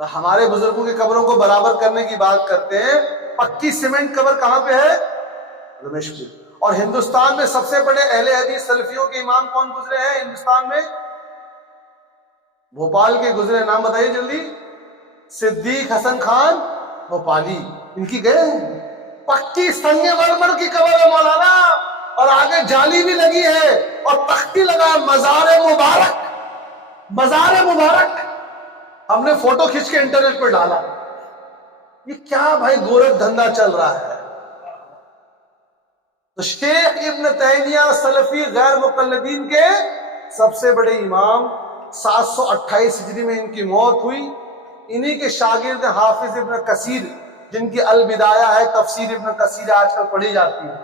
ہمارے بزرگوں کی قبروں کو برابر کرنے کی بات کرتے ہیں، پکی سیمنٹ قبر کہاں پہ ہے؟ دمشق میں۔ اور ہندوستان میں سب سے بڑے اہل حدیث سلفیوں کے امام کون گزرے ہیں ہندوستان میں؟ بھوپال کے گزرے، نام بتائیے جلدی۔ صدیق حسن خان بھوپالی، ان کی گئے پکی سنگ مرمر کی قبر ہے مولانا، اور آگے جالی بھی لگی ہے اور تختی لگا ہے، مزار مبارک، مزار مبارک۔ ہم نے فوٹو کھینچ کے انٹرنیٹ پر ڈالا۔ یہ کیا بھائی گورکھ دھندا چل رہا ہے؟ تو شیخ ابن تیمیہ سلفی غیر مقلدین کے سب سے بڑے امام، 728 ہجری میں ان کی موت ہوئی۔ انہی کے شاگرد حافظ ابن کثیر، جن کی البدایہ ہے، تفسیر ابن کثیر آج کل پڑھی جاتی ہے۔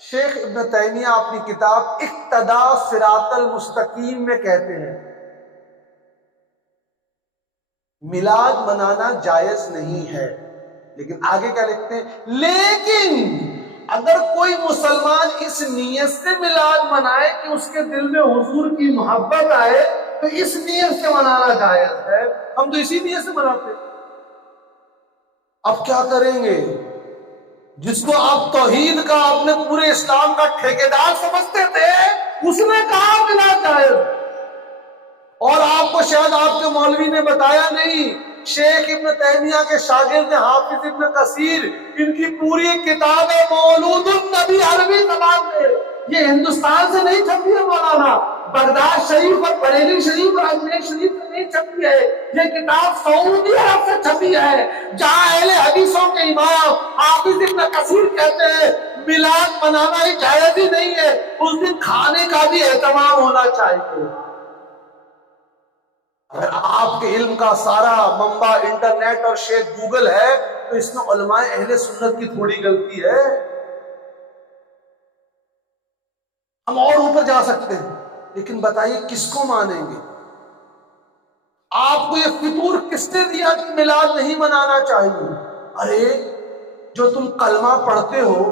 شیخ ابن تیمیہ اپنی کتاب اقتداء صراط المستقیم میں کہتے ہیں میلاد منانا جائز نہیں ہے، لیکن آگے کیا لکھتے ہیں؟ لیکن اگر کوئی مسلمان اس نیت سے میلاد منائے کہ اس کے دل میں حضور کی محبت آئے تو اس نیت سے منانا جائز ہے۔ ہم تو اسی نیت سے مناتے ہیں۔ اب کیا کریں گے؟ جس کو آپ توحید کا، اپنے پورے اسلام کا ٹھیکیدار سمجھتے تھے، اس نے کہا میلاد جائز، اور آپ کو شاید آپ کے مولوی نے بتایا نہیں۔ شیخ ابن تیمیہ کے شاگرد حافظ ابن کثیر، ان کی پوری کتاب ہے مولود النبی عربی زبان میں، یہ ہندوستان سے نہیں چھپی ہے مولانا، بغداد شریف اور بریلی شریف اور اجمیر شریف سے نہیں چھپی ہے، یہ کتاب سعودی عرب سے چھپی ہے، جہاں اہل حدیثوں کے امام حافظ ابن کثیر کہتے ہیں میلاد منانا ہی جائز ہی نہیں ہے، اس دن کھانے کا بھی اہتمام ہونا چاہیے۔ اگر آپ کے علم کا سارا منبع انٹرنیٹ اور شیخ گوگل ہے تو اس میں علماء اہل سنت کی تھوڑی غلطی ہے۔ ہم اور اوپر جا سکتے ہیں، لیکن بتائیے کس کو مانیں گے؟ آپ کو یہ فطور کس نے دیا کہ میلاد نہیں منانا چاہیے؟ ارے جو تم کلمہ پڑھتے ہو،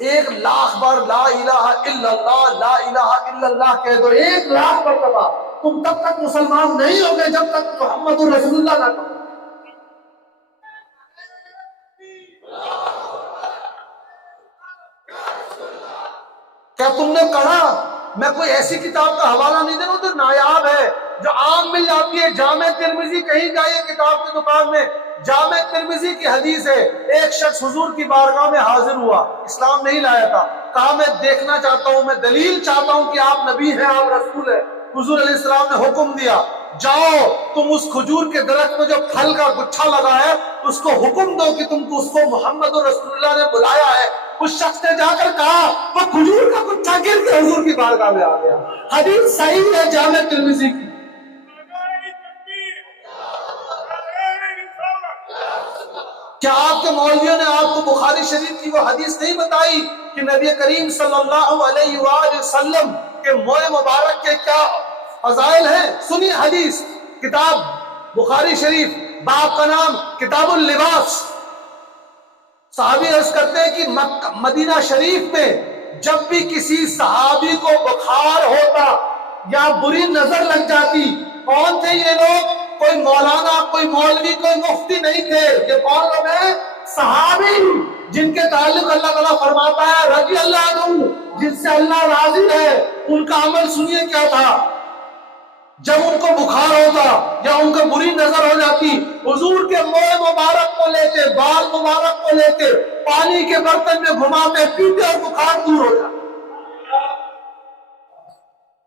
1,00,000 بار لا الہ الا اللہ لا الہ الا اللہ کہہ دو، 1,00,000 مرتبہ، تم تب تک مسلمان نہیں ہوگے جب تک محمد رسول اللہ نہ کہو۔ کیا تم نے پڑھا؟ میں کوئی ایسی کتاب کا حوالہ نہیں دے رہا ہوں جو نایاب ہے، جو عام مل جاتی ہے۔ جامع ترمذی کہیں جائیے کتاب کی دکان میں، جامع ترمذی کی حدیث ہے، ایک شخص حضور کی بارگاہ میں حاضر ہوا، اسلام نہیں لایا تھا، کہا میں دیکھنا چاہتا ہوں، میں دلیل چاہتا ہوں کہ آپ نبی ہیں، آپ رسول ہیں۔ حضور علیہ السلام نے حکم دیا، جاؤ تم اس کھجور کے درخت میں جو پھل کا گچھا لگا ہے اس کو حکم دو کہ تم کو اس کو محمد رسول اللہ نے بلایا ہے۔ اس شخص نے جا کر کہا، وہ کھجور کا گچھا گر کے حضور کی بارگاہ میں آ گیا۔ حدیث صحیح ہے جامع ترمذی کی۔ کیا آپ کے مولویوں نے آپ کو بخاری شریف کی وہ حدیث نہیں بتائی کہ نبی کریم صلی اللہ علیہ وآلہ وسلم کے موئے مبارک کے کیا فضائل ہیں؟ سنی حدیث، کتاب بخاری شریف، باب کا نام کتاب اللباس۔ صحابی عرض کرتے ہیں کہ مدینہ شریف میں جب بھی کسی صحابی کو بخار ہوتا یا بری نظر لگ جاتی، کون تھے یہ لوگ؟ کوئی مولانا، کوئی مولوی، کوئی مفتی نہیں تھے، یہ کون لوگ ہیں؟ صحابی، جن کے تعلق اللہ تعالیٰ فرماتا ہے رضی اللہ عنہ، جن سے اللہ راضی ہے۔ ان کا عمل سنیے کیا تھا؟ جب ان کو بخار ہوتا یا ان کو بری نظر ہو جاتی، حضور کے موئے مبارک کو لیتے، بال مبارک کو لیتے، پانی کے برتن میں گھماتے، پیتے اور بخار دور ہو جاتا۔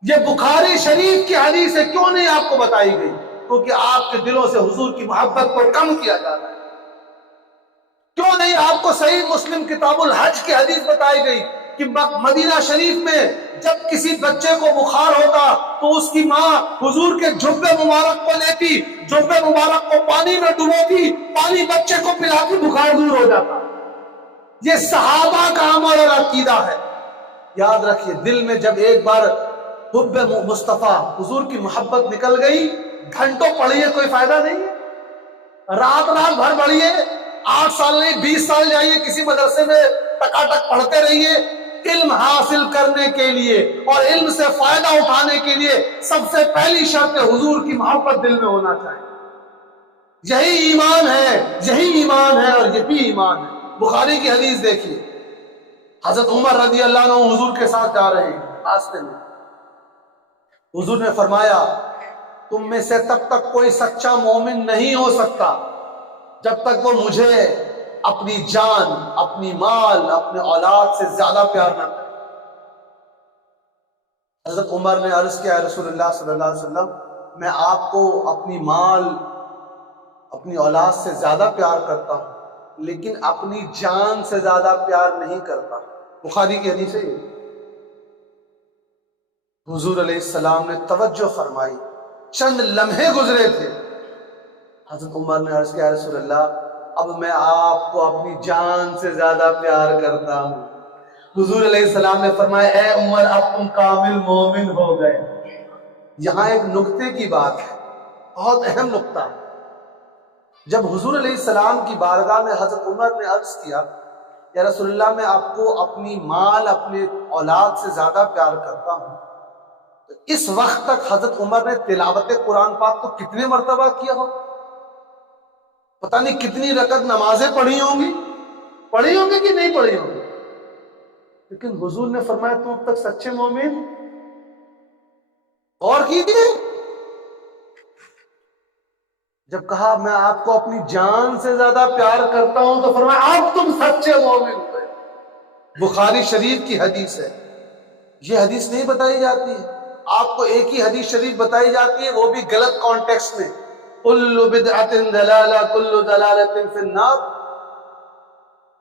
یہ بخاری شریف کی حدیث ہے، کیوں نہیں آپ کو بتائی گئی؟ کیونکہ آپ کے دلوں سے حضور کی محبت کو کم کیا جاتا ہے۔ کیوں نہیں آپ کو صحیح مسلم کتاب الحج کی حدیث بتائی گئی کہ مدینہ شریف میں جب کسی بچے کو بخار ہوتا تو اس کی ماں حضور کے جبے مبارک کو لیتی، جبے مبارک کو پانی میں ڈبوتی، پانی بچے کو پلاتی، بخار دور ہو جاتا۔ یہ صحابہ کا عمل اور عقیدہ ہے۔ یاد رکھیے، دل میں جب ایک بار حب مصطفیٰ حضور کی محبت نکل گئی، گھنٹوں پڑھیے کوئی فائدہ نہیں ہے، رات بھر پڑھیے، 8 سال نہیں 20 سال جائیے کسی مدرسے میں ٹکاٹک پڑھتے رہیے۔ علم حاصل کرنے کے لیے اور علم سے فائدہ اٹھانے کے لیے سب سے پہلی شرط حضور کی محبت دل میں ہونا چاہیے۔ یہی ایمان ہے، یہی ایمان ہے اور یہی ایمان ہے۔ بخاری کی حدیث دیکھیے، حضرت عمر رضی اللہ عنہ حضور کے ساتھ جا رہے ہیں، راستے میں حضور نے فرمایا تم میں سے تب تک کوئی سچا مومن نہیں ہو سکتا جب تک وہ مجھے اپنی جان، اپنی مال، اپنے اولاد سے زیادہ پیار نہ کرے۔ حضرت عمر نے عرض کیا، رسول اللہ صلی اللہ علیہ وسلم میں آپ کو اپنی مال، اپنی اولاد سے زیادہ پیار کرتا ہوں لیکن اپنی جان سے زیادہ پیار نہیں کرتا۔ بخاری کی حدیث ہے۔ حضور علیہ السلام نے توجہ فرمائی، چند لمحے گزرے تھے، حضرت عمر نے عرض کیا، رسول اللہ اب میں آپ کو اپنی جان سے زیادہ پیار کرتا ہوں۔ حضور علیہ السلام نے فرمایا، اے عمر اب تم کامل مومن ہو گئے۔ یہاں ایک نکتے کی بات ہے، بہت اہم نکتہ۔ جب حضور علیہ السلام کی بارگاہ میں حضرت عمر نے عرض کیا، یا رسول اللہ میں آپ کو اپنی مال، اپنے اولاد سے زیادہ پیار کرتا ہوں، تو اس وقت تک حضرت عمر نے تلاوت قرآن پاک تو کتنے مرتبہ کیا ہو؟ پتہ نہیں کتنی رکعت نمازیں پڑھی ہوں گی کہ نہیں پڑھی ہوں گی، لیکن حضور نے فرمایا تم اب تک سچے مومن؟ غور کیجیے، جب کہا میں آپ کو اپنی جان سے زیادہ پیار کرتا ہوں تو فرمایا اب تم سچے مومن ہوئے۔ بخاری شریف کی حدیث ہے، یہ حدیث نہیں بتائی جاتی ہے، آپ کو ایک ہی حدیث شریف بتائی جاتی ہے، وہ بھی غلط کانٹیکسٹ میں، کل بدعت ضلالہ کل ضلالۃ فی النار۔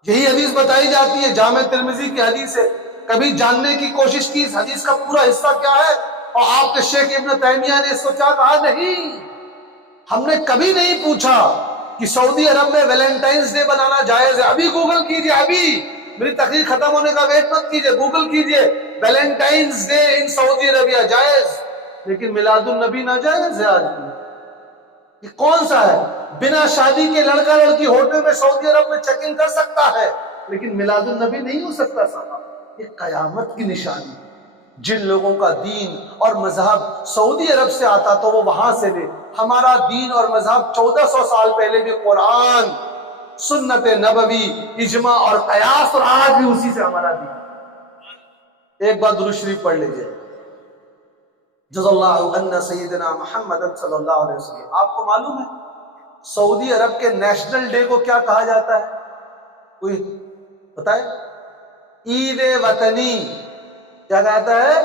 یہی حدیث بتائی جاتی ہے، جامع ترمذی کی حدیث ہے۔ کبھی جاننے کی کوشش کی اس حدیث کا پورا حصہ کیا ہے، اور آپ کے شیخ ابن تیمیہ نے اس کو کیا کہا؟ نہیں، ہم نے کبھی نہیں پوچھا کہ سعودی عرب میں ویلنٹائنس ڈے بنانا جائز ہے۔ ابھی گوگل کیجئے، ابھی میری تقریر ختم ہونے کا ویٹ مت کیجئے، گوگل کیجئے ویلنٹائنس ڈے ان سعودی عربیہ جائز، لیکن میلاد النبی ناجائز ہے۔ آج بھی یہ کون سا ہے؟ بنا شادی کے لڑکا لڑکی ہوٹل میں سعودی عرب میں چیک ان کر سکتا ہے، لیکن میلاد النبی نہیں ہو سکتا صاحب، یہ قیامت کی نشانی۔ جن لوگوں کا دین اور مذہب سعودی عرب سے آتا تو وہ وہاں سے لے، ہمارا دین اور مذہب 1400 سال پہلے بھی قرآن، سنت نبوی، اجماع اور قیاس، اور آج بھی اسی سے ہمارا دین۔ ایک بار درود شریف پڑھ لیجئے، جز اللہ عنا سیدنا محمد صلی اللہ علیہ وسلم۔ آپ کو معلوم ہے سعودی عرب کے نیشنل ڈے کو کیا کہا جاتا ہے؟ کوئی بتائے؟ عید وطنی۔ کیا کہتا ہے؟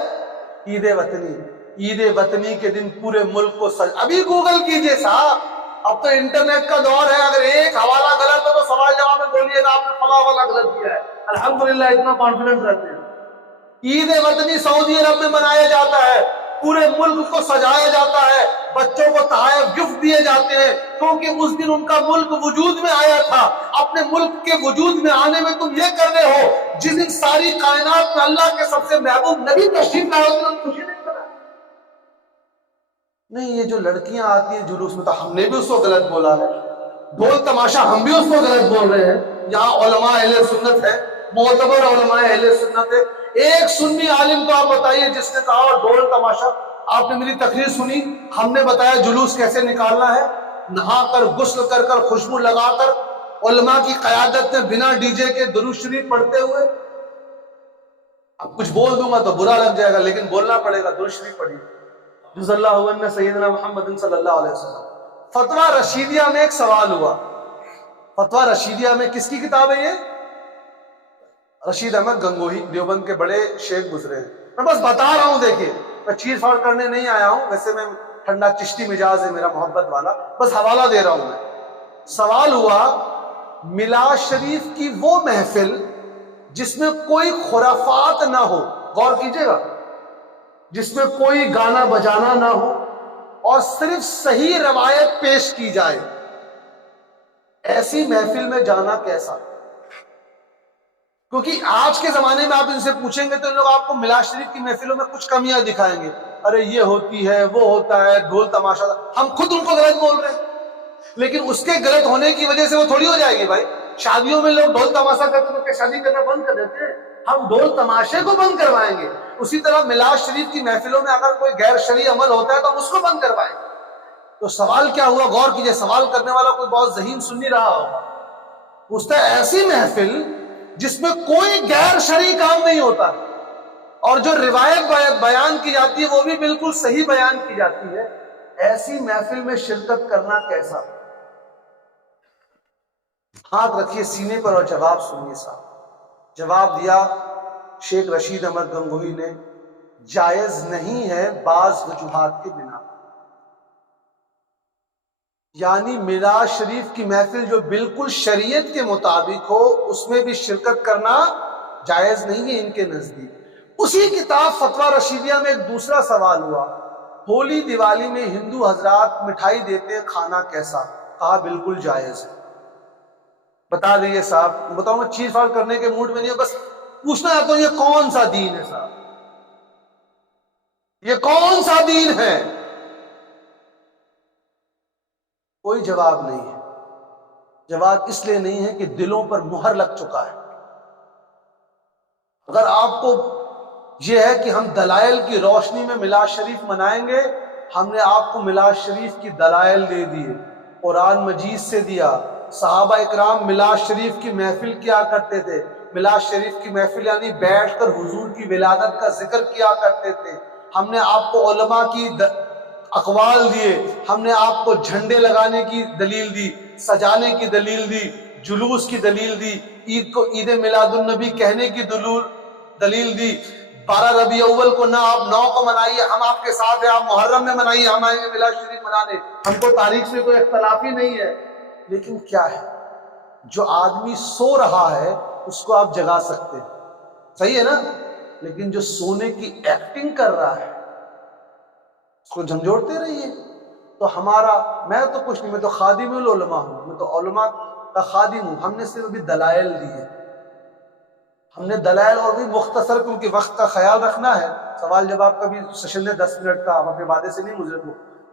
عید وطنی۔ عید وطنی کے دن پورے ملک کو ابھی گوگل کیجئے صاحب، اب تو انٹرنیٹ کا دور ہے، اگر ایک حوالہ غلط ہے تو سوال جواب میں بولیے گا آپ نے فلاں والا غلط کیا ہے۔ الحمدللہ اتنا کانفیڈنٹ رہتے ہیں۔ عید وطنی سعودی عرب میں منایا جاتا ہے، پورے ملک کو سجایا جاتا ہے، بچوں کو تحائف گفٹ دیے جاتے ہیں، کیونکہ اس دن ان کا ملک وجود میں آیا تھا۔ اپنے ملک کے وجود میں آنے میں تم یہ کر رہے ہو جس دن ساری کائنات میں اللہ کے سب سے محبوب نبی تشریف لائے، اس دن خوشی نہیں کرا۔ نہیں، یہ جو لڑکیاں آتی ہیں جلوس میں، تو ہم نے بھی اس کو غلط بولا ہے، ڈھول تماشا ہم بھی اس کو غلط بول رہے ہیں۔ یہاں علماء اہل سنت ہے، معتبر علماء اہل سنت ہے، ایک سنی عالم تو آپ بتائیے جس نے کہا ڈھول تماشا۔ آپ نے میری تقریر سنی، ہم نے بتایا جلوس کیسے نکالنا ہے، نہا کر، غسل کر کر، خوشبو لگا کر، علماء کی قیادت میں بنا ڈی جے کے درود شریف پڑھتے ہوئے۔ اب کچھ بول دوں گا تو برا لگ جائے گا، لیکن بولنا پڑے گا، درود شریف پڑھیے، جز اللہ عنہ سیدنا محمد صلی اللہ علیہ وسلم۔ فتویٰ رشیدیہ میں ایک سوال ہوا، فتویٰ رشیدیہ میں کس کی کتاب ہے یہ؟ رشید احمد گنگوہی، دیوبند کے بڑے شیخ گزرے ہیں۔ میں بس بتا رہا ہوں، دیکھیے میں چیر فاڑ کرنے نہیں آیا ہوں، ویسے میں ٹھنڈا چشتی مزاج ہے میرا، محبت والا، بس حوالہ دے رہا ہوں میں۔ سوال ہوا میلاد شریف کی وہ محفل جس میں کوئی خرافات نہ ہو، غور کیجئے گا، جس میں کوئی گانا بجانا نہ ہو اور صرف صحیح روایت پیش کی جائے، ایسی محفل میں جانا کیسا؟ کیونکہ آج کے زمانے میں آپ ان سے پوچھیں گے تو ان لوگ آپ کو میلاد شریف کی محفلوں میں کچھ کمیاں دکھائیں گے، ارے یہ ہوتی ہے، وہ ہوتا ہے، ڈھول تماشا۔ ہم خود ان کو غلط بول رہے ہیں، لیکن اس کے غلط ہونے کی وجہ سے وہ تھوڑی ہو جائے گی بھائی۔ شادیوں میں لوگ ڈھول تماشا کرتے تو کیا شادی کرنا بند کر دیتے ہیں؟ ہم ڈھول تماشے کو بند کروائیں گے۔ اسی طرح میلاد شریف کی محفلوں میں اگر کوئی غیر شرعی عمل ہوتا ہے تو ہم اس کو بند کروائیں گے۔ تو سوال کیا ہوا، غور کیجئے، سوال کرنے والا کوئی بہت ذہین سنی رہا ہوگا، پوچھتا ہے ایسی محفل جس میں کوئی غیر شرعی کام نہیں ہوتا اور جو روایت بیان کی جاتی ہے وہ بھی بالکل صحیح بیان کی جاتی ہے، ایسی محفل میں شرکت کرنا کیسا؟ ہاتھ رکھیے سینے پر اور جواب سنیے صاحب۔ جواب دیا شیخ رشید احمد گنگوہی نے، جائز نہیں ہے بعض وجوہات کے بنا پر۔ یعنی میلاد شریف کی محفل جو بالکل شریعت کے مطابق ہو اس میں بھی شرکت کرنا جائز نہیں ہے ان کے نزدیک۔ اسی کتاب فتویٰ رشیدیہ میں ایک دوسرا سوال ہوا، ہولی دیوالی میں ہندو حضرات مٹھائی دیتے ہیں، کھانا کیسا؟ کہا بالکل جائز ہے۔ بتا دیجیے صاحب، بتاؤں میں چیر فاڑ کرنے کے موڈ میں نہیں ہوں، بس پوچھنا چاہتا ہوں یہ کون سا دین ہے صاحب، یہ کون سا دین ہے؟ کوئی جواب نہیں ہے۔ جواب اس لیے نہیں ہے کہ دلوں پر مہر لگ چکا ہے۔ اگر آپ کو یہ ہے کہ ہم دلائل کی روشنی میں میلاد شریف منائیں گے، ہم نے آپ کو میلاد شریف کی دلائل دے دیے، قرآن مجید سے دیا۔ صحابہ اکرام میلاد شریف کی محفل کیا کرتے تھے، میلاد شریف کی محفل یعنی بیٹھ کر حضور کی ولادت کا ذکر کیا کرتے تھے۔ ہم نے آپ کو علماء کی اقوال دیے، ہم نے آپ کو جھنڈے لگانے کی دلیل دی، سجانے کی دلیل دی، جلوس کی دلیل دی، عید کو عید میلاد النبی کہنے کی دلیل دی۔ 12 ربیع اول کو نہ آپ 9 کو منائیے، ہم آپ کے ساتھ ہیں، آپ محرم میں منائیے، ہم آئیں گے میلاد شریف منانے، ہم کو تاریخ سے کوئی اختلاف ہی نہیں ہے۔ لیکن کیا ہے، جو آدمی سو رہا ہے اس کو آپ جگا سکتے ہیں، صحیح ہے نا، لیکن جو سونے کی ایکٹنگ کر رہا ہے اس کو جھنجھوڑتے رہیے۔ تو ہمارا، میں تو کچھ نہیں، میں تو خادم العلماء ہوں، میں تو علماء کا خادم ہوں، ہم نے صرف ابھی دلائل دی ہے، ہم نے دلائل، اور بھی مختصر کیونکہ وقت کا خیال رکھنا ہے، سوال جواب کا بھی سیشن ہے 10 منٹ کا، ہم اپنے وعدے سے نہیں گزرے،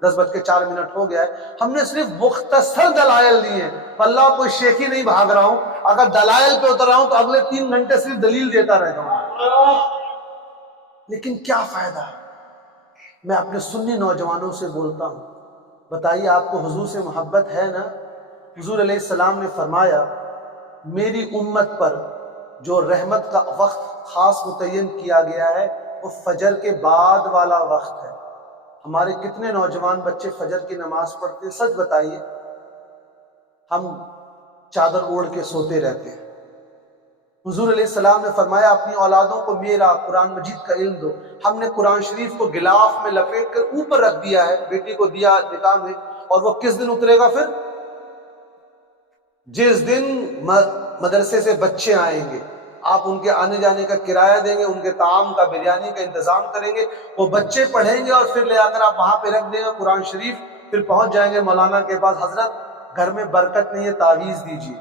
10:04 ہو گیا ہے. ہم نے صرف مختصر دلائل دیے ہیں. اللہ کوئی شیخی نہیں بھاگ رہا ہوں. اگر دلائل پہ اتر رہا ہوں تو اگلے 3 گھنٹے صرف دلیل دیتا رہتا ہوں. لیکن کیا فائدہ؟ میں اپنے سنی نوجوانوں سے بولتا ہوں، بتائیے آپ کو حضور سے محبت ہے نا؟ حضور علیہ السلام نے فرمایا میری امت پر جو رحمت کا وقت خاص متعین کیا گیا ہے وہ فجر کے بعد والا وقت ہے. ہمارے کتنے نوجوان بچے فجر کی نماز پڑھتے ہیں؟ سچ بتائیے. ہم چادر اوڑھ کے سوتے رہتے ہیں. حضور علیہ السلام نے فرمایا اپنی اولادوں کو میرا قرآن مجید کا علم دو. ہم نے قرآن شریف کو غلاف میں لپیٹ کر اوپر رکھ دیا ہے، بیٹی کو دیا نکاح میں، اور وہ کس دن اترے گا؟ پھر جس دن مدرسے سے بچے آئیں گے، آپ ان کے آنے جانے کا کرایہ دیں گے، ان کے طعام کا بریانی کا انتظام کریں گے، وہ بچے پڑھیں گے اور پھر لے آ کر آپ وہاں پہ رکھ دیں گے قرآن شریف. پھر پہنچ جائیں گے مولانا کے پاس، حضرت گھر میں برکت نہیں ہے، تعویذ دیجیے.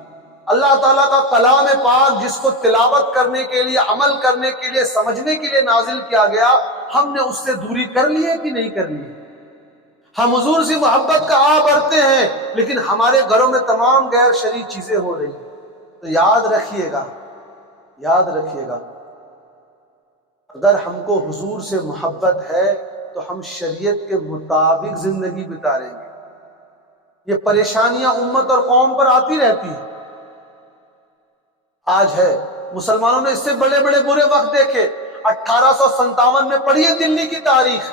اللہ تعالیٰ کا کلام پاک جس کو تلاوت کرنے کے لیے، عمل کرنے کے لیے، سمجھنے کے لیے نازل کیا گیا، ہم نے اس سے دوری کر لی ہے کہ نہیں کر لی؟ ہم حضور سے محبت کا آ بڑھتے ہیں لیکن ہمارے گھروں میں تمام غیر شرعی چیزیں ہو رہی ہیں. تو یاد رکھیے گا اگر ہم کو حضور سے محبت ہے تو ہم شریعت کے مطابق زندگی بتائیں گے. یہ پریشانیاں امت اور قوم پر آتی رہتی ہیں. آج ہے مسلمانوں نے اس سے بڑے بڑے برے وقت دیکھے. 1857 میں پڑھیے دلی کی تاریخ.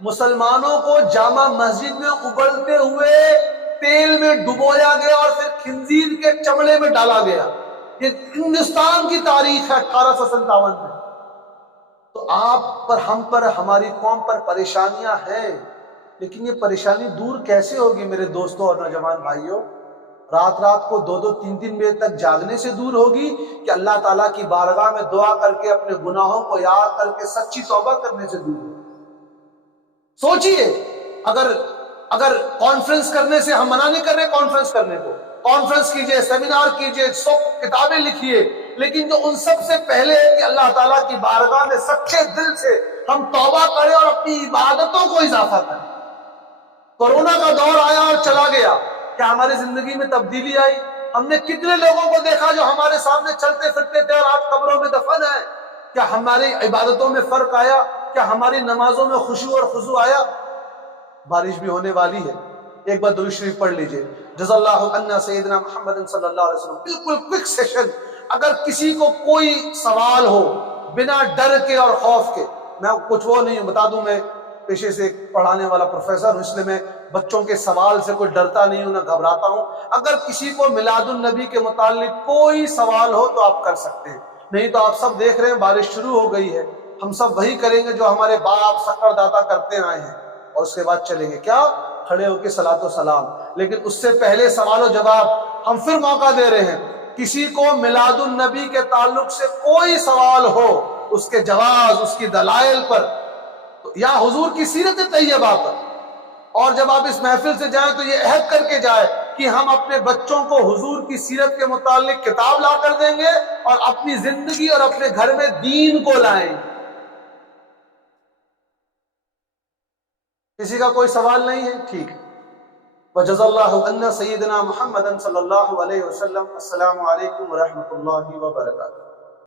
مسلمانوں کو جامع مسجد میں ابلتے ہوئے تیل میں ڈبویا گیا اور پھر خنزیر کے چمڑے میں ڈالا گیا. یہ ہندوستان کی تاریخ ہے 1857 میں. تو آپ پر، ہم پر، ہماری قوم پر پریشانیاں ہیں، لیکن یہ پریشانی دور کیسے ہوگی میرے دوستوں اور نوجوان بھائیوں؟ رات رات کو 2-3 بجے تک جاگنے سے دور ہوگی کہ اللہ تعالیٰ کی بارگاہ میں دعا کر کے اپنے گناہوں کو یاد کر کے سچی توبہ کرنے سے دور ہوگی؟ سوچئے. اگر کانفرنس کرنے سے ہم منع نہیں کر رہے، کانفرنس کرنے کو، کانفرنس کیجئے، سیمینار کیجئے، کتابیں لکھیے، لیکن جو ان سب سے پہلے ہے کہ اللہ تعالیٰ کی بارگاہ میں سچے دل سے ہم توبہ کریں اور اپنی عبادتوں کو اضافہ کریں. کورونا کا دور آیا اور چلا گیا، کیا ہماری زندگی میں تبدیلی آئی؟ ہم نے کتنے لوگوں کو دیکھا جو ہمارے سامنے چلتے پھرتے تھے اور آج قبروں میں دفن ہیں؟ کیا ہماری عبادتوں میں فرق آیا؟ کیا ہماری نمازوں میں خشوع اور خضوع آیا؟ بارش بھی ہونے والی ہے، ایک بار درود شریف پڑھ لیجئے. جزا اللہ عنا سیدنا محمد صلی اللہ علیہ وسلم. بالکل کوئک سیشن. اگر کسی کو کوئی سوال ہو بنا ڈر کے اور خوف کے، میں کچھ وہ نہیں بتا دوں، میں پیشے سے پڑھانے والا پروفیسر ہوں، اس لیے میں بچوں کے سوال سے کوئی ڈرتا نہیں ہوں، نہ گھبراتا ہوں. اگر کسی کو میلاد النبی کے متعلق کوئی سوال ہو تو آپ کر سکتے ہیں. نہیں تو آپ سب دیکھ رہے ہیں بارش شروع ہو گئی ہے، ہم سب وہی کریں گے جو ہمارے باپ سکر داتا کرتے آئے ہیں، اور اس کے بعد چلیں گے کیا؟ کھڑے ہو کے صلاۃ و سلام. لیکن اس سے پہلے سوال و جواب ہم پھر موقع دے رہے ہیں. کسی کو میلاد النبی کے تعلق سے کوئی سوال ہو، اس کے جواز، اس کی دلائل پر یا حضور کی سیرت طیبہ پر، اور جب آپ اس محفل سے جائیں تو یہ عہد کر کے جائیں کہ ہم اپنے بچوں کو حضور کی سیرت کے متعلق کتاب لا کر دیں گے اور اپنی زندگی اور اپنے گھر میں دین کو لائیں گے. کسی کا کوئی سوال نہیں ہے؟ ٹھیک ہے. وجزا اللہ عنا سیدنا محمد صلی اللہ علیہ وسلم. السلام علیکم ورحمۃ اللہ وبرکاتہ.